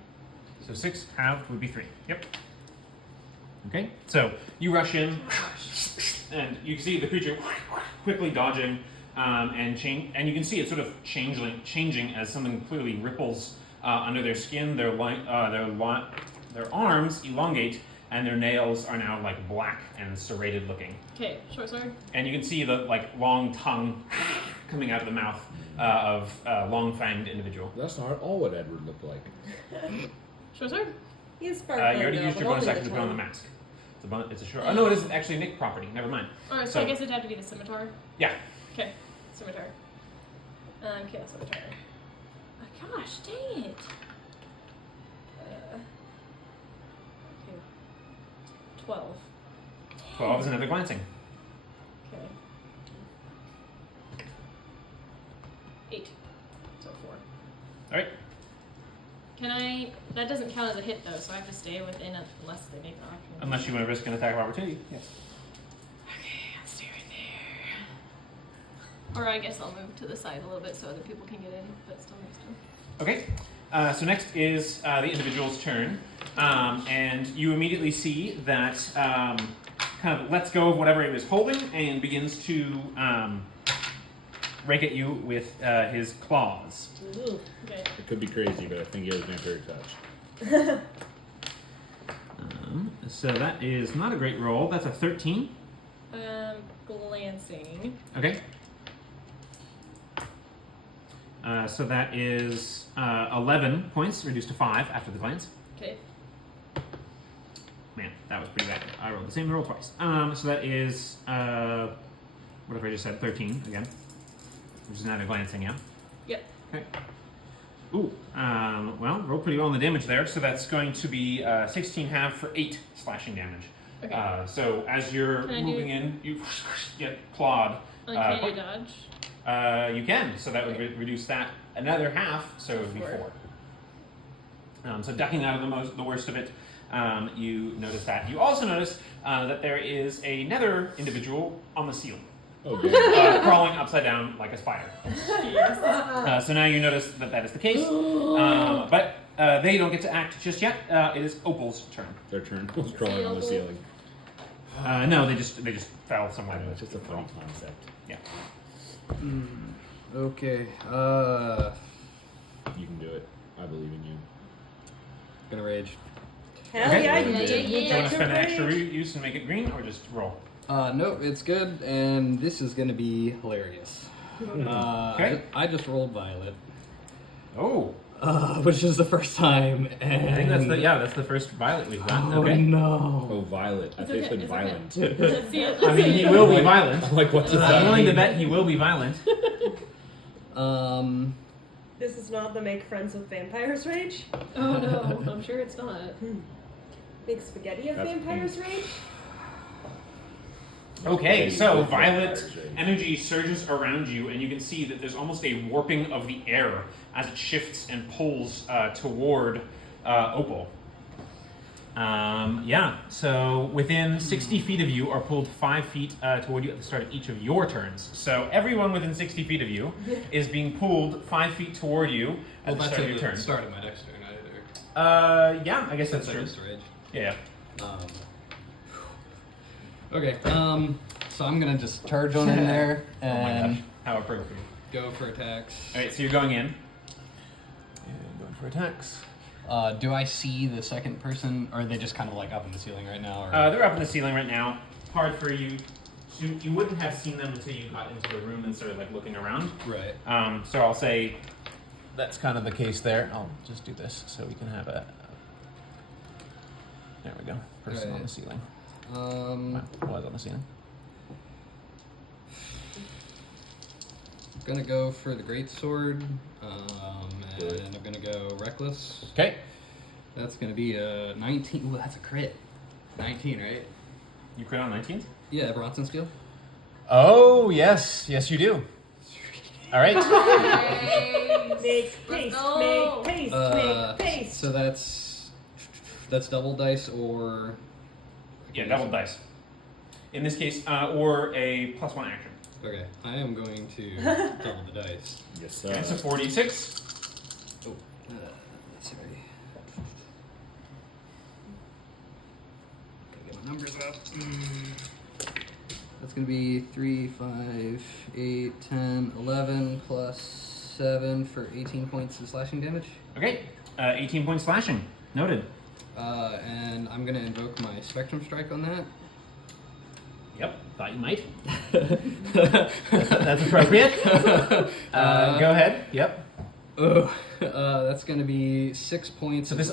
So 6 halved would be 3. Yep. Okay, so you rush in, and you can see the creature quickly dodging, and you can see it sort of changing as something clearly ripples under their skin. Their arms elongate, and their nails are now like black and serrated looking. Okay, short sword. And you can see the like long tongue coming out of the mouth of a long-fanged individual. That's not at all what Edward looked like. Short sword? He's You sparkling. already though, used but your bonus only action to the put on the 20. mask. It's a short. Oh no, it is actually Nick property. Never mind. Alright, so So- I guess it'd have to be the scimitar. Yeah. Okay, scimitar. Chaos scimitar. Oh, gosh, dang it. Okay. 12. 12 is another glancing. Okay. 8. So 4. All right. Can I? That doesn't count as a hit though, so I have to stay within it unless they make an option. Unless you want to risk an attack of opportunity. Yes. Okay, I'll stay right there. Or I guess I'll move to the side a little bit so other people can get in, but still next to him. Okay. So next is the individual's turn, and you immediately see that kind of lets go of whatever it was holding and begins to rake at you with his claws. Ooh. Okay. It could be crazy, but I think he has vampiric touch. So that is not a great roll. That's a 13. Glancing. Okay. So that is 11 points, reduced to 5 after the glance. Okay. Man, that was pretty bad. I rolled the same roll twice. So that is, what if I just said 13 again? Which is not a glancing, yeah? Yep. Okay. Ooh, well, rolled pretty well on the damage there, so that's going to be 16 half for 8 slashing damage. Okay. So as you're Can I moving do- in, you get clawed. Can quite- you dodge? You can, so that would reduce that another half, so it would be 4. 4. So ducking out of the worst of it, you notice that. You also notice that there is another individual on the ceiling, Oh, damn. crawling upside down like a spider. So now you notice that that is the case, but they don't get to act just yet. It is Opal's turn. Their turn was crawling on the ceiling. No, they just fell somewhere. It's just a funny concept. Yeah. Okay. You can do it. I believe in you. Gonna rage. Hell Okay. yeah, Yeah, you yeah, did. yeah. You Do you want to did spend an extra great. use and make it green, or just roll? No, it's good, and this is gonna be hilarious. Okay. I just rolled Violet, Oh, which is the first time, and I think that's the first Violet we've done. Oh Okay. no! Oh, Violet. I It's think okay, it's it's violent. Let's see it. I mean, he will be violent. I'm like, what does that I'm willing to mean? bet he will be violent. This is not the make friends with vampires rage. Oh no, I'm sure it's not. Big spaghetti of That's vampires rage. Okay, so With violet vampires, right? energy surges around you, and you can see that there's almost a warping of the air as it shifts and pulls toward Opal. Yeah, so within 60 feet of you are pulled 5 feet toward you at the start of each of your turns. So everyone within 60 feet of you is being pulled 5 feet toward you at the Well, that's start of at your the turn. start of my next turn, either. Yeah, I guess that's Since I true. used to rage. Yeah. Okay. So I'm gonna just charge on in there, Oh my and gosh, how appropriate. Go for attacks. All right, so you're going in. And going for attacks. Do I see the second person, or are they just kind of like up in the ceiling right now? Or? They're up in the ceiling right now. Hard for you. You wouldn't have seen them until you got into the room and started like looking around. Right. So I'll say that's kind of the case there. I'll just do this so we can have a. There we go. Person on the ceiling. Was on the ceiling. Gonna go for the great sword, and I'm gonna go reckless. Okay. That's gonna be a 19. Ooh, that's a crit. 19, right? You crit on 19th? Yeah, Bronson steel. Oh yes, yes you do. All right. Make paste, make paste, make paste. So that's double dice or. Yeah, double dice. In this case, or a +1 action. Okay, I am going to double the dice. Yes, sir. It's a 4d6. Oh, sorry. Gotta get my numbers up. That's gonna be 3, 5, 8, 10, 11 plus 7 for 18 points of slashing damage. Okay, 18 points slashing. Noted. And I'm gonna invoke my Spectrum Strike on that. Yep, thought you might. That's appropriate. Go ahead. Yep. Oh, that's gonna be 6 points. So this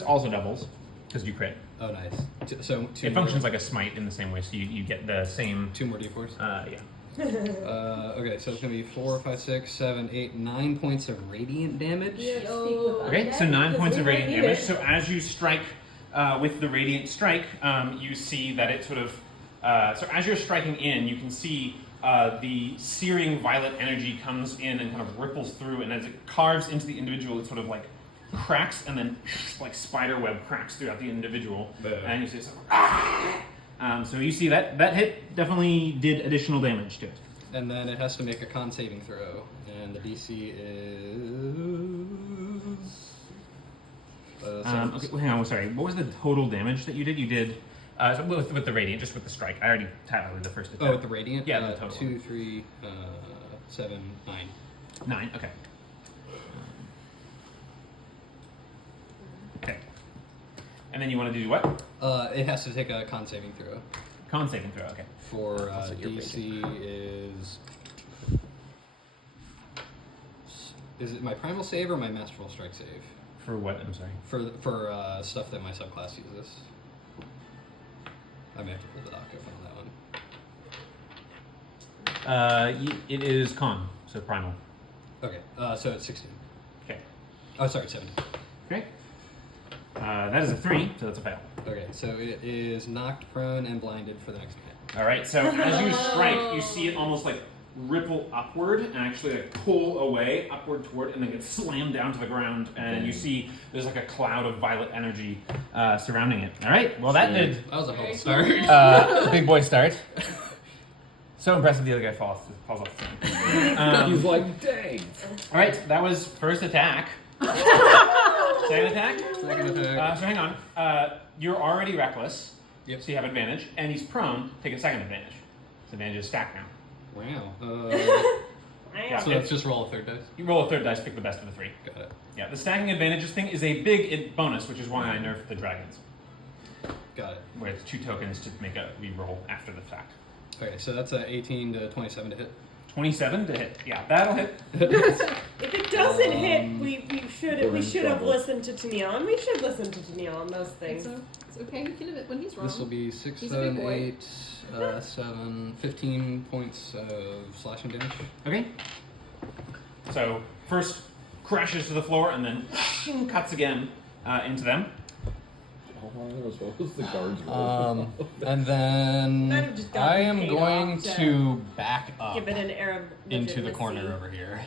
also doubles because you crit. Oh, nice. So two It functions like a smite in the same way, so you get the same. 2 more d4s. Yeah. Okay, so it's gonna be 4, 5, 6, 7, 8, 9 points of radiant damage. Okay, so 9 points of radiant damage. So as you strike with the radiant strike, you see that it sort of. So as you're striking in, you can see the searing violet energy comes in and kind of ripples through, and as it carves into the individual, it sort of like cracks and then like spider web cracks throughout the individual, and you see it's like, so you see that hit definitely did additional damage to it. And then it has to make a con saving throw, and the DC is. Okay, well, hang on. Sorry. What was the total damage that you did? You did so with the radiant, just with the strike. I already tallied the first attack. Oh, with the radiant. Yeah, the total. 2, 3, 7, 9. 9. Okay. Okay. And then you want to do what? It has to take a con saving throw. Con saving throw. Okay. For Also, you're DC is it my primal save or my masterful strike save? For what? I'm sorry. For stuff that my subclass uses. I may have to pull the doc if on that one. It is con, so primal. Okay, so it's 16. Okay. Oh, sorry, 17. Okay. That is a 3, so that's a fail. Okay, so it is knocked prone and blinded for the next minute. All right. So as you strike, you see it almost like ripple upward and actually like pull away upward toward, and then get slammed down to the ground. And you see there's like a cloud of violet energy surrounding it. All right. Well, that did. That was a whole start. Big boy start. So impressive, the other guy falls off the thing. He's like, dang. All right. That was first attack. Second attack. Second attack. So hang on. You're already reckless. Yep. So you have advantage, and he's prone. Take a second advantage. His advantage is stacked now. Wow. Yeah, So let's just roll a third dice. You roll a third dice, pick the best of the 3. Got it. Yeah, the stacking advantages thing is a big bonus, which is why I nerfed the dragons, Got it. where it's 2 tokens to make a re-roll after the fact. Okay, so that's a 18 to 27 to hit. 27 to hit. Yeah, that'll hit. If it doesn't hit, we should We're in have trouble. listened to Neon. We should listen to Neon on those things. It's okay. We can admit when he's wrong. This will be 6, He's a big 7, boy. 8, 7, 15 points of slashing damage. Okay. So first crashes to the floor, and then cuts again into them. What was the guards roll? And Might then have just gotten I am paid going off to to back up Give it an air of into the legitimacy. corner over here.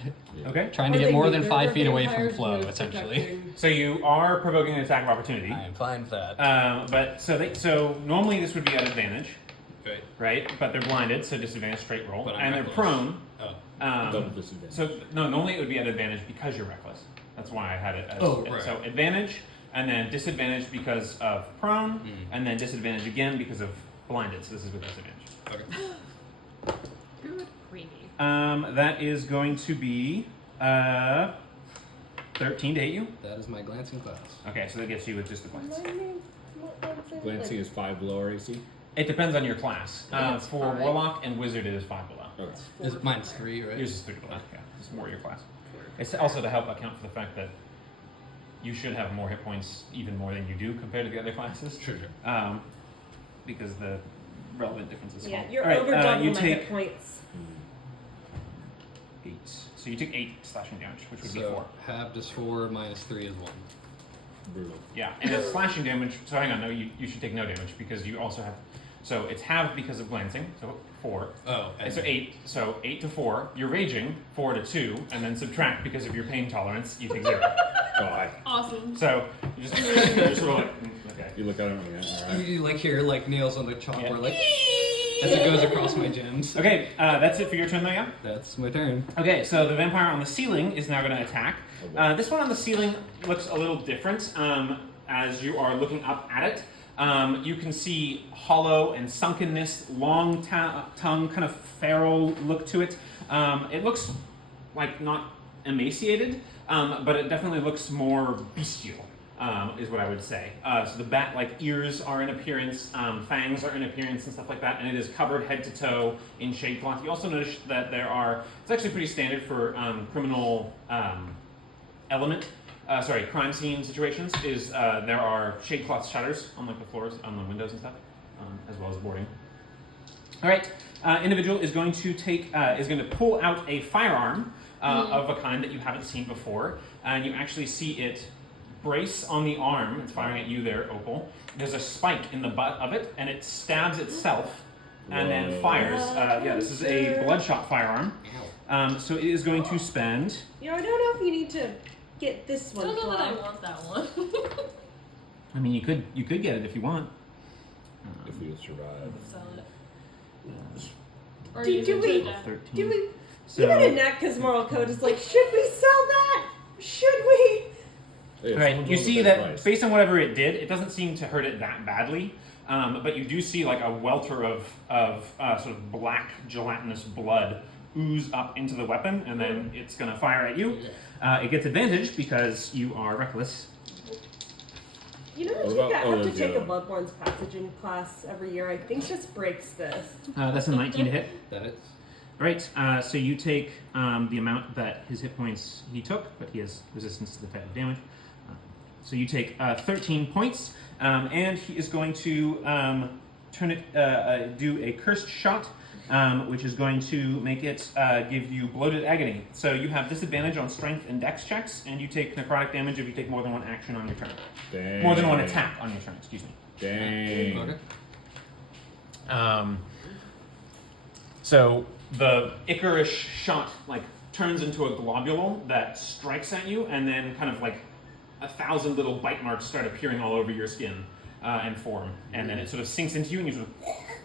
Okay. Trying to Or get they more make than their 5 feet away from vampires flow, move essentially. protecting- So you are provoking an attack of opportunity. I am fine with that. But so normally this would be at advantage, Great. right? But they're blinded, so disadvantage straight roll, But I'm and they're reckless. prone. Oh. Double disadvantage. So no, normally it would be at advantage because you're reckless. That's why I had it as Oh, right. so advantage, and then disadvantage because of prone, Mm. and then disadvantage again because of blinded. So this is with disadvantage. Okay. Good gravy. That is going to be 13 to hit you. That is my glancing class. Okay, so that gets you with just the glance. Glancing is 5 below our AC. It depends on your class. It's For 5. Warlock and Wizard, it is 5 below. Okay. Mine's 3, right? Yours is 3 below. Yeah, it's warrior class. It's also to help account for the fact that you should have more hit points, even more than you do compared to the other classes. Sure. Because the relevant difference is small. Yeah, you're All right, over double you my take hit points. 8. So you take 8 slashing damage, which would be 4. So halved is 4, minus 3 is 1. Brutal. Yeah, and it's slashing damage. So hang on, no, you should take no damage because you also have. So it's halved because of glancing, so 4. Oh, And so 8. So 8 to 4. You're raging, 4 to 2, and then subtract because of your pain tolerance. You take 0. God. Awesome. So you just roll it. Okay. You look at it and yeah, alright. You like hear like nails on the chalkboard, Yeah. like as it goes across my gems. Okay, that's it for your turn, though. Yeah. That's my turn. Okay, so the vampire on the ceiling is now going to attack. This one on the ceiling looks a little different. As you are looking up at it, you can see hollow and sunkenness, long tongue, kind of feral look to it. It looks like not emaciated, but it definitely looks more bestial, is what I would say. So the bat-like ears are in appearance, fangs are in appearance and stuff like that, and it is covered head to toe in shade cloth. You also notice that it's actually pretty standard for criminal crime scene situations, is there are shade cloth shutters on like the floors, on the windows and stuff, as well as boarding. All right, individual is going to pull out a firearm of a kind that you haven't seen before, and you actually see it brace on the arm. It's firing at you there, Opal. There's a spike in the butt of it, and it stabs itself and then fires. This is a bloodshot firearm. So it is going to spend. You know, I don't know if you need to get this I one. don't know that I Flo. want that one. I mean, you could get it if you want. If we survive. Sell it. Or Do use it to we- death. 13. Do we? So, You got a neck because moral code is like, should we sell that? Should we? Hey, all right, someone's you on see the that price. based on whatever it did, it doesn't seem to hurt it that badly. But you do see like a welter of sort of black gelatinous blood ooze up into the weapon, and then it's going to fire at you. It gets advantage because you are reckless. You know, I What think about- I oh, have to there's the take a other Bloodborne's passage in class every year. I think this breaks this. That's a 19 to hit. That is. All right, so you take the amount that his hit points he took, but he has resistance to the type of damage. So you take 13 points, and he is going to do a cursed shot, which is going to make it give you bloated agony. So you have disadvantage on strength and dex checks, and you take necrotic damage if you take more than one action on your turn. Dang. More than one attack on your turn, excuse me. Dang. Okay. So the Icarus shot like turns into a globule that strikes at you, and then kind of like 1,000 little bite marks start appearing all over your skin and form, and then it sort of sinks into you, and you sort of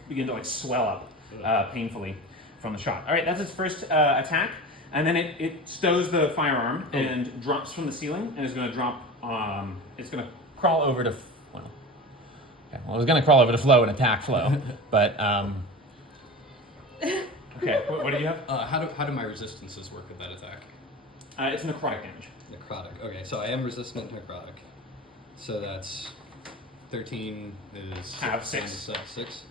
begin to like swell up painfully from the shot. All right, that's its first attack, and then it stows the firearm and drops from the ceiling, and is going to drop. It's going to crawl over to. Well, okay. Well, it was going to crawl over to Flo and attack Flo, but. Okay, what do you have? How do my resistances work with that attack? It's necrotic damage. Necrotic. Okay, so I am resistant to necrotic. So that's 13 is Half, 6. minus, 6.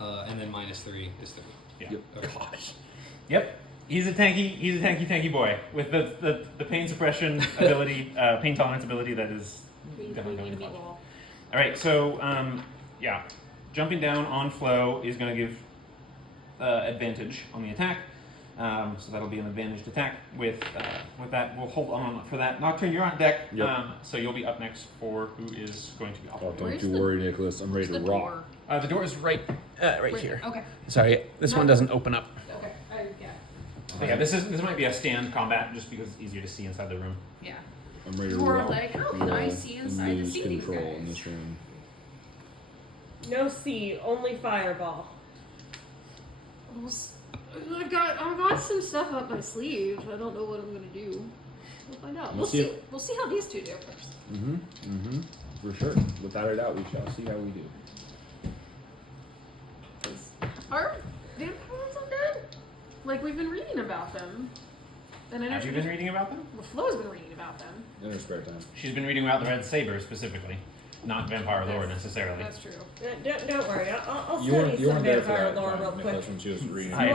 And then minus 3 is 3. Yeah. Yep. Okay. Yep. He's a tanky boy with the pain suppression ability, pain tolerance ability that is We definitely need going to to beat be the wall. All right, so jumping down on Flo is going to give advantage on the attack. So that'll be an advantaged attack. With that, we'll hold on for that. Nocturne, you're on deck. Yep. So you'll be up next for who is going to be Oh, up. don't Where's you the- worry, Nicholas. I'm ready to The rock. door. The door is right here. Okay. Sorry, this one doesn't open up. Okay. But yeah, this might be a stand combat just because it's easier to see inside the room. Yeah. I'm ready to More rock. like, how can I see and inside the lose seating control guys? in this room. No C, only fireball. I've got some stuff up my sleeve. I don't know what I'm gonna do. We'll find out. We'll see. We'll see how these two do first. For sure. Without a doubt, we shall see how we do. Are vampires undead? Like we've been reading about them. And I know Have you been reading about them? Well, Flo's been reading about them. In her spare time. She's been reading about the Red Saber specifically, not vampire lore That's- necessarily. That's true. Don't worry, I'll You study weren't some there for vampire that lore time, real Nick, quick. that's when she was reading. I-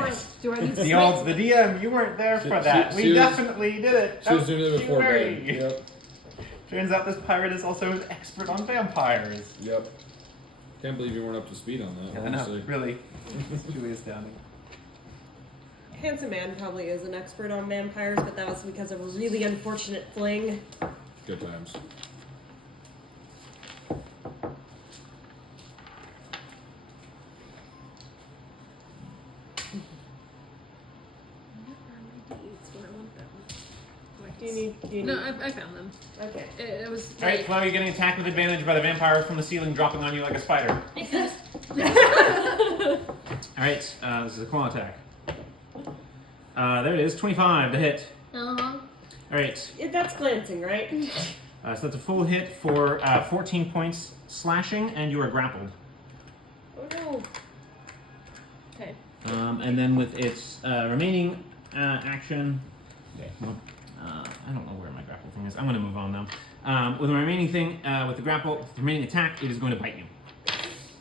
Do I need to The spend- the DM, you weren't there for that. she We was- definitely did it. She was Don't doing it you before worry. bed. Yep. Turns out this pirate is also an expert on vampires. Yep. Can't believe you weren't up to speed on that, I know, honestly. really. It's truly astounding. Handsome Man probably is an expert on vampires, but that was because of a really unfortunate fling. Good times. Do you need? No, I found them. Okay. It was. All right, Flo, you're getting attacked with advantage by the vampire from the ceiling, dropping on you like a spider. All right, this is a claw attack. There it is, 25 to hit. Uh-huh. All right, That's glancing, right? so that's a full hit for 14 points slashing, and you are grappled. Oh no. Okay. And then with its remaining action, okay, I don't know where my grapple thing is. I'm going to move on now. With the remaining thing, with the grapple, the remaining attack, it is going to bite you.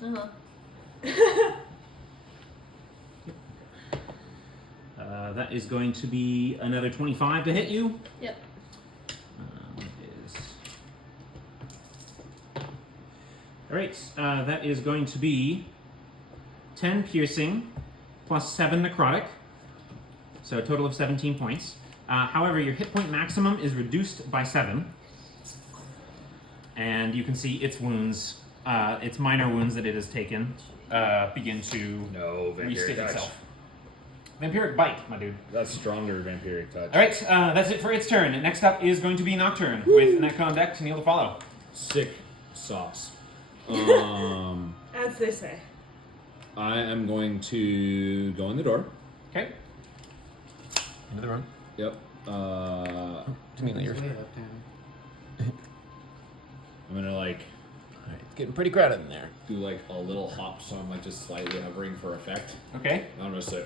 Uh-huh. That is going to be another 25 to hit you. Yep. All right, that is going to be 10 piercing plus 7 necrotic, so a total of 17 points. However, your hit point maximum is reduced by 7, and you can see its wounds, its minor wounds that it has taken, begin to restate itself. Vampiric bite, my dude. That's stronger vampiric touch. All right, that's it for its turn. Next up is going to be Nocturne with Necron deck to kneel to follow. Sick sauce. As they say. I am going to go in the door. Okay. Into the room. Yep. Camila, you're I'm gonna like It's getting pretty crowded in there. do like a little hop, so I'm like just slightly hovering for effect. Okay. I'm gonna say,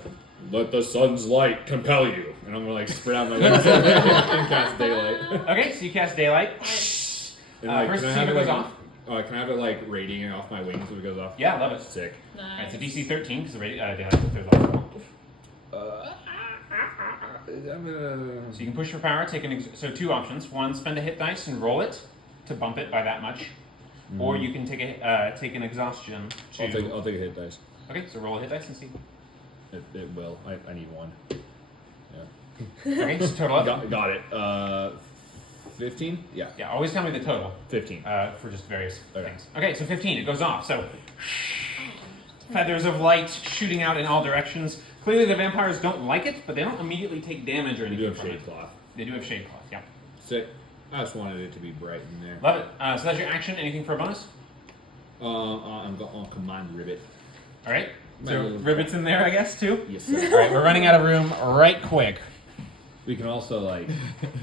"Let the sun's light compel you," and I'm gonna like spread out my wings and cast daylight. Okay, so you cast daylight. And, like, First, can I see have if it it goes like, off. can I have it like radiating off my wings if it goes off? Yeah, love it. Sick. All right, Nice. so DC 13 because the daylight filters off. I'm gonna. So you can push for power. Take so 2 options. One, spend a hit dice and roll it to bump it by that much, or you can take an exhaustion. To... I'll take a hit dice. Okay, so roll a hit dice and see. It will. I need one. Yeah. Okay, so total up. Got it. 15? Yeah. Yeah, always tell me the total 15. for just various Okay. things. Okay, so 15. It goes off. So feathers of light shooting out in all directions. Clearly, the vampires don't like it, but they don't immediately take damage or We anything do have from it. shade cloth. They do have shade cloth. Yeah, Sick. I just wanted it to be bright in there. love it. So that's your action. Anything for a bonus? I'm going on command ribbit. All right. My So little- rivets in there, I guess, too. Yes, All sir. right, we're running out of room right quick. We can also like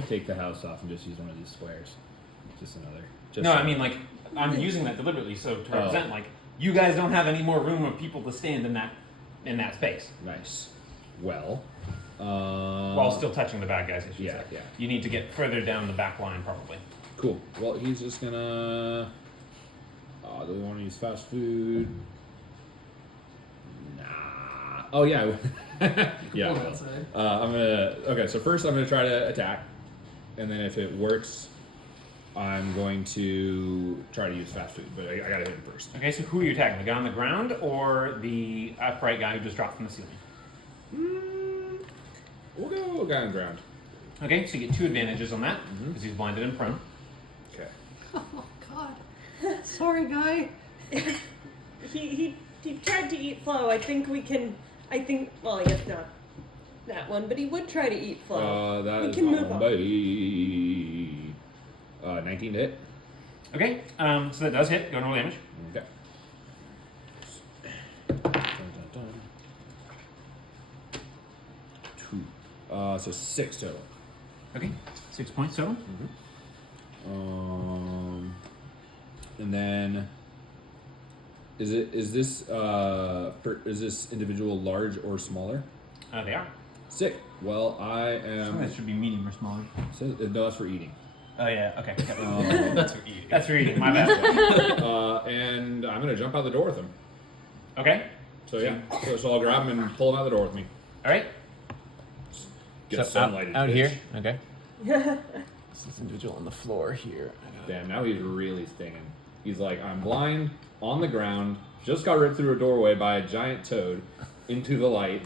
take the house off and just use one of these squares. Just another. Just No, I so- mean like I'm using that deliberately, so to represent like you guys don't have any more room of people to stand in that space Nice. Well. while still touching the bad guys. I should yeah, say. yeah. You need to get further down the back line, probably. Cool. Well, he's just gonna. Do we want to use fast food? Nah. Oh yeah. Yeah. Pull outside. I'm gonna. Okay, so first I'm gonna try to attack, and then if it works, I'm going to try to use fast food. But I gotta hit him first. Okay, so who are you attacking? The guy on the ground or the upright guy who just dropped from the ceiling? We'll go guy on the ground. Okay, so you get 2 advantages on that because he's blinded and prone. Okay. Oh God. Sorry, guy. he tried to eat Flo. I think we can. Well, I guess not that one, but he would try to eat Flo. That We is can not move one by 19 to hit. Okay, so that does hit. Go and roll damage. Okay. Dun, dun, dun. 2. So 6 total. Okay, 6 points total. And then is this individual large or smaller? They are. Sick. Well, I am. That should be medium or smaller. No, that's for eating. Oh yeah. Okay. That's for eating. That's for eating. My bad. And I'm gonna jump out the door with him. Okay. So yeah. So I'll grab him and pull him out the door with me. All right. Get So sunlight. out bitch. here. Okay. This individual on the floor here. Damn, now he's really stinging. He's like, I'm blind, on the ground, just got ripped through a doorway by a giant toad into the light.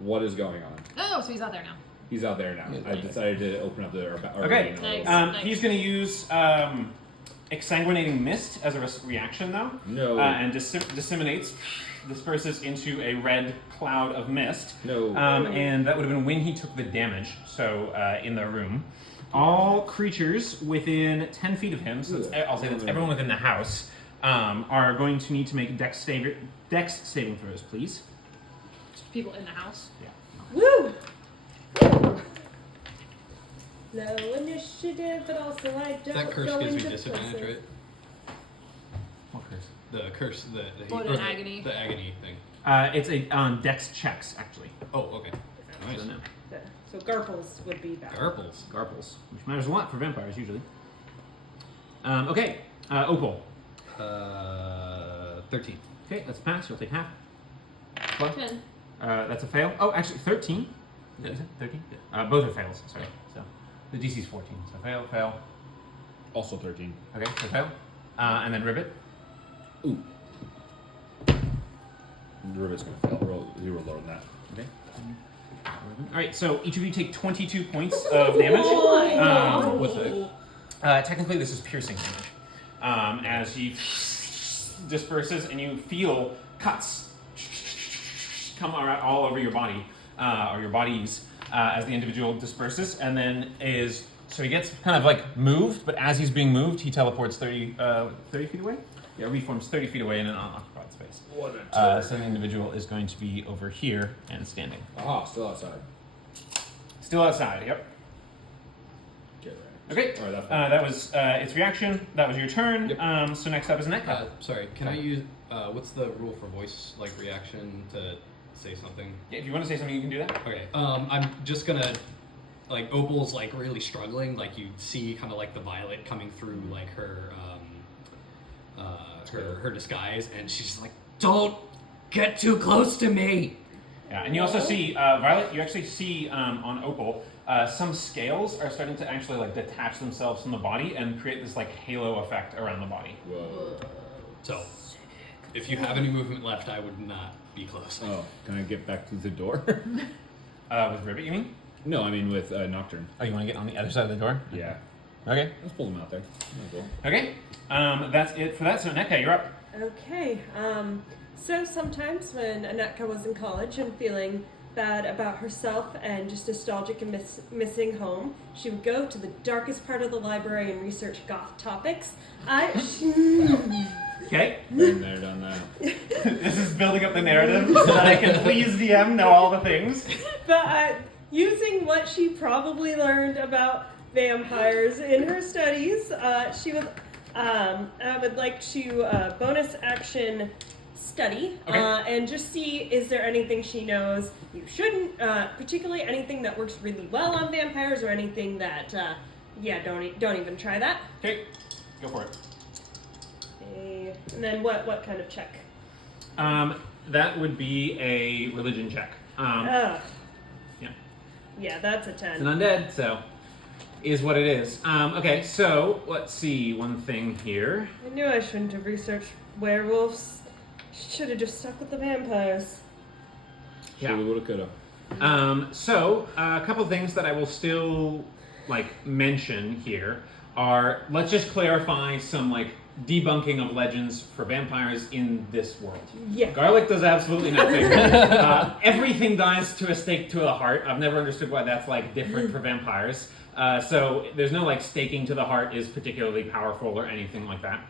What is going on? Oh, so he's out there now. He's out there now. I decided to open up the... Okay. Nice. He's going to use exsanguinating mist as a reaction, though. No. And disseminates, disperses into a red cloud of mist. No. And that would have been when he took the damage. So in the room, all creatures within 10 feet of him. So I'll say that's everyone within the house. Are going to need to make dex saving throws, please. Just people in the house. Yeah. Woo! Low initiative, but also I don't That curse go gives me into disadvantage, places. right? What curse? The curse, the Blood and agony. The agony thing. It's a dex checks, actually. Oh, okay. Nice. So no. So Garples would be that. Garples. Garples, which matters a lot for vampires usually. Okay, Opal. 13. Okay, that's a pass. You'll take half. 10. That's a fail. Oh, actually, 13. Is that what you said? 13? Both are fails. Sorry. So the DC is 14. So fail. Also 13. Okay, so fail. And then Ribbit. Ooh. The ribbit's gonna fail. You were lower than that. Okay. All right. So each of you take 22 points of damage. What's that? Technically, this is piercing damage. As he disperses, and you feel cuts come all over your body, or your bodies, as the individual disperses, and then so he gets kind of like moved, but as he's being moved, he teleports 30 feet away? Yeah, reforms 30 feet away in an unoccupied space. What a So the individual is going to be over here and standing. Ah, still outside. Still outside, yep. Get right. Okay, All right, that was its reaction. That was your turn. Yep. So next up is Netka. Sorry, can I use, what's the rule for voice, like, reaction to say something? Yeah, if you want to say something, you can do that. Okay, I'm just gonna, like, Opal's, like, really struggling, like, you see kind of, like, the violet coming through, like, her disguise, and she's just like, don't get too close to me! Yeah, and you also see, Violet, you actually see on Opal, some scales are starting to actually like detach themselves from the body and create this like halo effect around the body. Whoa. So, if you have any movement left, I would not be close. Oh, can I get back through the door? With Ribbit, you mean? No, I mean with Nocturne. Oh, you want to get on the other side of the door? Yeah. Okay. Let's pull them out there. Cool. Okay. That's it for that. So Netka, you're up. Okay. So sometimes when Anetka was in college and feeling bad about herself and just nostalgic and missing home, she would go to the darkest part of the library and research goth topics. Okay. Been there, done that. This is building up the narrative so that I can please DM know all the things. But using what she probably learned about vampires in her studies, she would like to bonus action study and just see is there anything she knows you shouldn't, particularly anything that works really well on vampires or anything that don't even try that. Okay, go for it. And then what kind of check? That would be a religion check. Yeah. Yeah, that's a it's 10. an undead, so is what it is. Okay, so let's see one thing here. I knew I shouldn't have researched werewolves. Should have just stuck with the vampires. Yeah. Shoulda, woulda, coulda. So a couple things that I will still mention here are, let's just clarify some debunking of legends for vampires in this world. Yeah. Garlic does absolutely nothing. Everything dies to a stake to the heart. I've never understood why that's different for vampires. So there's no staking to the heart is particularly powerful or anything like that.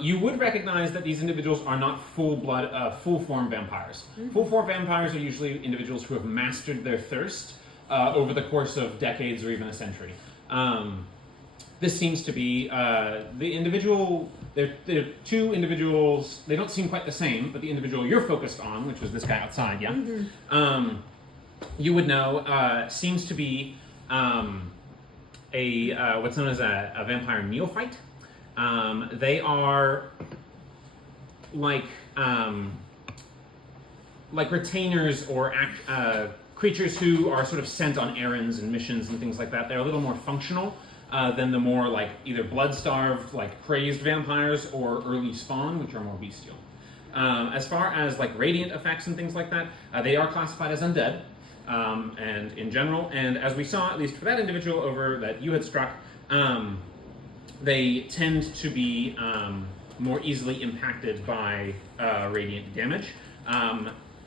You would recognize that these individuals are not full-form vampires. Mm-hmm. Full-form vampires are usually individuals who have mastered their thirst over the course of decades or even a century. This seems to be the individual. They're two individuals. They don't seem quite the same, but the individual you're focused on, which was this guy outside, yeah. Mm-hmm. you would know seems to be what's known as a vampire neophyte. They are like retainers or creatures who are sort of sent on errands and missions and things like that. They're a little more functional than the more like either blood-starved, like crazed vampires or early spawn, which are more bestial. As far as like radiant effects and things like that, they are classified as undead. And in general, and as we saw, at least for that individual over that you had struck, they tend to be more easily impacted by radiant damage.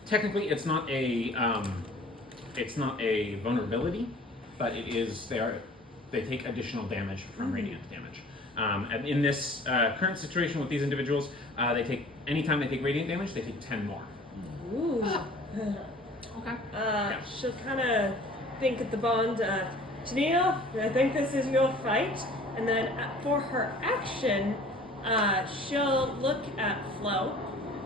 Technically, it's not a vulnerability, but it is they take additional damage from radiant damage. And in this current situation with these individuals, anytime they take radiant damage, they take 10 more. Ooh. Okay. She'll kind of think at the bond, Tennille, I think this is your fight. And then for her action, she'll look at Flo,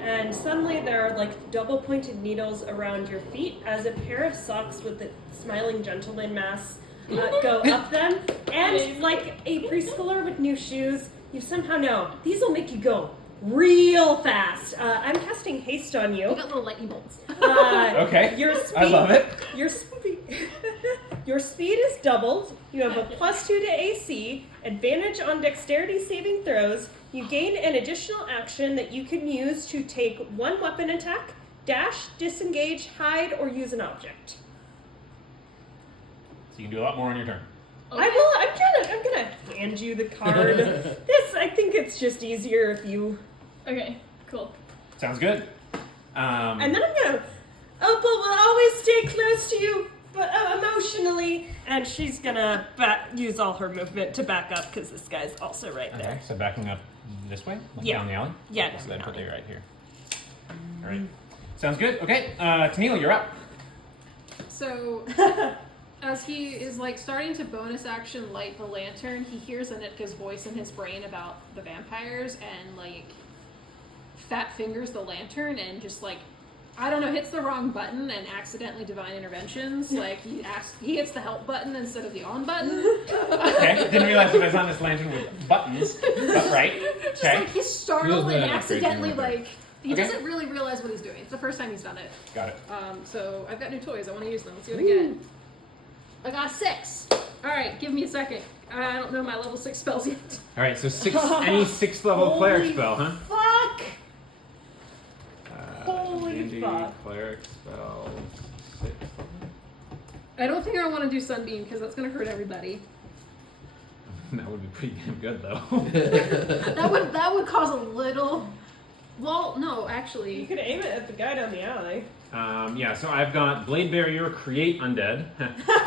and suddenly there are like double pointed needles around your feet as a pair of socks with the smiling gentleman mask go up them. And like a preschooler with new shoes, you somehow know these will make you go real fast. I'm casting haste on you. You got little lightning bolts. Okay. Your speed, I love it. Your speed is doubled. You have a +2 to AC, advantage on dexterity saving throws. You gain an additional action that you can use to take one weapon attack, dash, disengage, hide, or use an object. So you can do a lot more on your turn. Okay. I'm gonna hand you the card. I think it's just easier if you. Okay, cool. Sounds good. And then I'm gonna. Opal will always stay close to you, but emotionally. And she's gonna use all her movement to back up because this guy's also right there. Okay, so backing up this way, like Yeah. down the alley. Yeah. So then put it right here. All right. Sounds good. Okay, Tennille, you're up. So, as he is like starting to bonus action light the lantern, he hears Anitka's voice in his brain about the vampires and like fat fingers the lantern and just like, I don't know, hits the wrong button and accidentally divine interventions. Like he hits the help button instead of the on button. Okay, didn't realize it was on this lantern with buttons, but right. Just Okay, like he's startled and accidentally like he Okay. doesn't really realize what he's doing. It's the first time he's done it. got it. So I've got new toys. I want to use them. Let's see what I get. I got a 6. All right, give me a second. I don't know my level 6 spells yet. All right, so any 6th level cleric Holy spell, huh? Fuck! Holy D&D fuck. cleric spell 6th level. I don't think I want to do Sunbeam because that's going to hurt everybody. That would be pretty damn good, though. That would cause a little. Well, no, You actually. could aim it at the guy down the alley. Yeah, so I've got Blade Barrier, Create Undead,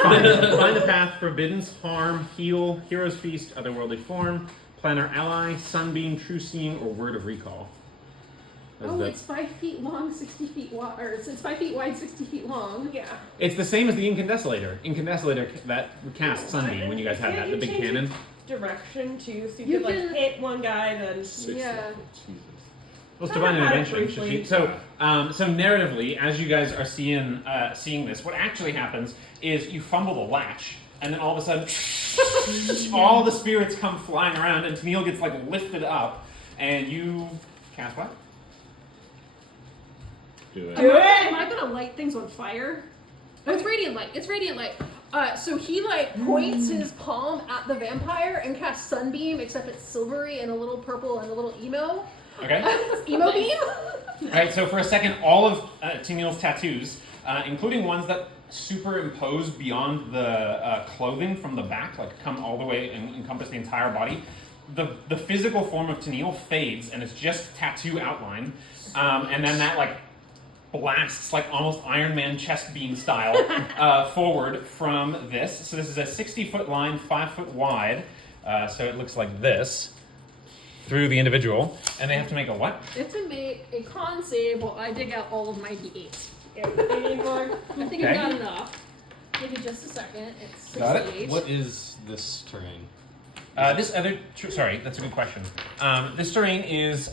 find the Path, Forbiddance, Harm, Heal, Hero's Feast, Otherworldly Form, Planner Ally, Sunbeam, True Seeing, or Word of Recall. Those are the- It's 5 feet long, 60 feet wide, or it's 5 feet wide, 60 feet long. Yeah. It's the same as the Incandescelator. Incandescelator that cast Sunbeam when you guys had that, the big cannon. Direction too, so You you could can- like hit one guy, then. Yeah. Well, it's Talk divine about it intervention. briefly. So narratively, as you guys are seeing this, what actually happens is you fumble the latch, and then all of a sudden, all the spirits come flying around, and Tennille gets like lifted up, and you cast what? Do it. Am I gonna light things on fire? Oh, it's radiant light. It's radiant light. So he like points his palm at the vampire and casts Sunbeam, except it's silvery and a little purple and a little emo. Okay. Emo beam. All right. So for a second, all of Tennille's tattoos, including ones that superimpose beyond the clothing from the back, like come all the way and encompass the entire body. The physical form of Tennille fades, and it's just tattoo outline, and then that like blasts like almost Iron Man chest beam style forward from this. So this is a 60-foot line, 5 foot wide. So it looks like this through the individual, and they have to make a what? It's to make a con save while I dig out all of my d8s. Anymore. I think Okay. I've got enough. Give me just a second. It's 68. Got it. What is this terrain? This other, sorry, that's a good question. This terrain is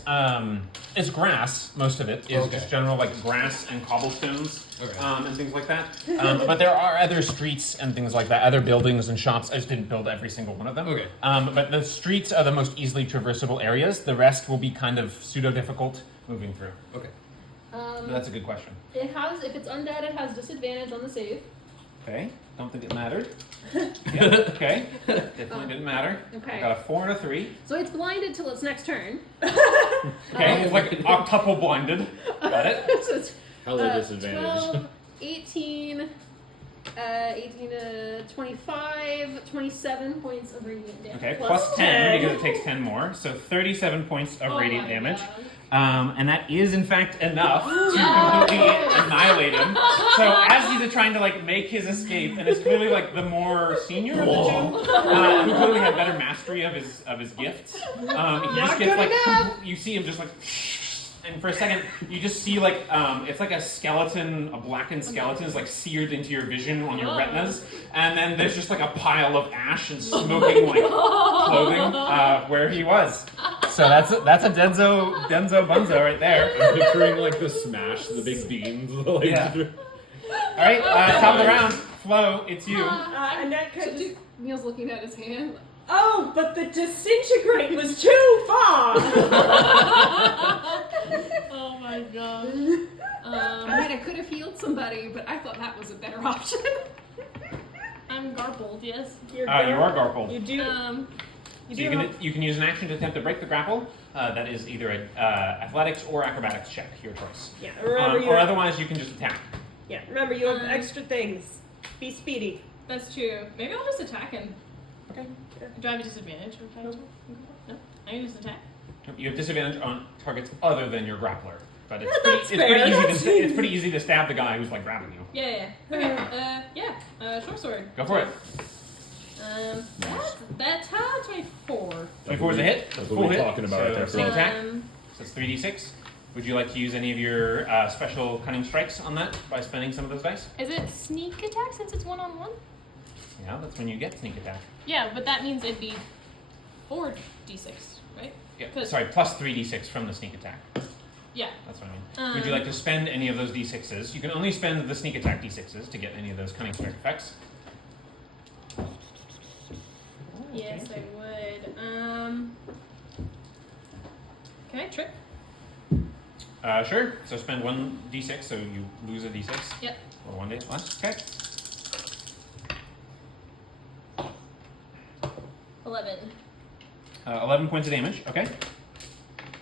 it's grass. Most of it is just general like grass and cobblestones and things like that. But there are other streets and things like that, other buildings and shops. I just didn't build every single one of them. Okay. But the streets are the most easily traversable areas. The rest will be kind of pseudo difficult moving through. Okay. That's a good question. It has, if it's undead, it has disadvantage on the save. Okay. Don't think it mattered. Yep. Okay. Definitely didn't matter. Okay. I got a 4 and a 3. So it's blinded till its next turn. Okay. It's like octuple blinded. Got it. So it's, Hello, disadvantage. 12, 18, 18 to 25, 27 points of radiant damage. Okay. Plus 10 because it takes 10 more. So 37 points of radiant damage. And that is in fact enough to completely annihilate him. So as he's trying to like make his escape, and it's clearly like the more senior of the two, who clearly had better mastery of his gifts. He just gets like you see him just like, and for a second you just see like it's like a skeleton, a blackened skeleton is like seared into your vision on your retinas, and then there's just like a pile of ash and smoking like clothing where he was. So that's a Denzo Bunzo right there. I'm picturing like the smash, the big beams. Like, Yeah. All right, top of the round, Flo, it's you. Annette So could just... Neil's looking at his hand. Oh, but the disintegrate was too far! Oh my god. I mean, I could have healed somebody, but I thought that was a better option. I'm garbled, yes. You are garbled. You do. So you can use an action to attempt to break the grapple. That is either an athletics or acrobatics check, your choice. Yeah, remember or otherwise you can just attack. Yeah, remember you have extra things. Be speedy. That's true. Maybe I'll just attack him. Okay. Do I have a disadvantage? No? I can just attack. You have disadvantage on targets other than your grappler. But it's that's pretty, fair, it's pretty easy to stab the guy who's like grabbing you. Yeah. Okay. Short sword. Go for it. That's 24. 24 is a hit. That's Full what we're hit. talking about right there, Sneak Flo. attack. So it's 3d6. Would you like to use any of your special cunning strikes on that by spending some of those dice? Is it sneak attack since it's 1-on-1? Yeah, that's when you get sneak attack. Yeah, but that means it'd be 4d6, right? Yeah. Sorry, plus 3d6 from the sneak attack. Yeah. That's what I mean. Would you like to spend any of those d6s? You can only spend the sneak attack d6s to get any of those cunning strike effects. Yes, I would. Can I trip? Sure. So spend 1 d6, so you lose a d6. Yep. Or 1 d less. Okay. 11. 11 points of damage. Okay.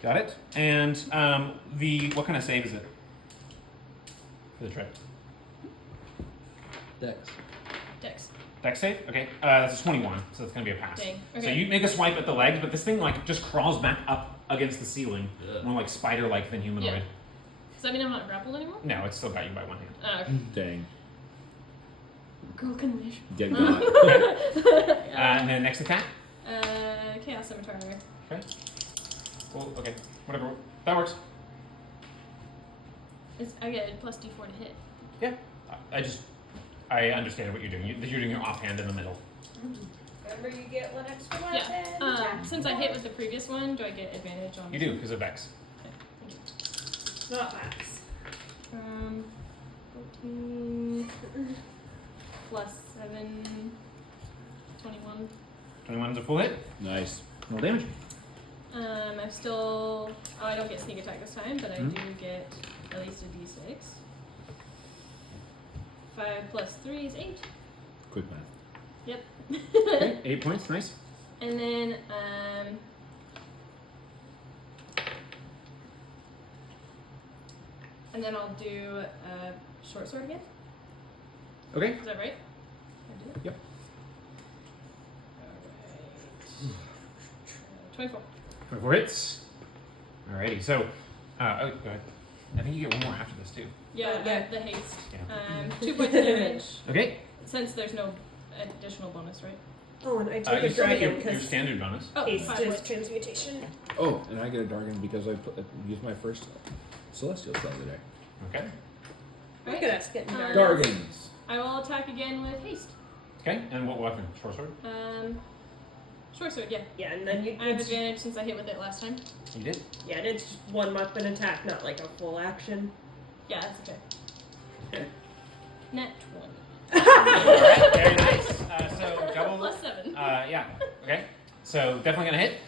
Got it. And what kind of save is it for the trip? Dex. Dex. Dex save? Okay. That's a 21, so that's gonna be a pass. Dang. So Okay. you make a swipe at the legs, but this thing like just crawls back up against the ceiling, more like spider-like than humanoid. Yeah. Does that mean I'm not grappled anymore? No, it's still got you by 1 hand. Dang. Girl can wish. Get got. Okay. And then next attack. Chaos Scimitar. Okay. Well, okay. Whatever. That works. I get a plus d4 to hit. Yeah. I understand what you're doing. You're doing your offhand in the middle. Remember you get 1 extra Yeah. weapon. Since I hit with the previous one, do I get advantage on You do, because of Vex. Okay, thank you. Not max. 14 plus 7, 21. 21 is a full hit. Nice. Roll damage. I'm still. Oh, I don't get sneak attack this time, but I do get at least a d6. 5 plus 3 is 8. Quick math. Yep. Okay, 8 points. Nice. And then, I'll do short sword again. Okay. Is that right? I do. Yep. Alright. 24. 24 hits. Alrighty, so, go ahead. I think you get 1 more after this, too. Yeah, Yeah. the haste. Yeah. 2 points of damage. Okay. Since there's no additional bonus, right? Oh, and I You took a still get dragon your because standard bonus. Oh, haste 5 is points. transmutation. Oh, and I get a Dargan because I used my first Celestial spell today. Okay. Look at us getting dark. Dargans. I will attack again with haste. Okay, and what weapon? Short sword? Short sword, yeah. Yeah, and then I have advantage since I hit with it last time. You did. Yeah, it's just one weapon attack, not like a full action. Yeah, that's okay. Net 20. Alright, very nice. So double. Plus 7. Yeah. Okay. So definitely gonna hit.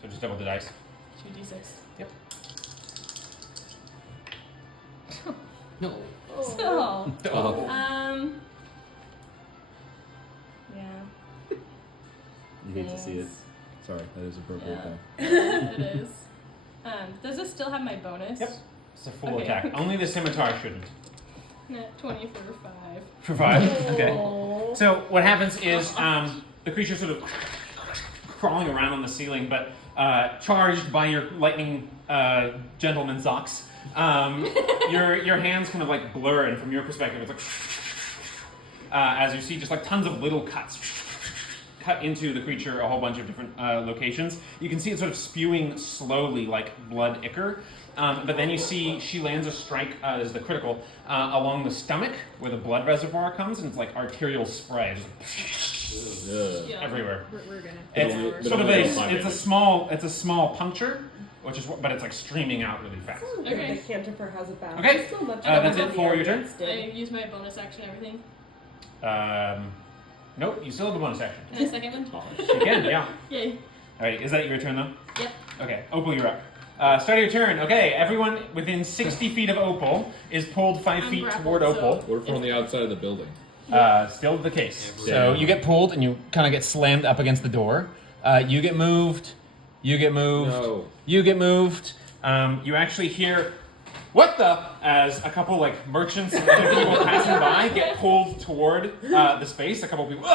So just double the dice. 2d6. Yep. No. So, Oh. yeah. You hate to see it. Sorry, that is appropriate Yeah. though. It is. Does it still have my bonus? Yep. It's a full Okay. attack. Only the scimitar shouldn't. Net 20 for 5. For 5. Okay. So what happens is the creature sort of crawling around on the ceiling, but charged by your lightning gentleman socks. Your hands kind of like blur, and from your perspective, it's like as you see just like tons of little cuts cut into the creature a whole bunch of different locations. You can see it sort of spewing slowly like blood ichor. But then you see she lands a strike as the critical along the stomach where the blood reservoir comes, and it's like arterial spray just Yeah. everywhere. We're gonna. It's sort of it's a small puncture, which is but it's like streaming out really fast. Okay. The Cantifer has a back. Okay. So much That's better it for than your turn. Alex I did. use my bonus action, everything. Nope, you still have a bonus action. And a second one? You can, yeah. Yay. Alright, is that your turn though? Yep. Okay, Opal, you're up. Start of your turn. Okay, everyone within 60 feet of Opal is pulled 5 I'm feet grappled, toward Opal. What if we're on the outside of the building? Still the case. Yeah. So you get pulled and you kind of get slammed up against the door. You get moved. You get moved. No. You get moved. You actually hear, "What the?" as a couple like merchants and other people passing by get pulled toward the space. A couple people.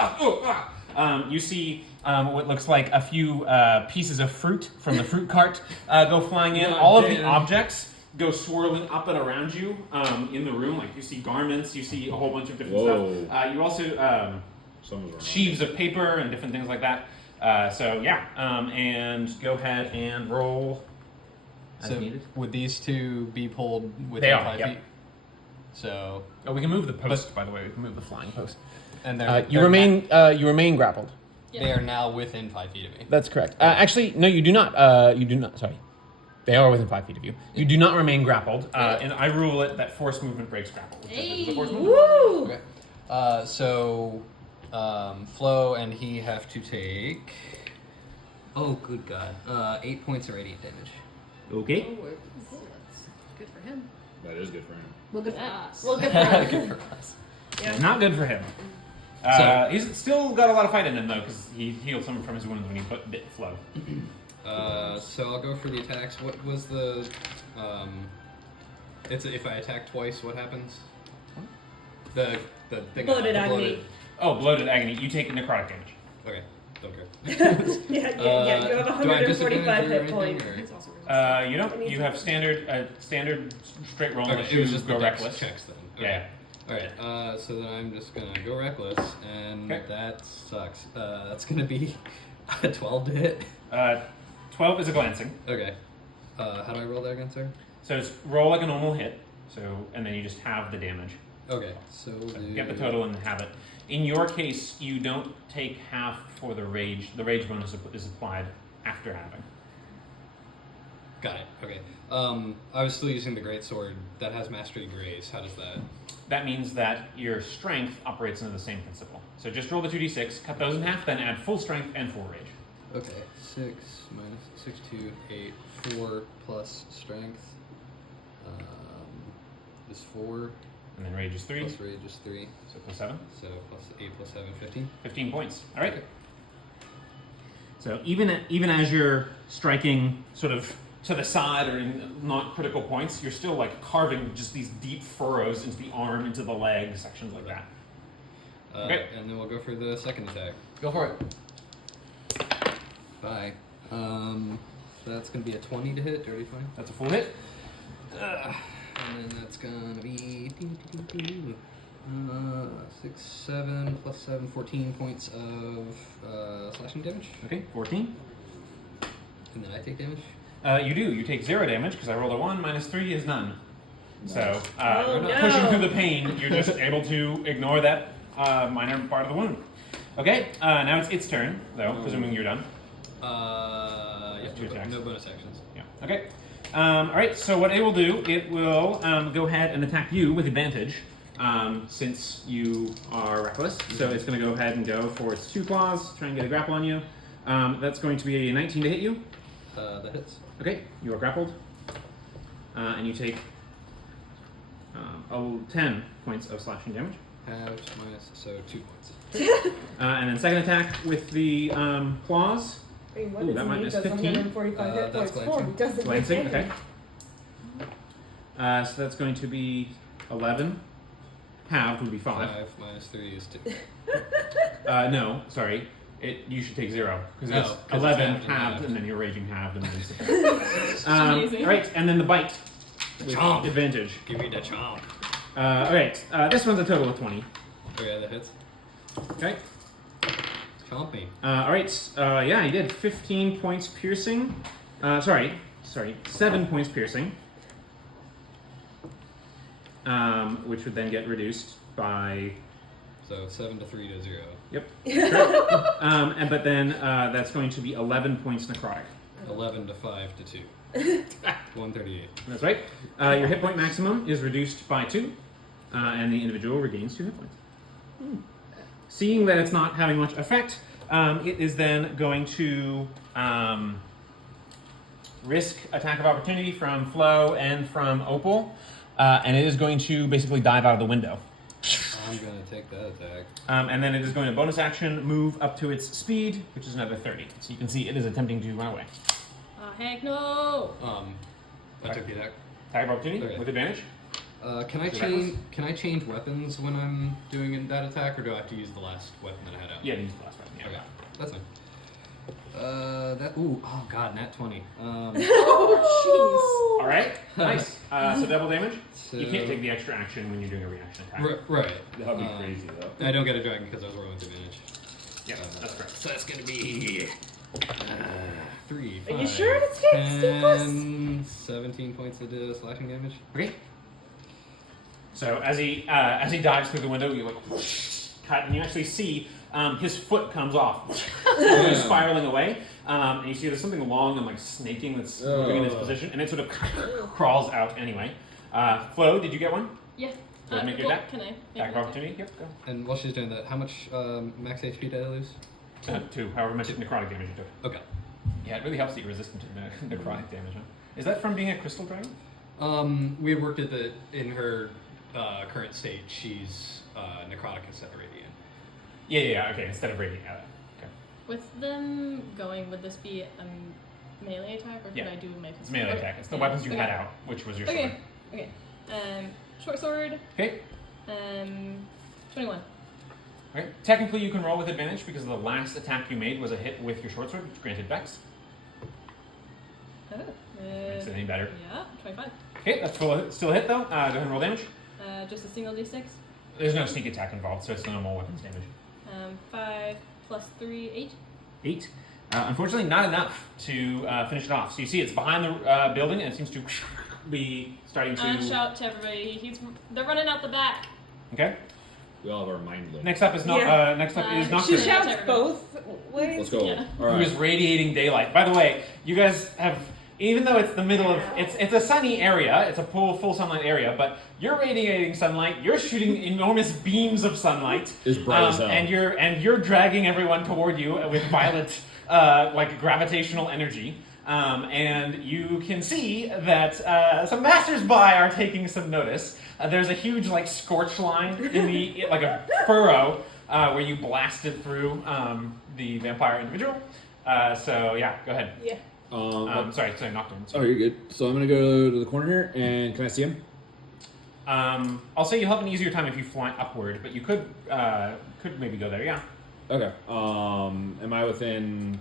You see what looks like a few pieces of fruit from the fruit cart go flying in. God All of the damn. objects go swirling up and around you in the room. Like you see garments, you see a whole bunch of different stuff. You also Someone's wrong. sheaves of paper and different things like that. So yeah, and go ahead and roll as So needed. would these two be pulled within They are, 5 yep. feet? So Oh, we can move the post. By the way, we can move the flying post. and You remain grappled. They are now within 5 feet of me. That's correct. Actually, no, you do not. You do not. Sorry, they are within 5 feet of you. You do not remain grappled, and I rule it that force movement breaks grapple. Which is the force movement. Woo! Okay. So Flo and he have to take. Oh, good God. 8 points of radiant damage. Okay. Oh, that's good for him. That is good for him. Well, good for Yeah. us. Well, good for us. Good for us. Yeah. Not good for him. He's still got a lot of fight in him though, because he healed some from his wounds when he bit Flo. So I'll go for the attacks. What was the? If I attack twice, what happens? The thing. Bloated the agony. Oh, bloated agony. You take necrotic damage. Okay, don't care. Yeah, you have Do I have 145 disadvantage or hit anything, points. or- He's also really You don't. You have standard straight roll. Okay, unless it was you just go the dex reckless. checks then. Yeah. Alright, so then I'm just gonna go reckless, and Okay. that sucks. That's gonna be a 12 to hit. 12 is a glancing. Okay. How do I roll that again, sir? So it's roll like a normal hit. So and then you just have the damage. Okay, so So get the total and have it. In your case, you don't take half for the rage. The rage bonus is applied after having. Got it. Okay. I was still using the greatsword that has mastery grace. How does that? That means that your strength operates under the same principle. So just roll the 2d6, cut those in half, then add full strength and full rage. Okay. 6 minus 6, 2, 8, 4 plus strength is 4 And then rage is 3, plus rage is 3. so plus 7. So plus 8 plus 7, 15. 15 points. All right. Okay. So even as you're striking sort of to the side or in not critical points, you're still like carving just these deep furrows into the arm, into the leg, sections like that. Okay. And then we'll go for the second attack. Go for it. Bye. So that's gonna be a 20 to hit, dirty 20. That's a full hit. And then that's gonna be 6, 7 plus 7, 14 points of slashing damage. Okay, 14. And then I take damage. You do. You take 0 damage because I rolled a 1. Minus 3 is none. So Oh, no. pushing through the pain, you're just able to ignore that minor part of the wound. Okay, now it's its turn, though, presuming you're done. Yeah, Two attacks. no bonus actions. Yeah. Okay. Alright, so what it will do, it will go ahead and attack you with advantage, since you are reckless. So it's going to go ahead and go for its 2 claws, try and get a grapple on you. That's going to be a 19 to hit you. That hits. Okay, you are grappled. And you take 10 points of slashing damage. Halves minus, so 2 points. And then second attack with the claws. Wait, what Ooh, is that he? minus Does 15. 145 hit That's points glancing. for? He doesn't Glancing, take okay. damage. So that's going to be 11. Halved would be 5. 5 minus 3 is 2. No, sorry. You should take 0 because it's 'cause it's 11 halved and halved, halved. and then you're raging halved, and then it's Amazing. all right, and then the bite with Chomp. advantage. Give me the chomp. All right, this one's a total of 20. Okay, that hits. Okay. Chomp me. All right. Yeah, he did 15 points piercing. Sorry, 7 points piercing. Which would then get reduced by. So 7 to 3 to 0. Yep. Sure. But then that's going to be 11 points necrotic. 11 to 5 to 2. 138. That's right. Your hit point maximum is reduced by 2, and the individual regains 2 hit points. Seeing that it's not having much effect, it is then going to risk attack of opportunity from Flo and from Opal, and it is going to basically dive out of the window. I'm gonna take that attack. And then it is going to bonus action move up to its speed, which is another 30. So you can see it is attempting to run away. Oh, heck no! I took the attack. Attack of opportunity Okay. with advantage. Can I change weapons when I'm doing that attack, or do I have to use the last weapon that I had out? Yeah, use the last weapon. Yeah. Okay, that's fine. Oh god, nat 20. Oh, All right, nice. So double damage. So- You can't take the extra action when you're doing a reaction attack. Right. That would be crazy though. I don't get a dragon because I was rolling with advantage. Yeah, that's correct. So that's gonna be 3. Are you 5, sure it's 60 plus? 10, 17 points of slashing damage. Okay. So as he dives through the window, you like cut, and you actually see his foot comes off, spiraling away, and you see there's something long and like snaking that's moving in its position, and it sort of crawls out anyway. Flo, did you get one? Yeah. Go ahead and make your attack. Can I? Attack of opportunity. Yep, go. And while she's doing that, how much max HP did I lose? 2. However much necrotic damage you took. Okay. Yeah, it really helps that you're resistant to necrotic damage. Huh? Is that from being a crystal dragon? We had worked at in her current state, she's necrotic instead of radiant. Yeah. Okay, instead of radiant. Okay. With them going, would this be a melee attack, or can I do my? It's a melee attack. It's the weapons you had out, which was your sword. Okay. Short sword. Okay. 21. Okay. Technically, you can roll with advantage because the last attack you made was a hit with your short sword, which granted Vex. Oh. Makes it any better. Yeah, 25. Okay, that's still a hit though. Go ahead and roll damage. Just a single d6. There's no sneak attack involved, so it's normal weapons damage. 5 plus 3, 8. 8. Unfortunately, not enough to finish it off. So you see it's behind the building, and it seems to be starting to... And shout to everybody, they're running out the back. Okay. We all have our mind lit. Next up is not. Yeah. Next up is She Nocturne. She shouts both ways. Let's go. Yeah. All Who is right. radiating daylight. By the way, you guys have, even though it's the middle of, it's a sunny area, it's a full sunlight area, but you're radiating sunlight, you're shooting enormous beams of sunlight, It's bright as hell. and you're dragging everyone toward you with violent, like gravitational energy. And you can see that some passersby are taking some notice. There's a huge like scorch line in the like a furrow where you blasted through the vampire individual. So yeah, go ahead. Yeah. Sorry, Nocturne. Oh, you're good. So I'm gonna go to the corner here, and can I see him? I'll say you'll have an easier time if you fly upward, but you could maybe go there. Yeah. Okay. Am I within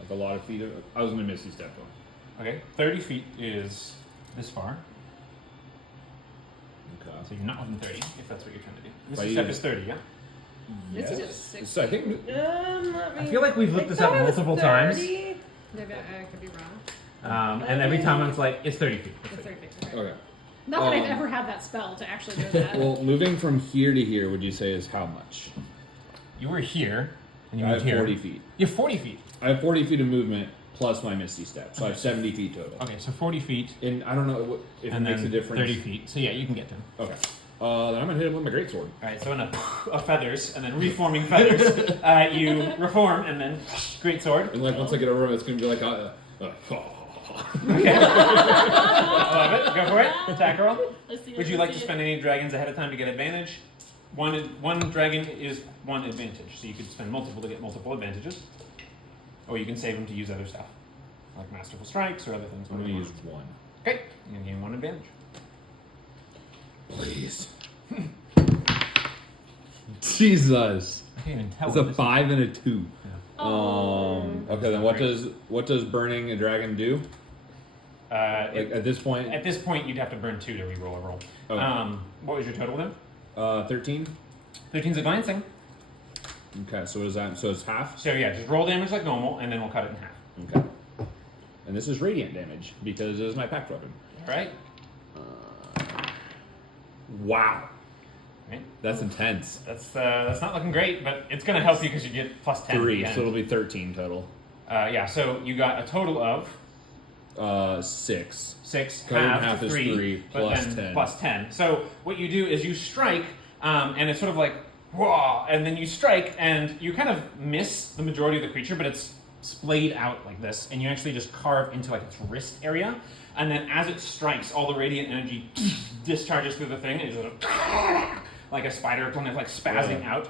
like a lot of feet of? I was gonna miss you step one. Okay. 30 feet is this far, Okay. so you're not within 30 if that's what you're trying to do. This But step you- is 30. Yeah. This is Yes. just 6. So I think. I feel like we've looked this up multiple times. Maybe I could be wrong. And every time it's like, it's 30 feet. It's 30 feet. Okay. Okay. Not that I've Um, ever had that spell to actually do that. Well, moving from here to here, would you say is how much? You were here. And you I moved have here. 40 feet. You have 40 feet. I have 40 feet of movement plus my Misty Step, so I have 70 feet total. Okay, so 40 feet. And I don't know if it And makes then a difference. 30 feet. So yeah, you can get to him. Okay. Then I'm gonna hit him with my greatsword. Alright, so in a feathers, and then reforming feathers, you reform, and then great sword. And like once I get over him, it's gonna be like Okay. I love it. Go for it. Attack roll. Let's see. Would you like to spend any dragons ahead of time to get advantage? One dragon is one advantage, so you could spend multiple to get multiple advantages. Or you can save them to use other stuff, like Masterful Strikes or other things. I'm gonna use one. Okay, you're gonna gain one advantage. Please. Jesus. I can't even tell. It's what a this 5 and a 2. Oh. Okay, then what does burning a dragon do? Like at this point? At this point, you'd have to burn 2 to re-roll a roll. Okay. What was your total then? 13. 13's a glancing. Okay, so what is that? So it's half? So yeah, just roll damage like normal, and then we'll cut it in half. Okay. And this is radiant damage because it is my pact weapon. All right. Wow. Right. That's intense. That's not looking great, but it's going to help you because you get plus 10. 3, so it'll be 13 total. Yeah, so you got a total of 6. 6. Cut in half half to is 3, 3, but plus then 10. plus 10. So what you do is you strike, and it's sort of like, whoa, and then you strike, and you kind of miss the majority of the creature, but it's splayed out like this, and you actually just carve into like its wrist area, and then as it strikes, all the radiant energy discharges through the thing, and it's sort of like a spider kind of like spazzing out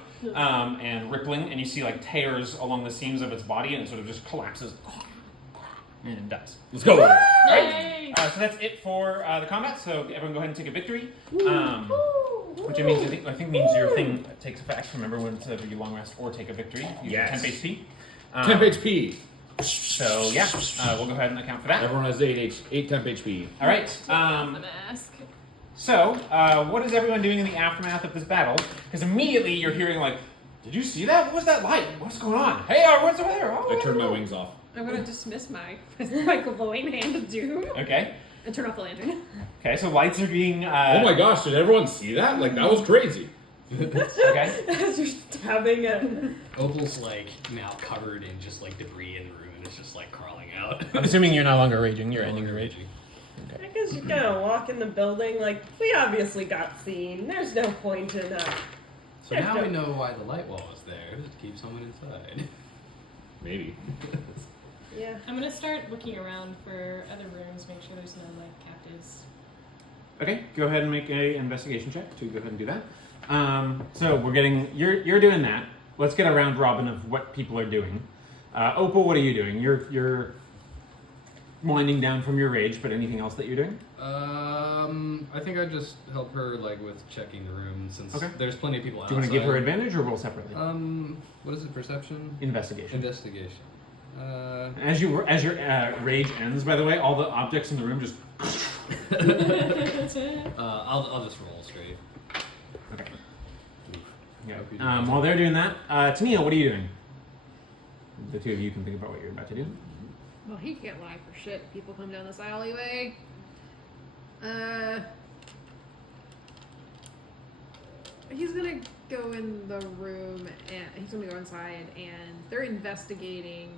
and rippling, and you see like tears along the seams of its body, and it sort of just collapses and it dies. Let's go. Yay! So that's it for the combat. So everyone go ahead and take a victory. Which it means I think means your thing takes effect. Remember whenever you long rest or take a victory, you get Yes. 10 HP. 10 HP. So yeah, we'll go ahead and account for that. Everyone has 8 temp HP. All right. The mask. So what is everyone doing in the aftermath of this battle? Because immediately you're hearing like, did you see that? What was that light? What's going on? Hey, what's over there? Oh, I turned my wings off. I'm gonna dismiss my glowing hand of doom Okay. and turn off the lantern. Okay. So lights are being. Oh my gosh, did everyone see that? Like, that was crazy. Okay. As you're stabbing it. Opal's like now covered in just like debris in the room and it's just like crawling out. I'm assuming you're no longer raging. You're ending your rage. I guess you're gonna walk in the building like, we obviously got seen. There's no point in So now we know why the light wall was there, to keep someone inside. Maybe. Yeah. I'm gonna start looking around for other rooms, make sure there's no like captives. Okay, go ahead and make a investigation check to go ahead and do that. So we're getting you're doing that. Let's get a round robin of what people are doing. Opal, what are you doing? You're winding down from your rage, but anything else that you're doing? I think I'd just help her like with checking the room since Okay. there's plenty of people Do outside. you want to give her advantage or roll separately? What is it? Perception? Investigation. Investigation. As your rage ends, by the way, all the objects in the room just. I'll just roll straight. Okay. Hope you do Yeah. that. While they're doing that, Tania, what are you doing? The two of you can think about what you're about to do. Well, he can't lie for shit. People come down this alleyway. He's gonna go in the room and he's gonna go inside and they're investigating.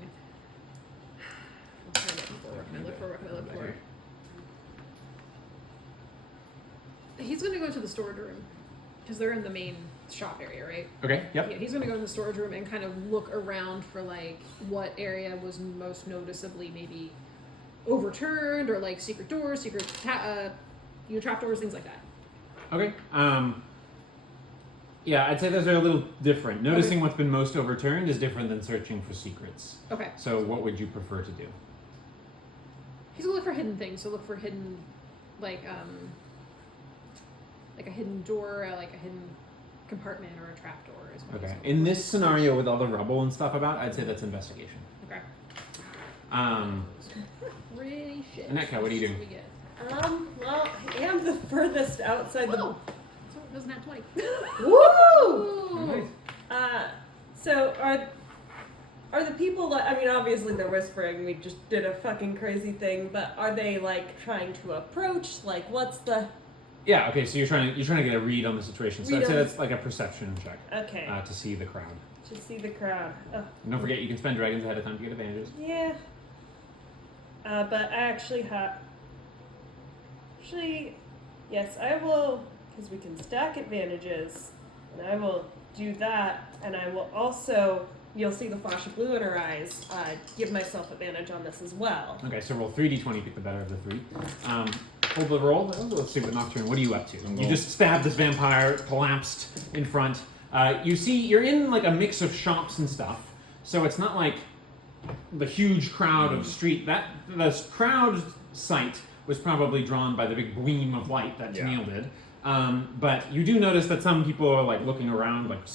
What can I look for? He's gonna go to the storage room because they're in the main shop area, right? Okay. Yep. Yeah, he's gonna go to the storage room and kind of look around for like what area was most noticeably maybe overturned or like secret doors, trap doors, things like that. Okay. Yeah, I'd say those are a little different. Noticing what's been most overturned is different than searching for secrets. Okay. So what would you prefer to do? He's gonna look for hidden things. So look for hidden, like a hidden door, like a hidden compartment or a trap door. Is what he's Okay. looking In for. this scenario with all the rubble and stuff about, I'd say that's investigation. Okay. Pretty shit. Annette, what are you doing? We get. Well, I am the furthest outside the. So it was not 20. Woo! So are the people that, I mean, obviously they're whispering, we just did a fucking crazy thing, but are they like trying to approach? Like, what's the Yeah. Okay. So you're trying to get a read on the situation. So Read I'd say on- that's like a perception check Okay. to see the crowd. To see the crowd. And don't forget, you can spend dragons ahead of time to get advantages. Yeah. But I actually have. Actually, yes, I will, because we can stack advantages, and I will do that, and I will also. You'll see the flash of blue in her eyes. Give myself advantage on this as well. Okay. So roll 3d20, pick the better of the three. Hold the roll. Let's see what Nocturne. What are you up to? You just stabbed this vampire, collapsed in front. You see, you're in like a mix of shops and stuff, so it's not like the huge crowd of street. The crowd sight was probably drawn by the big gleam of light that Tennille did. But you do notice that some people are like looking around, like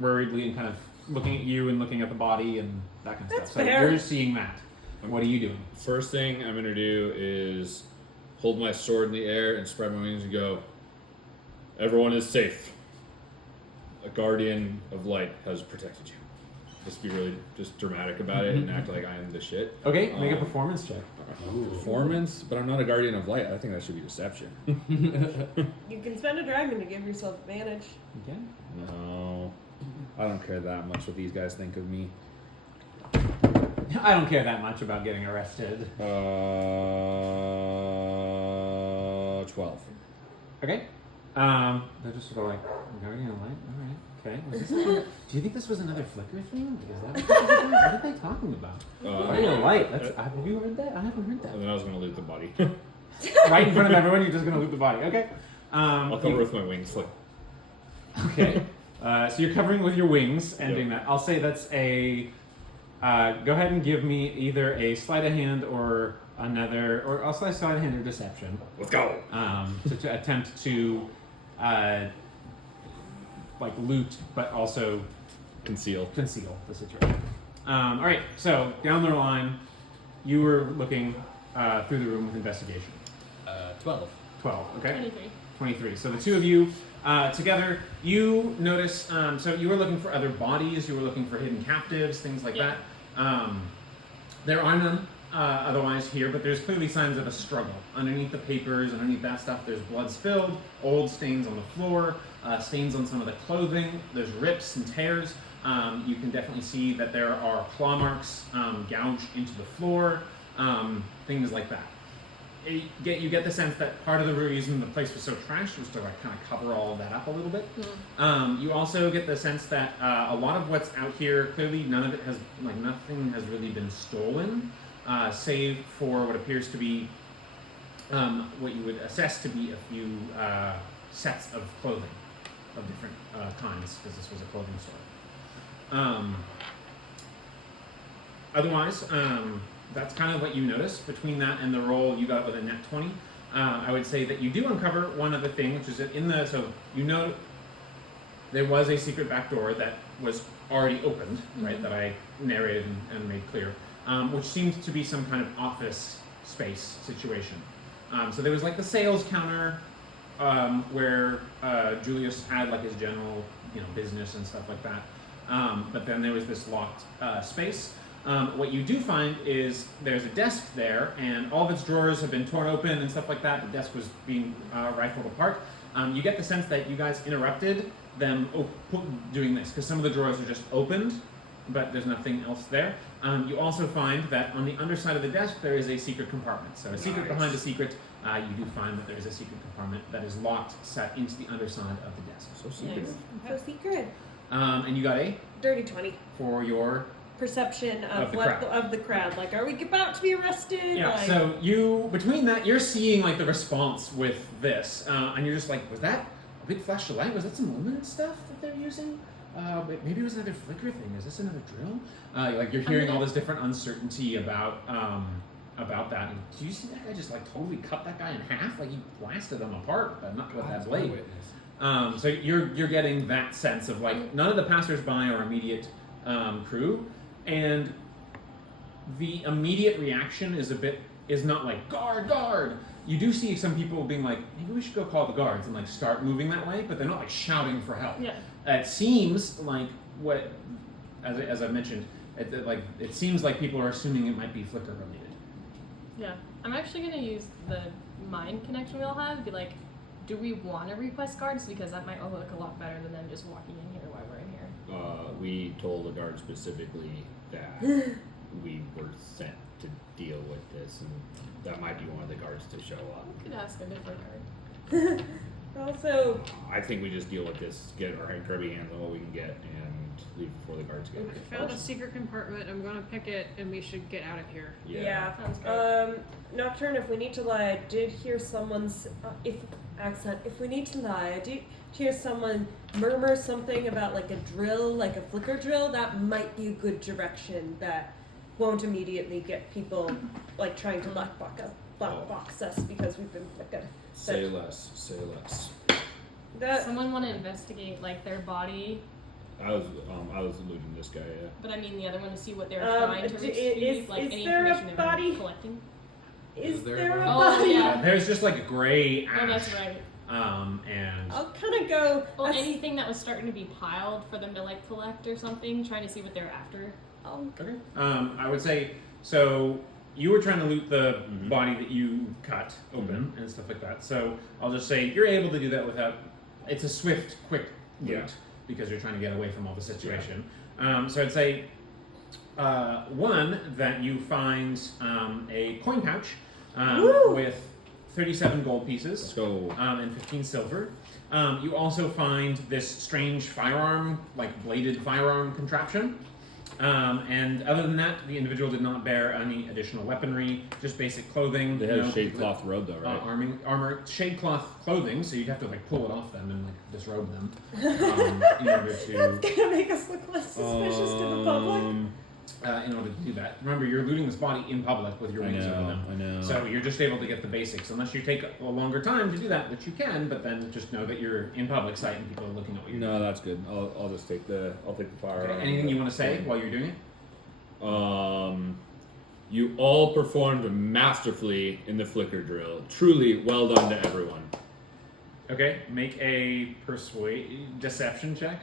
worriedly, and kind of looking at you and looking at the body and that kind of That's stuff. So fair. you're seeing that. What are you doing? First thing I'm gonna do is hold my sword in the air and spread my wings and go, everyone is safe. A guardian of light has protected you. Just be really just dramatic about it and act like I am the shit. Okay, make a performance check. Performance? But I'm not a guardian of light. I think that should be deception. You can spend a dragon to give yourself advantage. Okay. No. I don't care that much what these guys think of me. I don't care that much about getting arrested. 12. Okay. They're just sort of like, guardian of light? Alright. Okay. Was this do you think this was another flicker thing? Like, is that what are they talking about? Guardian of light. Have you heard that? I haven't heard that. And then I was going to loot the body. Right in front of everyone, you're just going to loot the body. Okay. I'll cover with my wings. Like. Okay. So you're covering with your wings and doing that. I'll say that's a... go ahead and give me either a sleight of hand or another... Or I'll say sleight of hand or deception. Let's go! To attempt to... like loot, but also conceal the situation. All right, so down the line, you were looking through the room with investigation. 12. 12, okay? 23. 23. So the two of you together, you notice, so you were looking for other bodies, you were looking for hidden captives, things like that. There are none otherwise here, but there's clearly signs of a struggle. Underneath the papers, underneath that stuff, there's blood spilled, old stains on the floor, stains on some of the clothing, there's rips and tears. You can definitely see that there are claw marks gouged into the floor, things like that. You get the sense that part of the reason the place was so trashed was to like kind of cover all of that up a little bit. You also get the sense that a lot of what's out here, clearly nothing has really been stolen, save for what appears to be what you would assess to be a few sets of clothing of different kinds, because this was a clothing store. Otherwise, that's kind of what you notice. Between that and the roll you got with a net 20, I would say that you do uncover one other thing, which is that so you know there was a secret back door that was already opened, right, that I narrated and made clear, which seemed to be some kind of office space situation. So there was like the sales counter where Julius had like his general business and stuff like that. But then there was this locked space. What you do find is there's a desk there, and all of its drawers have been torn open and stuff like that. The desk was being rifled apart. You get the sense that you guys interrupted them doing this, because some of the drawers are just opened, but there's nothing else there. You also find that on the underside of the desk there is a secret compartment. So a secret behind a secret, you do find that there is a secret compartment that is locked, set into the underside of the desk. So secret. So secret. And you got a Dirty 20. for your Perception of the the crowd. Like, are we about to be arrested? Yeah, Like, so you, between that, you're seeing like the response with this, and you're just like, was that a big flash of light? Was that some luminance stuff that they're using? Maybe it was another flicker thing. Is this another drill? Like you're hearing all this different uncertainty about that. And do you see that guy just like totally cut that guy in half? Like he blasted him apart, but not with that blade. So you're getting that sense of like none of the passersby are immediate crew. And the immediate reaction is not like, guard! You do see some people being like, maybe we should go call the guards and like start moving that way, but they're not like shouting for help. Yeah. It seems like as I mentioned, it seems like people are assuming it might be flicker related. Yeah. I'm actually going to use the mind connection we all have. Be like, Do we want to request guards? Because that might look a lot better than them just walking in here while we're in here. We told the guard specifically that we were sent to deal with this, and that might be one of the guards to show up. We could ask a different guard. Also, I think we just deal with this, get our grubby hands on what we can get, and leave before the guards get I found a secret compartment. I'm gonna pick it, and we should get out of here. yeah. Sounds good. Nocturne, if we need to lie, I did hear someone's if we need to lie, I did hear someone murmur something about like a drill, like a flicker drill. That might be a good direction. That won't immediately get people like trying to black box us because we've been flickered. Say less. Say less. Someone want to investigate like their body, I was alluding to this guy, yeah. but I mean the other one to see what they're trying to retrieve, like any there a information they're body? collecting. Is there there a Oh, body? yeah. There's just like a gray ash. Oh, that's right. And I'll kind of go. Well, anything that was starting to be piled for them to like collect or something, trying to see what they're after. okay. I would say so. You were trying to loot the body that you cut open and stuff like that. So I'll just say you're able to do that without. It's a swift, quick loot because you're trying to get away from all the situation. So I'd say one that you find a coin pouch with 37 gold pieces. Let's go. And 15 silver. You also find this strange firearm, like bladed firearm contraption. And other than that, the individual did not bear any additional weaponry, just basic clothing. They had a shade cloth robe though, right? Armor, shade cloth clothing, so you'd have to like pull it off them and like disrobe them in order to. That's gonna make us look less suspicious to the public. In order to do that, remember you're looting this body in public with your wings over them. I know. So you're just able to get the basics, unless you take a longer time to do that, which you can. But then just know that you're in public sight and people are looking at what you're doing. No, that's good. I'll just take the firearm. Okay. Anything you want to say while you're doing it? You all performed masterfully in the flicker drill. Truly well done to everyone. Okay, make a deception check.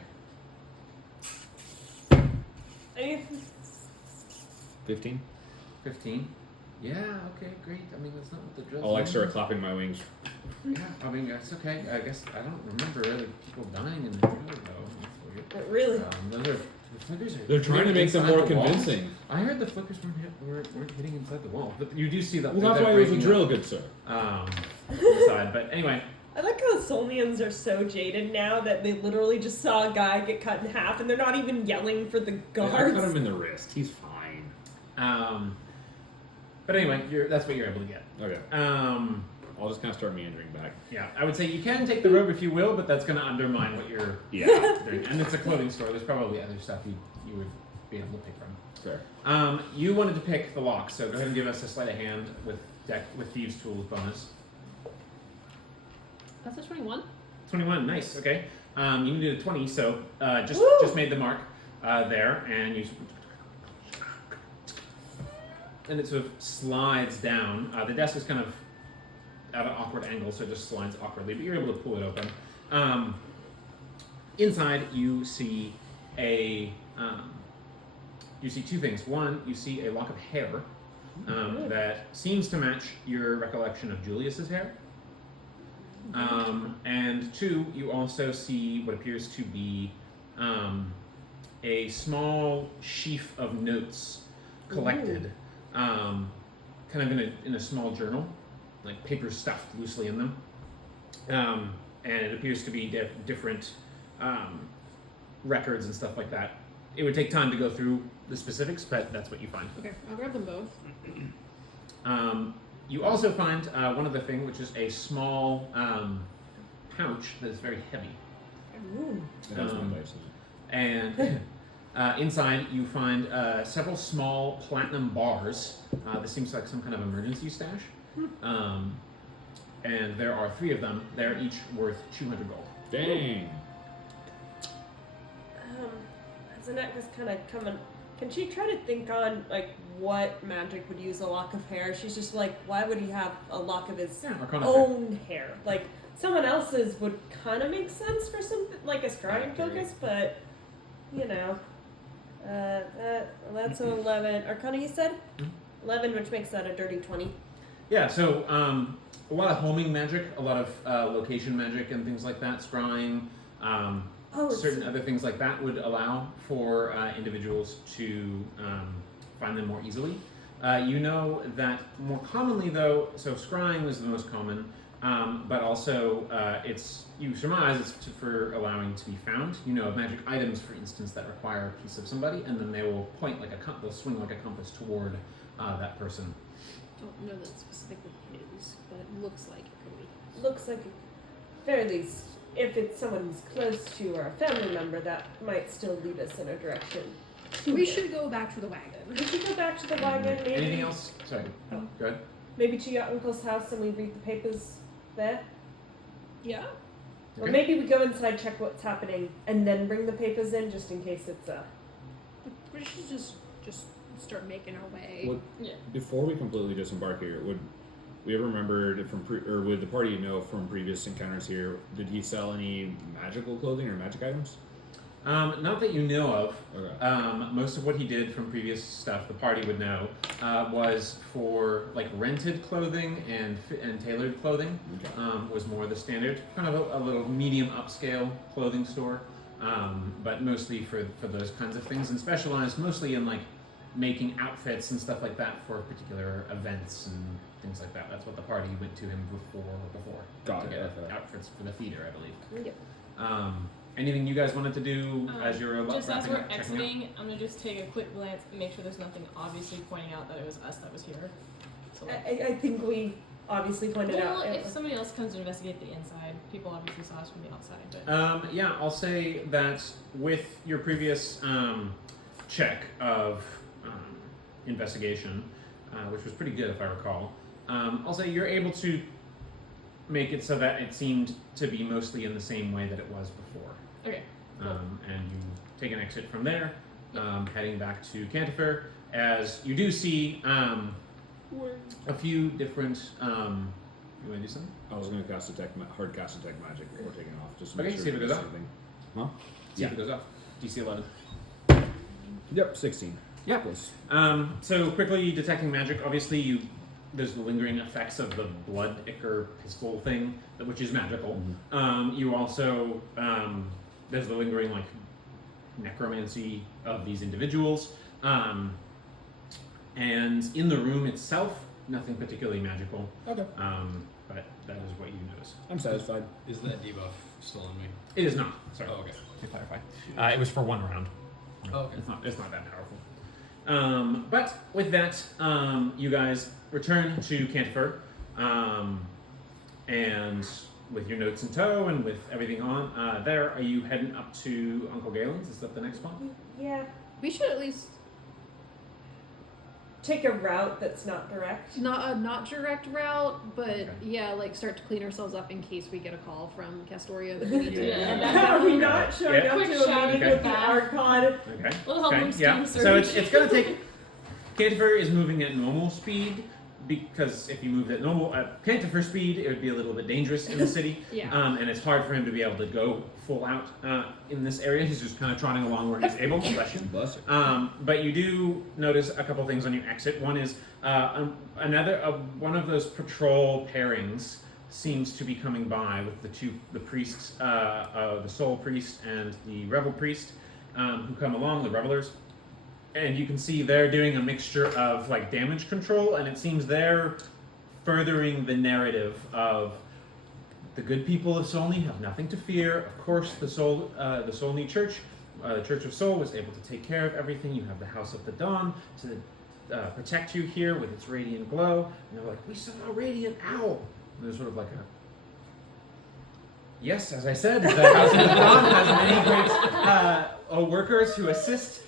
15. 15. Yeah, okay, great. I mean, that's not what the drill. I'll like start clapping my wings. Yeah, I mean, that's okay. I guess I don't remember really people dying in the drill though. That's weird. Really? Those are, the flickers are. They're trying to make them inside more the walls. convincing. I heard the flickers weren't hitting inside the wall, but you do see that. Well, that's why it was a drill, good sir. Inside, but anyway. I like how the Solnians are so jaded now that they literally just saw a guy get cut in half and they're not even yelling for the I guards. cut him in the wrist. He's fine. But anyway, that's what you're able to get. Okay. I'll just kind of start meandering back. Yeah, I would say you can take the robe if you will, but that's going to undermine what you're doing. And it's a clothing store. There's probably other stuff you would be able to pick from. Fair. You wanted to pick the lock, so go ahead and give us a sleight of hand with Thieves' Tools bonus. That's a 21. 21, nice. Okay. You can do the 20, so just made the mark there, and you. And it sort of slides down. The desk is kind of at an awkward angle, so it just slides awkwardly, but you're able to pull it open. Inside, you see you see two things. One, you see a lock of hair that seems to match your recollection of Julius's hair. And two, you also see what appears to be a small sheaf of notes collected. Kind of in a small journal, like papers stuffed loosely in them, and it appears to be different records and stuff like that. It would take time to go through the specifics, but that's what you find. Okay, I'll grab them both. You also find one other thing, which is a small pouch that is very heavy. And inside, you find several small platinum bars. This seems like some kind of emergency stash. And there are 3 of them. They're each worth 200 gold. Dang. Zanette was kind of coming. Can she try to think on like what magic would use a lock of hair? She's just like, why would he have a lock of his own hair? Like someone else's would kind of make sense for something like a scrying focus, but you know. That's an 11. Arcana, you said? 11, which makes that a dirty 20. Yeah, so a lot of homing magic, a lot of location magic and things like that, scrying, certain other things like that would allow for individuals to find them more easily. You know that more commonly though, so scrying is the most common, but also you surmise it's for allowing to be found. You know of magic items, for instance, that require a piece of somebody, and then they will point like they'll swing like a compass toward that person. Don't know that specifically his, but it looks like it could be. Looks like, at very least, if it's someone who's close to or a family member, that might still lead us in a direction. We should go back to the wagon. We should go back to the wagon, maybe. Anything else? Sorry. Oh. Go ahead. Maybe to your uncle's house and we read the papers there. Yeah. Or maybe we go inside, check what's happening, and then bring the papers in, just in case it's We should just start making our way. Before we completely disembark here, would we ever remembered from or would the party know from previous encounters here? Did he sell any magical clothing or magic items? Not that you know of. Okay. Most of what he did from previous stuff, the party would know, was for like rented clothing and tailored clothing. Okay. Was more the standard, kind of a little medium upscale clothing store, but mostly for those kinds of things, and specialized mostly in like making outfits and stuff like that for particular events and things like that. That's what the party went to him before Got to it, get okay. outfits for the theater, I believe. Yep. Anything you guys wanted to do as you're Just as wrapping we're up, checking out? exiting, I'm gonna just take a quick glance and make sure there's nothing obviously pointing out that it was us that was here. So, I think we obviously pointed well, out. if somebody else comes to investigate the inside, people obviously saw us from the outside. But Yeah, I'll say that with your previous check of investigation, which was pretty good if I recall, I'll say you're able to make it so that it seemed to be mostly in the same way that it was before. okay. And you take an exit from there, heading back to Cantifer, as you do see a few different. You want to do something? I was going to hard cast detect magic before taking off, just to Okay, make sure see if it goes there's up. anything. Huh? See if it goes up. DC 11. Yep, 16. Yeah. Close. So quickly detecting magic. Obviously, there's the lingering effects of the blood ichor pistol thing, which is magical. Mm-hmm. You also there's the lingering like necromancy of these individuals, and in the room itself, nothing particularly magical. Okay. But that is what you notice. I'm satisfied. Is that debuff still on me? It is not. Sorry. Oh, okay. To clarify, it was for one round. Oh, okay. It's not that powerful. But with that, you guys return to Cantifer, and with your notes in tow and with everything on there, are you heading up to Uncle Galen's? Is that the next spot? Yeah. We should at least Take a route that's not direct. not direct route, but Okay. yeah, like start to clean ourselves up in case we get a call from Castoria that we need to. Yeah. And that's how we not showing Yeah. up Quick to a shout meeting out with the back. Archon. Okay. Little help Okay. from Yeah. Steam So Surge. it's going to take. Cantifer is moving at normal speed because if you moved at Cantifer speed, it would be a little bit dangerous in the city. Yeah. And it's hard for him to be able to go full out in this area. He's just kind of trotting along where he's able. Bless you. Bless you. But you do notice a couple things on your exit. One is one of those patrol pairings seems to be coming by with the priests, the soul priest and the rebel priest, who come along, the revelers. And you can see they're doing a mixture of like damage control, and it seems they're furthering the narrative of the good people of Solni have nothing to fear. Of course, the Solni Church, the Church of Soul, was able to take care of everything. You have the House of the Dawn to protect you here with its radiant glow. And they're like, we saw a radiant owl. And there's sort of like a yes, as I said, the House of the Dawn has many great workers who assist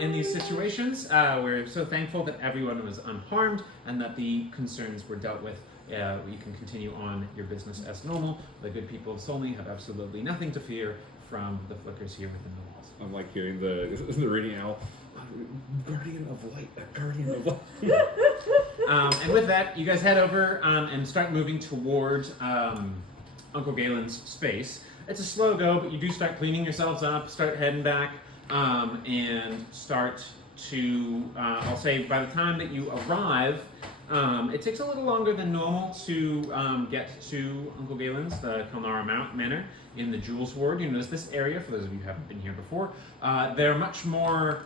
in these situations. We're so thankful that everyone was unharmed and that the concerns were dealt with. You can continue on your business as normal. The good people of Solni have absolutely nothing to fear from the flickers here within the walls. I'm like hearing the radiant owl. Guardian of light, guardian of light. And with that, you guys head over and start moving towards Uncle Galen's space. It's a slow go, but you do start cleaning yourselves up, start heading back, and start to, I'll say by the time that you arrive It takes a little longer than normal to get to Uncle Galen's, the Kilnara Manor, in the Jewels Ward. You notice this area, for those of you who haven't been here before, they're much more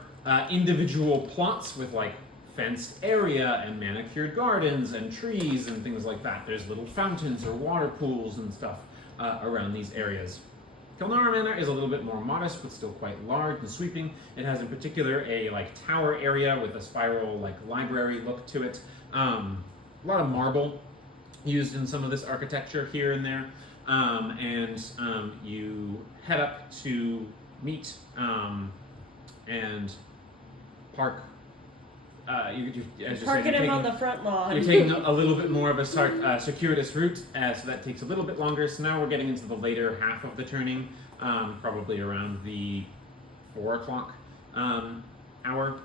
individual plots with like fenced area and manicured gardens and trees and things like that. There's little fountains or water pools and stuff around these areas. Kilnara Manor is a little bit more modest, but still quite large and sweeping. It has in particular a like tower area with a spiral like library look to it. A lot of marble used in some of this architecture here and there. You head up to meet and park. Parking him on the front lawn. You're taking a little bit more of a circuitous route, so that takes a little bit longer. So now we're getting into the later half of the turning, probably around the 4 o'clock hour.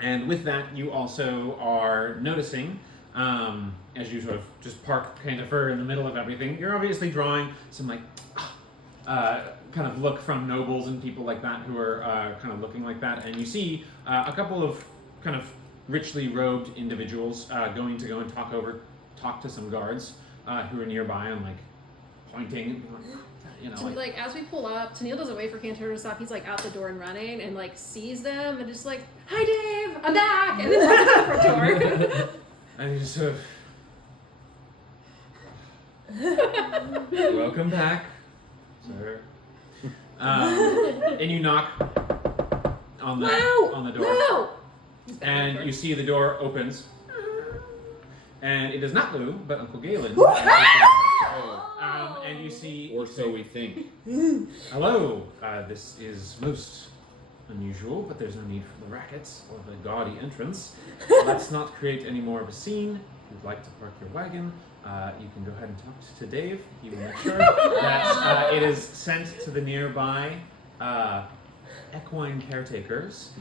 And with that, you also are noticing, as you sort of just park kind of in the middle of everything, you're obviously drawing some like kind of look from nobles and people like that who are kind of looking like that. And you see a couple of kind of richly robed individuals going to go and talk to some guards who are nearby and like pointing, you know. So, like as we pull up, Tennille doesn't wait for Cantor to stop. He's like out the door and running, and like sees them and just like, "Hi, Dave, I'm back!" And then runs out the front door. And you just sort of, welcome back, sir. And you knock on the door. No! And you see the door opens, and it is not Lou, but Uncle Galen. And you see, Or so we think. hello. This is most unusual, but there's no need for the rackets or the gaudy entrance. Let's not create any more of a scene. If you'd like to park your wagon, you can go ahead and talk to Dave. He will make sure that it is sent to the nearby equine caretakers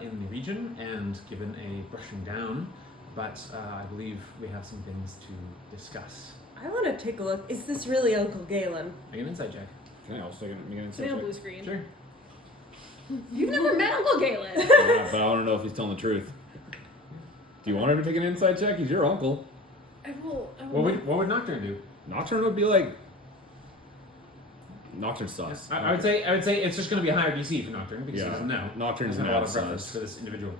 in the region and given a brushing down. But I believe we have some things to discuss. I want to take a look. Is this really Uncle Galen? Make an insight check. Can I also make an It's on insight blue check? screen. Sure. You've never met Uncle Galen. Yeah, but I want to know if he's telling the truth. Do you want him to take an insight check? He's your uncle. I will. What would Nocturne do? Nocturne would be like... Nocturne sus. I would say it's just going to be a higher DC for Nocturne because he Yeah. doesn't know. Nocturne's Doesn't have a lot of mad reference sus. to this individual.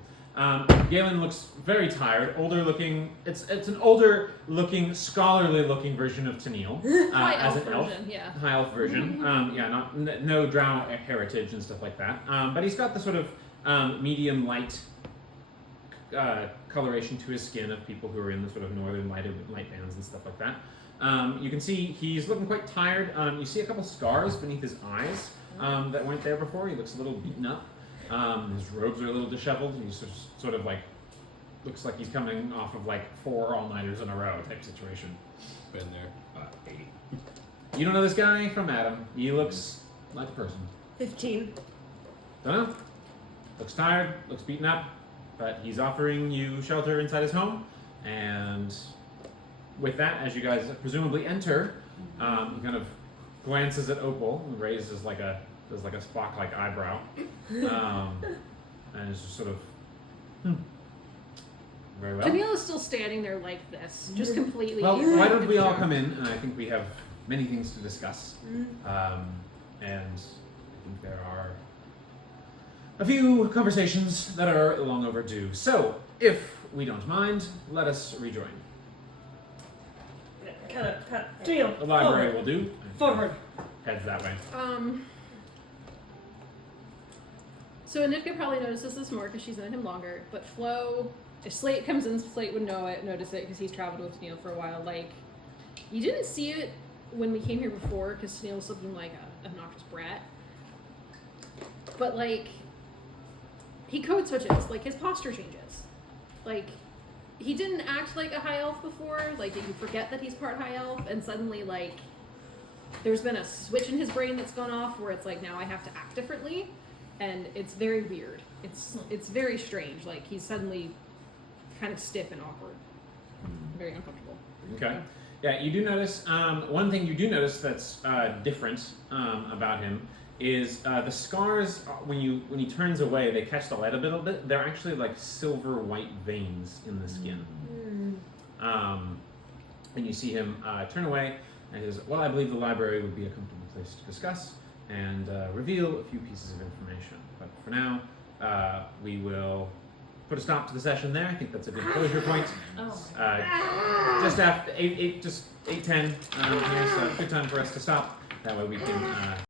Galen looks very tired, older looking. It's an older looking, scholarly looking version of Tennille High as elf an elf. version, yeah. High elf version. No drow heritage and stuff like that. But he's got the sort of medium light coloration to his skin of people who are in the sort of northern light bands and stuff like that. You can see he's looking quite tired. You see a couple scars beneath his eyes that weren't there before. He looks a little beaten up. His robes are a little disheveled. He's sort of like, looks like he's coming off of like 4 all-nighters in a row type situation. Been there. 80. You don't know this guy from Adam. He looks like a person. 15. Don't know. Looks tired, looks beaten up, but he's offering you shelter inside his home. And with that, as you guys presumably enter, he kind of glances at Opal and raises like a Spock-like eyebrow, and is just sort of, very well. Tennille is still standing there like this, just completely. Well, why don't we all come in? And I think we have many things to discuss. And I think there are a few conversations that are long overdue. So, if we don't mind, let us rejoin. Kind of. Tennille. The library will do. Forward. Heads that way. So Anitka probably notices this more because she's known him longer. But Flo, if Slate comes in, Slate would notice it because he's traveled with Tennille for a while. Like, you didn't see it when we came here before because Tennille was looking like a obnoxious brat. But like, he code switches. Like, his posture changes. Like, he didn't act like a high elf before. Like, you forget that he's part high elf, and suddenly like, there's been a switch in his brain that's gone off where it's like, now I have to act differently. And it's very weird. It's very strange. Like, he's suddenly kind of stiff and awkward. Very uncomfortable. Okay. Yeah, you do notice, one thing you do notice that's different about him is the scars when he turns away, they catch the light a bit. They're actually like silver white veins in the skin. And you see him turn away, and he says, "Well, I believe the library would be a comfortable place to discuss and reveal a few pieces of information. But for now, we will put a stop to the session there. I think that's a good closure point. Just after 8:10 here, so good time for us to stop. That way we can